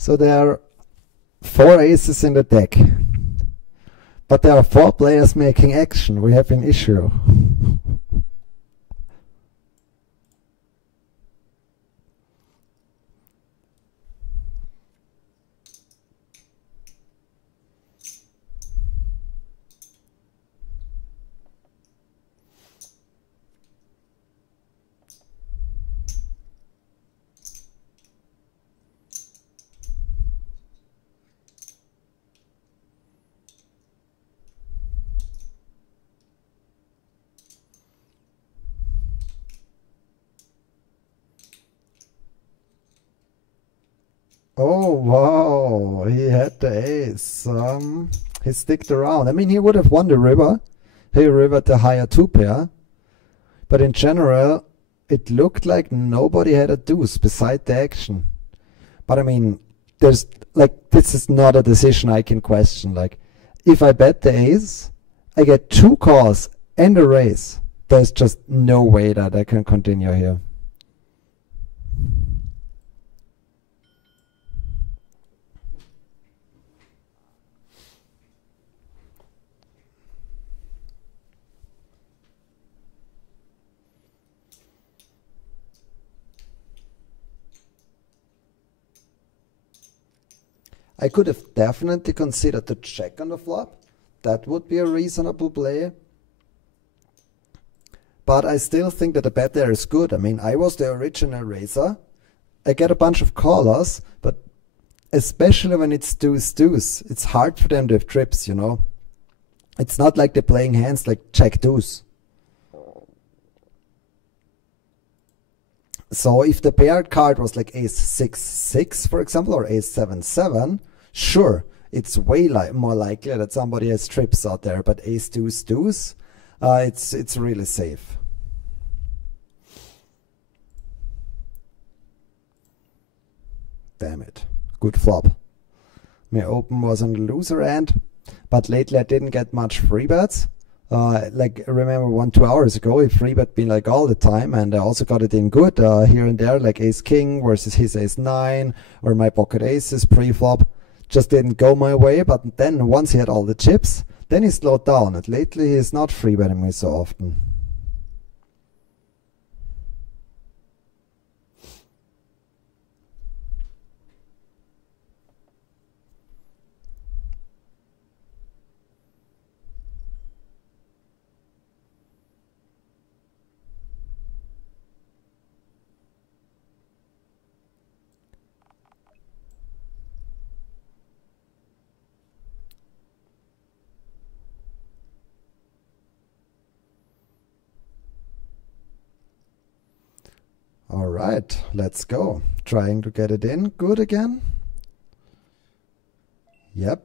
So there are 4 aces in the deck, but there are 4 players making action. We have an issue. Oh, wow, he had the ace. He sticked around. I mean, he would have won the river. He rivered the higher 2 pair. But in general, it looked like nobody had a deuce beside the action. But I mean, there's like, this is not a decision I can question. Like, if I bet the ace, I get 2 calls and a raise. There's just no way that I can continue here. I could have definitely considered the check on the flop. That would be a reasonable play. But I still think that the bet there is good. I mean, I was the original raiser. I get a bunch of callers, but especially when it's deuce-deuce, it's hard for them to have trips, you know. It's not like they're playing hands like jack-deuce. So if the paired card was like ace-6-6, for example, or ace-7-7, sure, it's way more likely that somebody has trips out there. But ace-deuce-deuce, it's really safe. Damn it. Good flop. My open was on the loser end, but lately I didn't get much free bets. Like, remember 1-2 hours ago, he free bet me like all the time, and I also got it in good here and there, like ace king versus his ace 9, or my pocket aces pre-flop. Just didn't go my way, but then once he had all the chips, then he slowed down, and lately he's not free betting me so often. All right, let's go. Trying to get it in. Good again. Yep.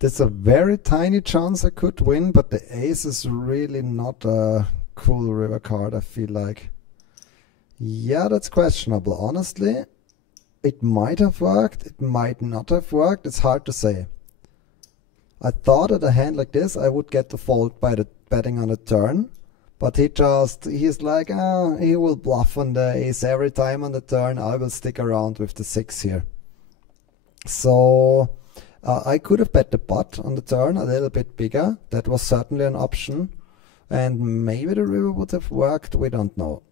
There's a very tiny chance I could win, but the ace is really not a cool river card, I feel like. Yeah, that's questionable. Honestly, it might have worked, it might not have worked, it's hard to say. I thought at a hand like this I would get the fold by the betting on the turn, but he's like, he will bluff on the ace every time on the turn. I will stick around with the 6 here. So I could have bet the pot on the turn a little bit bigger. That was certainly an option. And maybe the river would have worked, we don't know.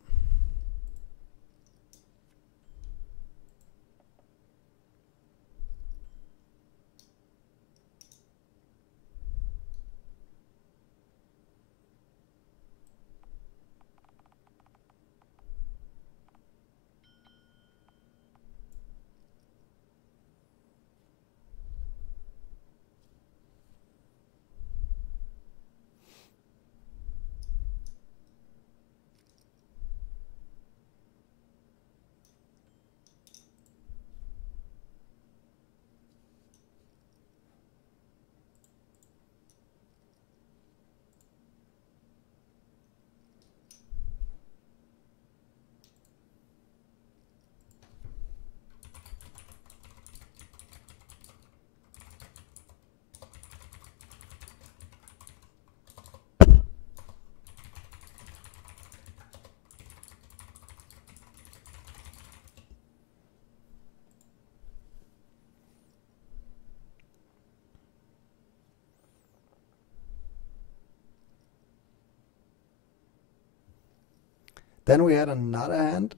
Then we had another hand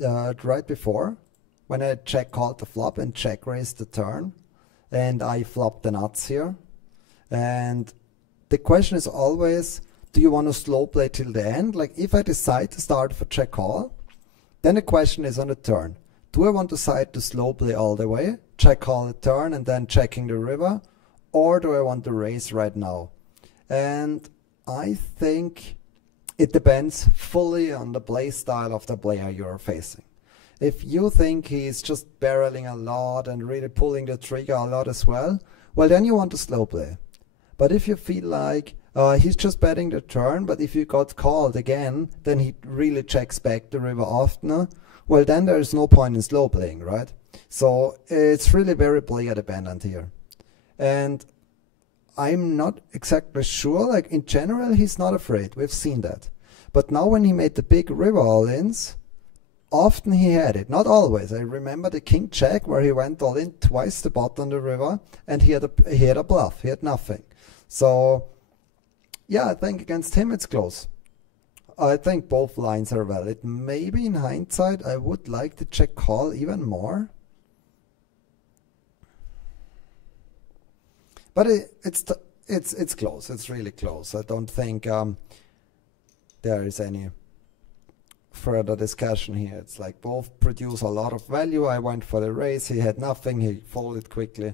right before, when I check called the flop and check raised the turn, and I flopped the nuts here. And the question is always, do you want to slow play till the end? Like if I decide to start with a check call, then the question is on the turn. Do I want to decide to slow play all the way, check call the turn and then checking the river, or do I want to raise right now? And I think it depends fully on the play style of the player you're facing. If you think he's just barreling a lot and really pulling the trigger a lot as well, well then you want to slow play. But if you feel like he's just betting the turn, but if you got called again, then he really checks back the river oftener, well then there is no point in slow playing, right? So it's really very player dependent here. And I'm not exactly sure, like in general he's not afraid, we've seen that. But now when he made the big river all-ins, often he had it, not always. I remember the king check where he went all in twice the pot on the river and he had a bluff, he had nothing. So yeah, I think against him it's close. I think both lines are valid. Maybe in hindsight I would like to check call even more. But it's close. It's really close. I don't think there is any further discussion here. It's like both produce a lot of value. I went for the raise. He had nothing. He folded quickly.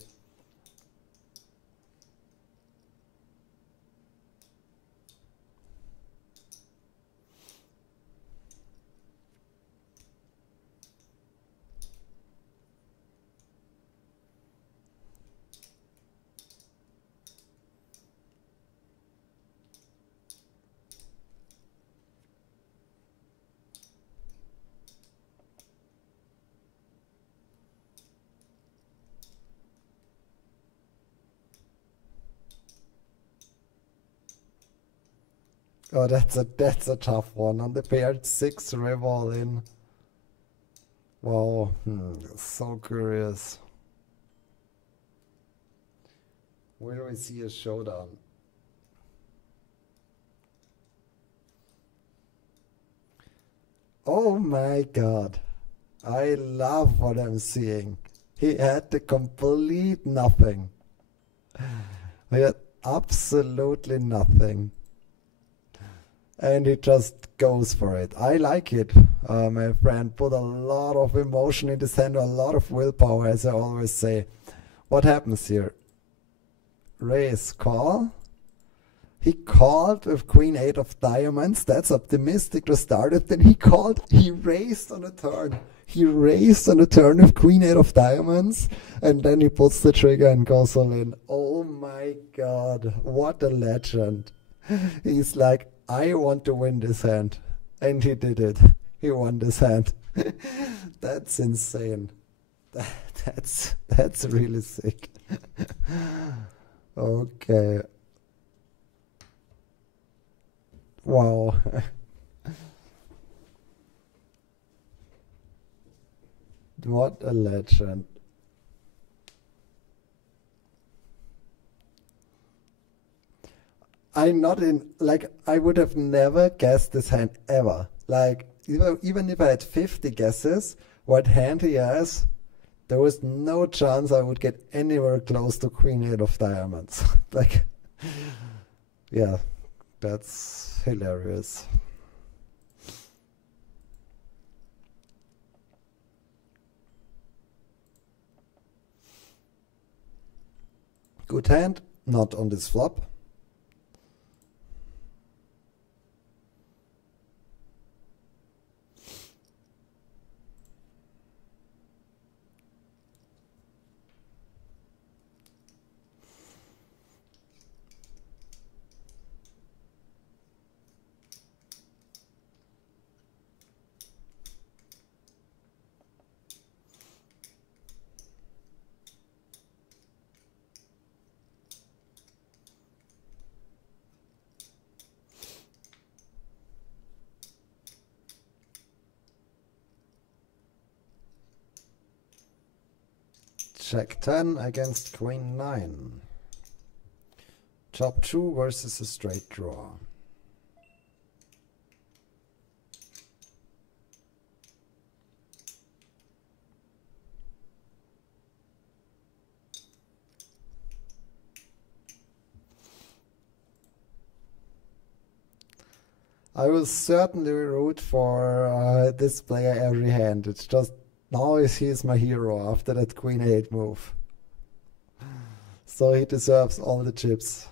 Oh, that's a tough one. On the paired 6 river all in. Wow, so curious. Where do we see a showdown? Oh my god. I love what I'm seeing. He had the complete nothing. He had absolutely nothing. And he just goes for it. I like it. My friend put a lot of emotion in his hand, a lot of willpower, as I always say. What happens here? Raise, call. He called with Queen 8 of diamonds. That's optimistic to start it. Then he raised on a turn. He raised on a turn with Queen 8 of diamonds. And then he puts the trigger and goes all in. Oh my god, what a legend. He's like, I want to win this hand. And he did it. He won this hand. That's insane. That's really sick. Okay. Wow. What a legend. I'm not in, like, I would have never guessed this hand ever. Like, even if I had 50 guesses what hand he has, there was no chance I would get anywhere close to Queen 8 of diamonds. Like, yeah, that's hilarious. Good hand, not on this flop. Jack 10 against Queen 9. Top 2 versus a straight draw. I will certainly root for this player every hand. It's just now he's my hero after that Queen 8 move. So he deserves all the chips.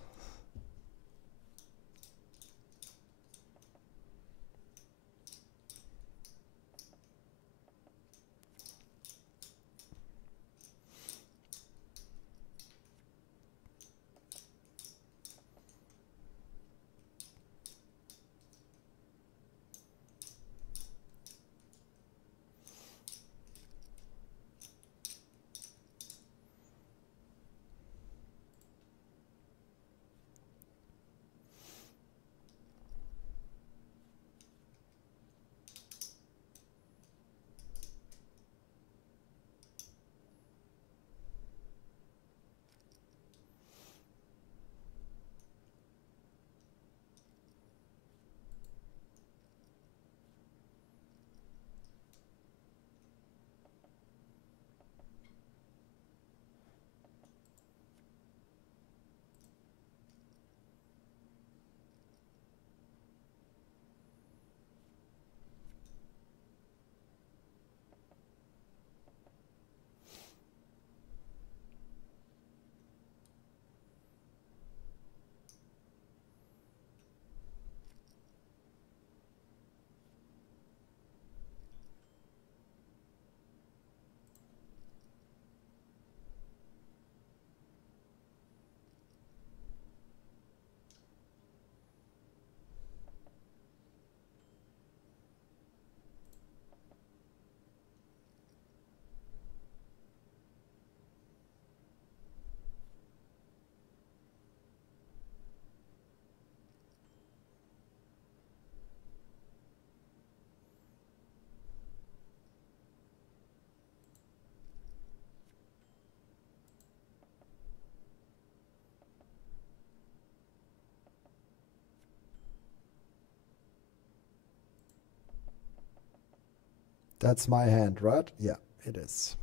That's my hand, right? Yeah, it is.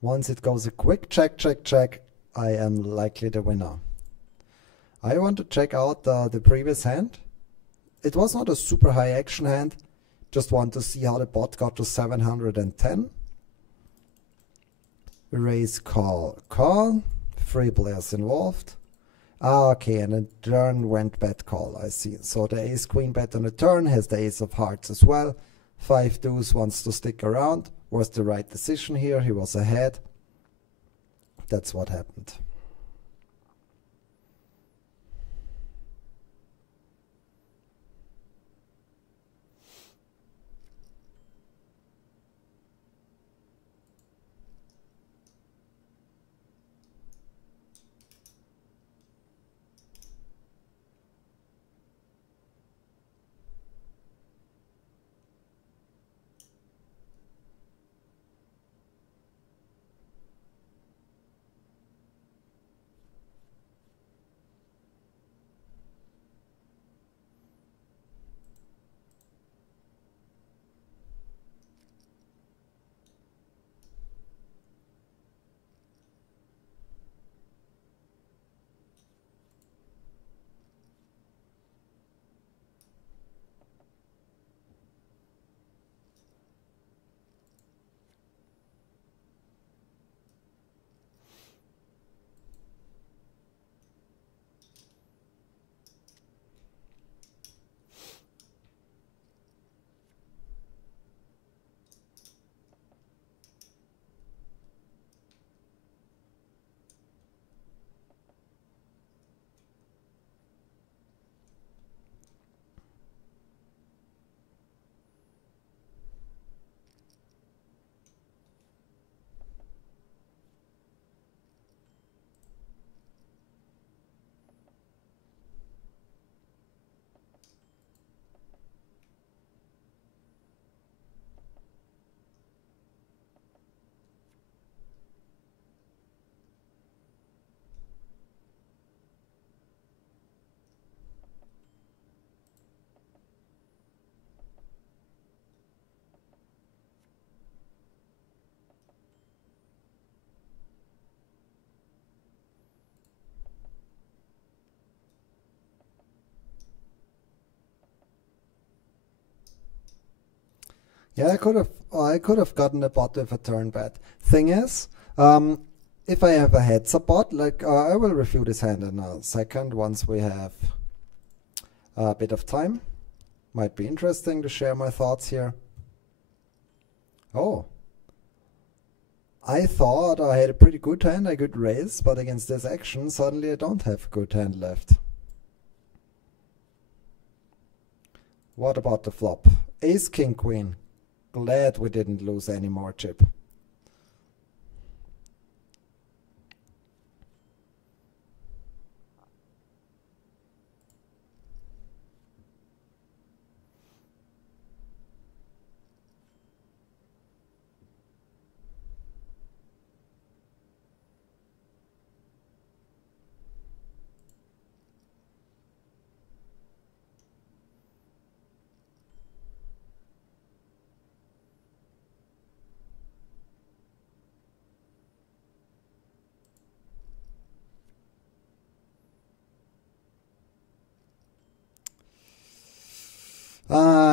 Once it goes a quick check, check, check, I am likely the winner. I want to check out the previous hand. It was not a super high action hand. Just want to see how the pot got to 710. Raise, call, call. 3 players involved. Ah, okay, and the turn went bet call, I see. So the ace queen bet on the turn has the ace of hearts as well. 5 deuce wants to stick around. Was the right decision here? He was ahead. That's what happened. Yeah, I could have gotten a pot with a turn bet. Thing is, if I have a heads up pot, like I will review this hand in a second once we have a bit of time. Might be interesting to share my thoughts here. Oh, I thought I had a pretty good hand, I could raise, but against this action, suddenly I don't have a good hand left. What about the flop? Ace, king, queen. Glad we didn't lose any more chip.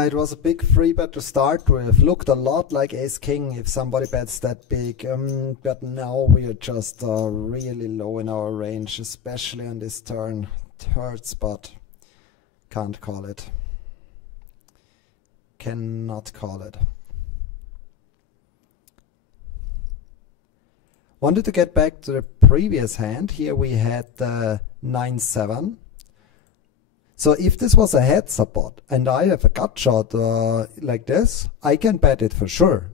It was a big free bet to start with. Looked a lot like ace-king if somebody bets that big. But now we are just really low in our range, especially on this turn. It hurts, but can't call it. Cannot call it. Wanted to get back to the previous hand. Here we had 9-7. So if this was a heads up pot and I have a gut shot like this, I can bet it for sure.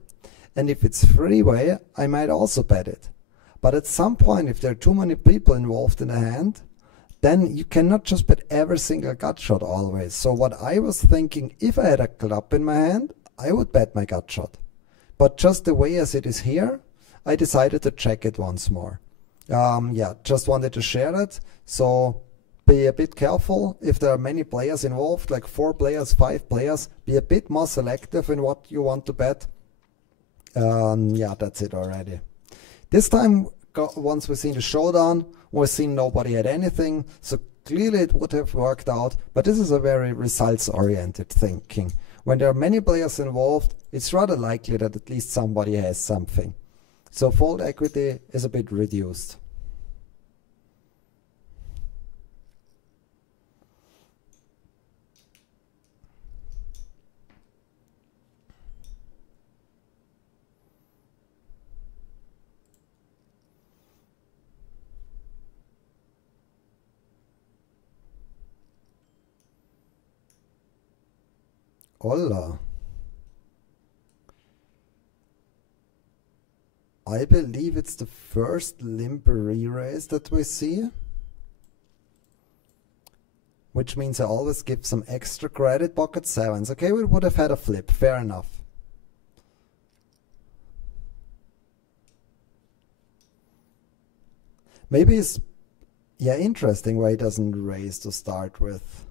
And if it's freeway, I might also bet it. But at some point, if there are too many people involved in the hand, then you cannot just bet every single gut shot always. So what I was thinking, if I had a club in my hand, I would bet my gut shot. But just the way as it is here, I decided to check it once more. Yeah, just wanted to share it. So be a bit careful if there are many players involved, like 4 players, 5 players. Be a bit more selective in what you want to bet. Yeah, that's it already. This time, once we've seen the showdown, we've seen nobody had anything, so clearly it would have worked out. But this is a very results-oriented thinking. When there are many players involved, it's rather likely that at least somebody has something. So fold equity is a bit reduced. Hola. I believe it's the first limp re-raise that we see, which means I always give some extra credit. Pocket sevens. Okay, we would have had a flip. Fair enough. Maybe it's, yeah, interesting why he doesn't raise to start with.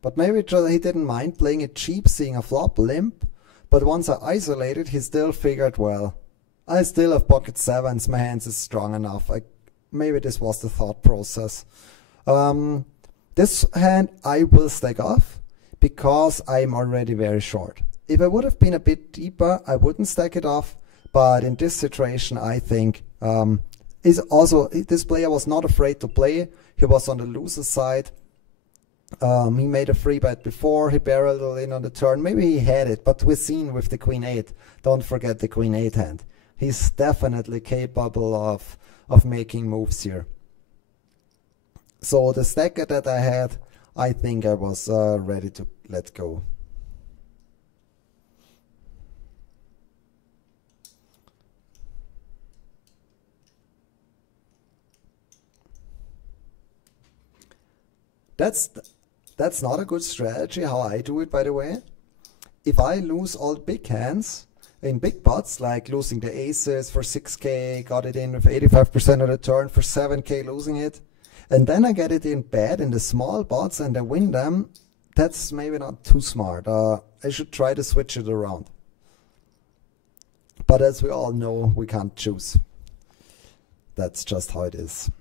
But maybe he didn't mind playing it cheap, seeing a flop limp. But once I isolated, he still figured, well, I still have pocket sevens, my hands is strong enough. Maybe this was the thought process. This hand I will stack off because I'm already very short. If I would have been a bit deeper, I wouldn't stack it off. But in this situation, I think this player was not afraid to play. He was on the loser side. He made a free bet before, he barreled in on the turn. Maybe he had it, but we've seen with the Queen 8. Don't forget the Queen 8 hand. He's definitely capable of making moves here. So the stacker that I had, I think I was ready to let go. That's not a good strategy, how I do it, by the way. If I lose all big hands in big pots, like losing the aces for 6k, got it in with 85% of the turn for 7k, losing it, and then I get it in bad in the small pots and I win them, that's maybe not too smart. I should try to switch it around. But as we all know, we can't choose. That's just how it is.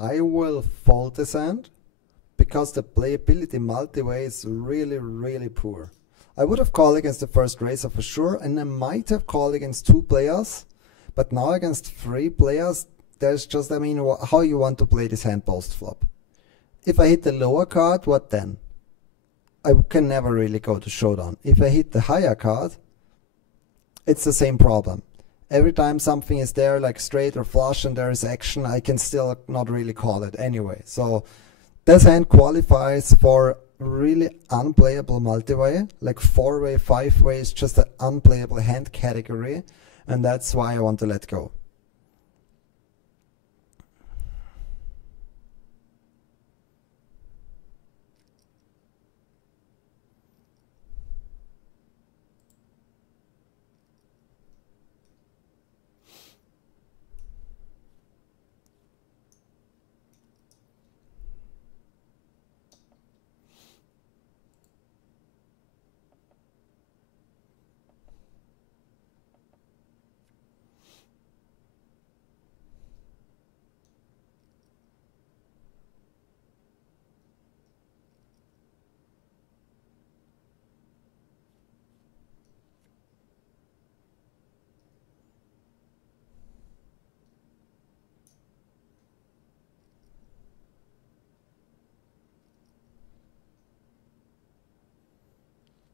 I will fold this hand because the playability multi-way is really, really poor. I would have called against the first raiser for sure, and I might have called against 2 players, but now against 3 players, there's just, I mean, how you want to play this hand post-flop. If I hit the lower card, what then? I can never really go to showdown. If I hit the higher card, it's the same problem. Every time something is there, like straight or flush, and there is action, I can still not really call it anyway. So this hand qualifies for really unplayable multi-way, like 4-way, 5-way is just an unplayable hand category, and that's why I want to let go.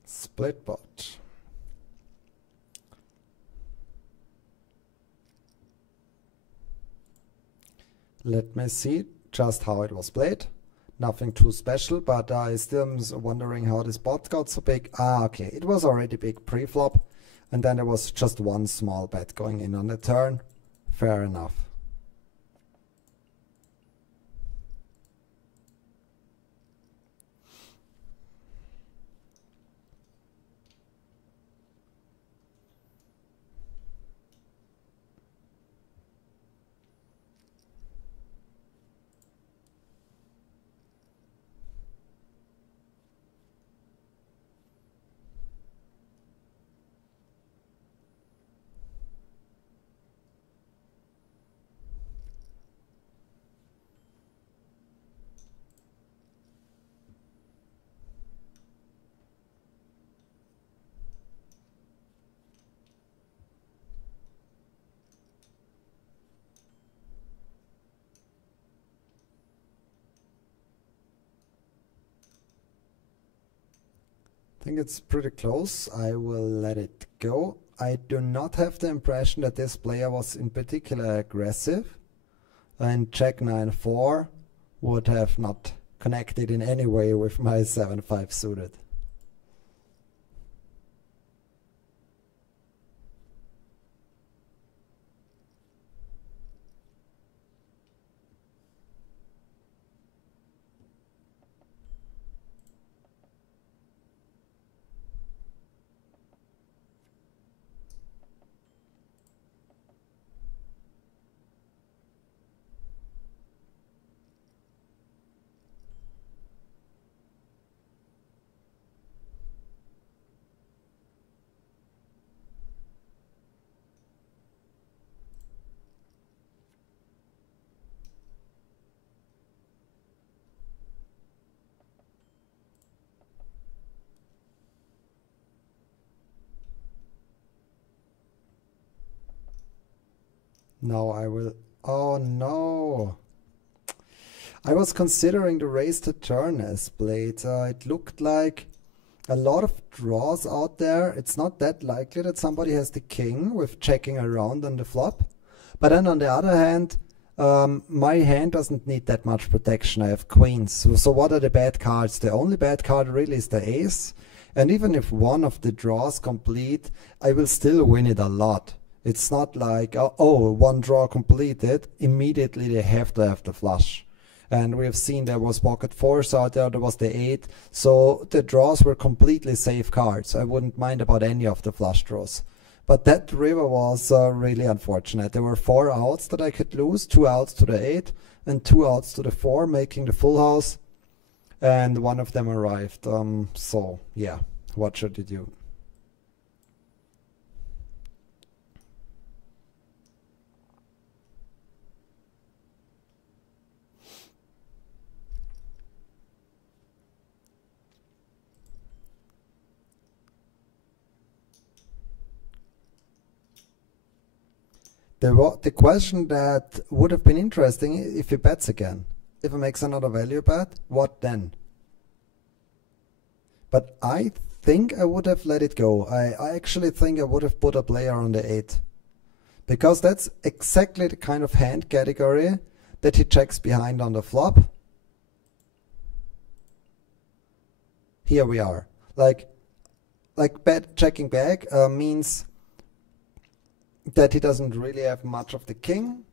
Split pot. Let me see just how it was played. Nothing too special, but I still am wondering how this pot got so big. Ah, okay, it was already big pre-flop, and then there was just one small bet going in on the turn. Fair enough. I think it's pretty close. I will let it go. I do not have the impression that this player was in particular aggressive, and check 9-4 would have not connected in any way with my 7-5 suited. Now I will, oh no, I was considering to raise the turn as played. It looked like a lot of draws out there. It's not that likely that somebody has the king with checking around on the flop. But then on the other hand, my hand doesn't need that much protection. I have queens. So what are the bad cards? The only bad card really is the ace. And even if one of the draws complete, I will still win it a lot. It's not like, oh, one draw completed, immediately they have to have the flush. And we have seen there was pocket fours out there was the 8. So the draws were completely safe cards. I wouldn't mind about any of the flush draws. But that river was really unfortunate. There were 4 outs that I could lose, 2 outs to the 8 and 2 outs to the 4, making the full house. And one of them arrived. So yeah, what should you do? The question that would have been interesting if he bets again. If he makes another value bet, what then? But I think I would have let it go. I actually think I would have put a player on the 8. Because that's exactly the kind of hand category that he checks behind on the flop. Here we are. Like bet checking back means that he doesn't really have much of the king.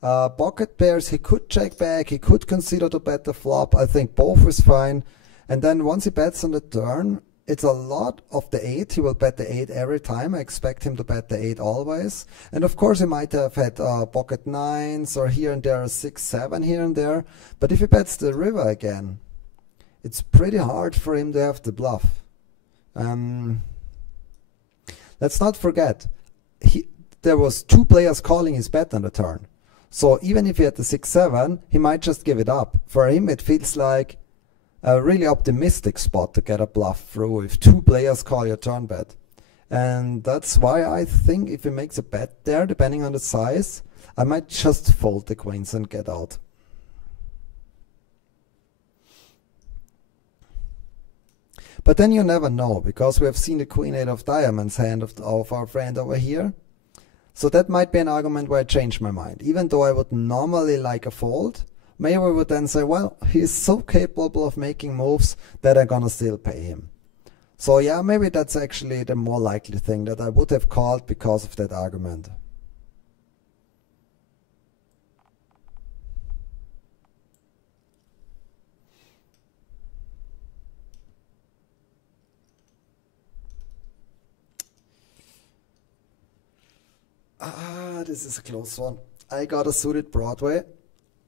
Pocket pairs, he could check back, he could consider to bet the flop. I think both is fine. And then once he bets on the turn, it's a lot of the 8. He will bet the 8 every time. I expect him to bet the 8 always. And of course he might have had pocket 9s or here and there a 6, 7 here and there. But if he bets the river again, it's pretty hard for him to have the bluff. Let's not forget, there was 2 players calling his bet on the turn. So even if he had the 6-7, he might just give it up. For him, it feels like a really optimistic spot to get a bluff through if 2 players call your turn bet. And that's why I think if he makes a bet there, depending on the size, I might just fold the queens and get out. But then you never know, because we have seen the Queen 8 of Diamonds hand of our friend over here. So that might be an argument where I change my mind. Even though I would normally like a fold, maybe we would then say, well, he's so capable of making moves that I'm gonna still pay him. So yeah, maybe that's actually the more likely thing, that I would have called because of that argument. This is a close one. I got a suited Broadway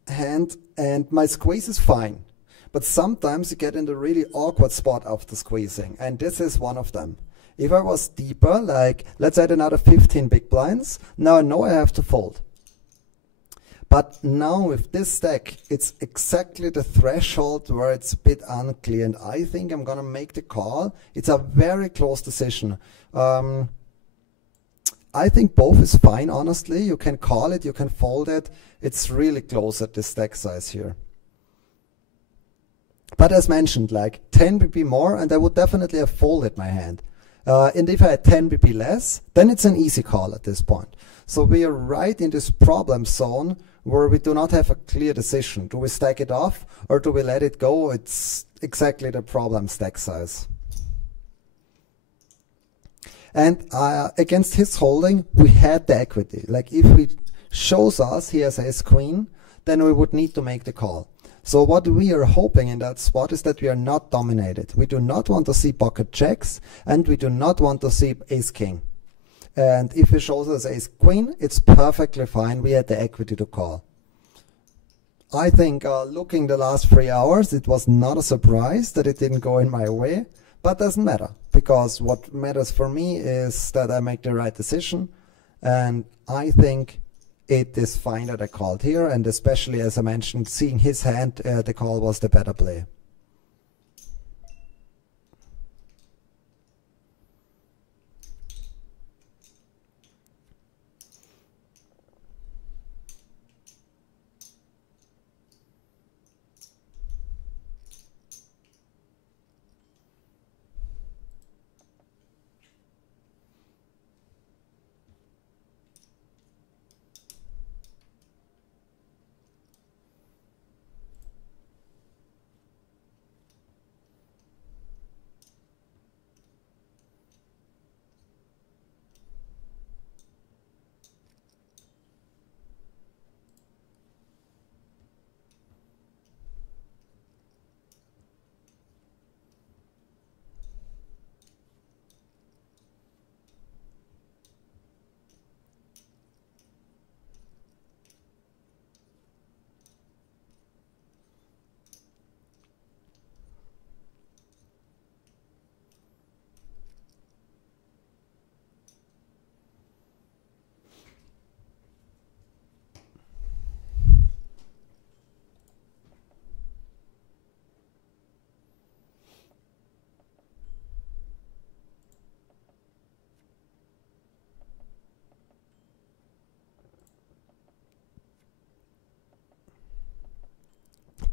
hand and my squeeze is fine. But sometimes you get in the really awkward spot after squeezing, and this is one of them. If I was deeper, like let's add another 15 big blinds, now I know I have to fold. But now with this stack, it's exactly the threshold where it's a bit unclear, and I think I'm gonna make the call. It's a very close decision. I think both is fine, honestly. You can call it, you can fold it. It's really close at this stack size here. But as mentioned, like 10 BP more, and I would definitely have folded my hand. And if I had 10 BP less, then it's an easy call at this point. So we are right in this problem zone where we do not have a clear decision. Do we stack it off or do we let it go? It's exactly the problem stack size. And against his holding, we had the equity. Like if he shows us he has ace queen, then we would need to make the call. So what we are hoping in that spot is that we are not dominated. We do not want to see pocket jacks, and we do not want to see ace king. And if he shows us ace queen, it's perfectly fine. We had the equity to call. I think looking the last 3 hours, it was not a surprise that it didn't go in my way, but doesn't matter, because what matters for me is that I make the right decision, and I think it is fine that I called here, and especially as I mentioned, seeing his hand, the call was the better play.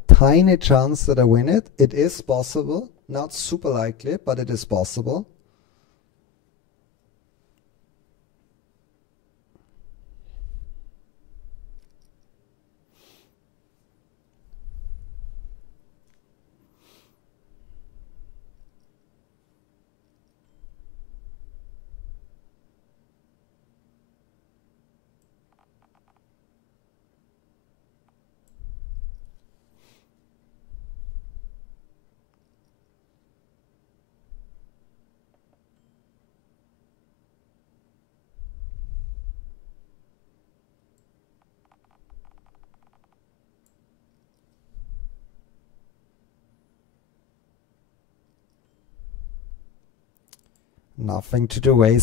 Tiny chance that I win it. It is possible. Not super likely, but it is possible. Nothing to do, ace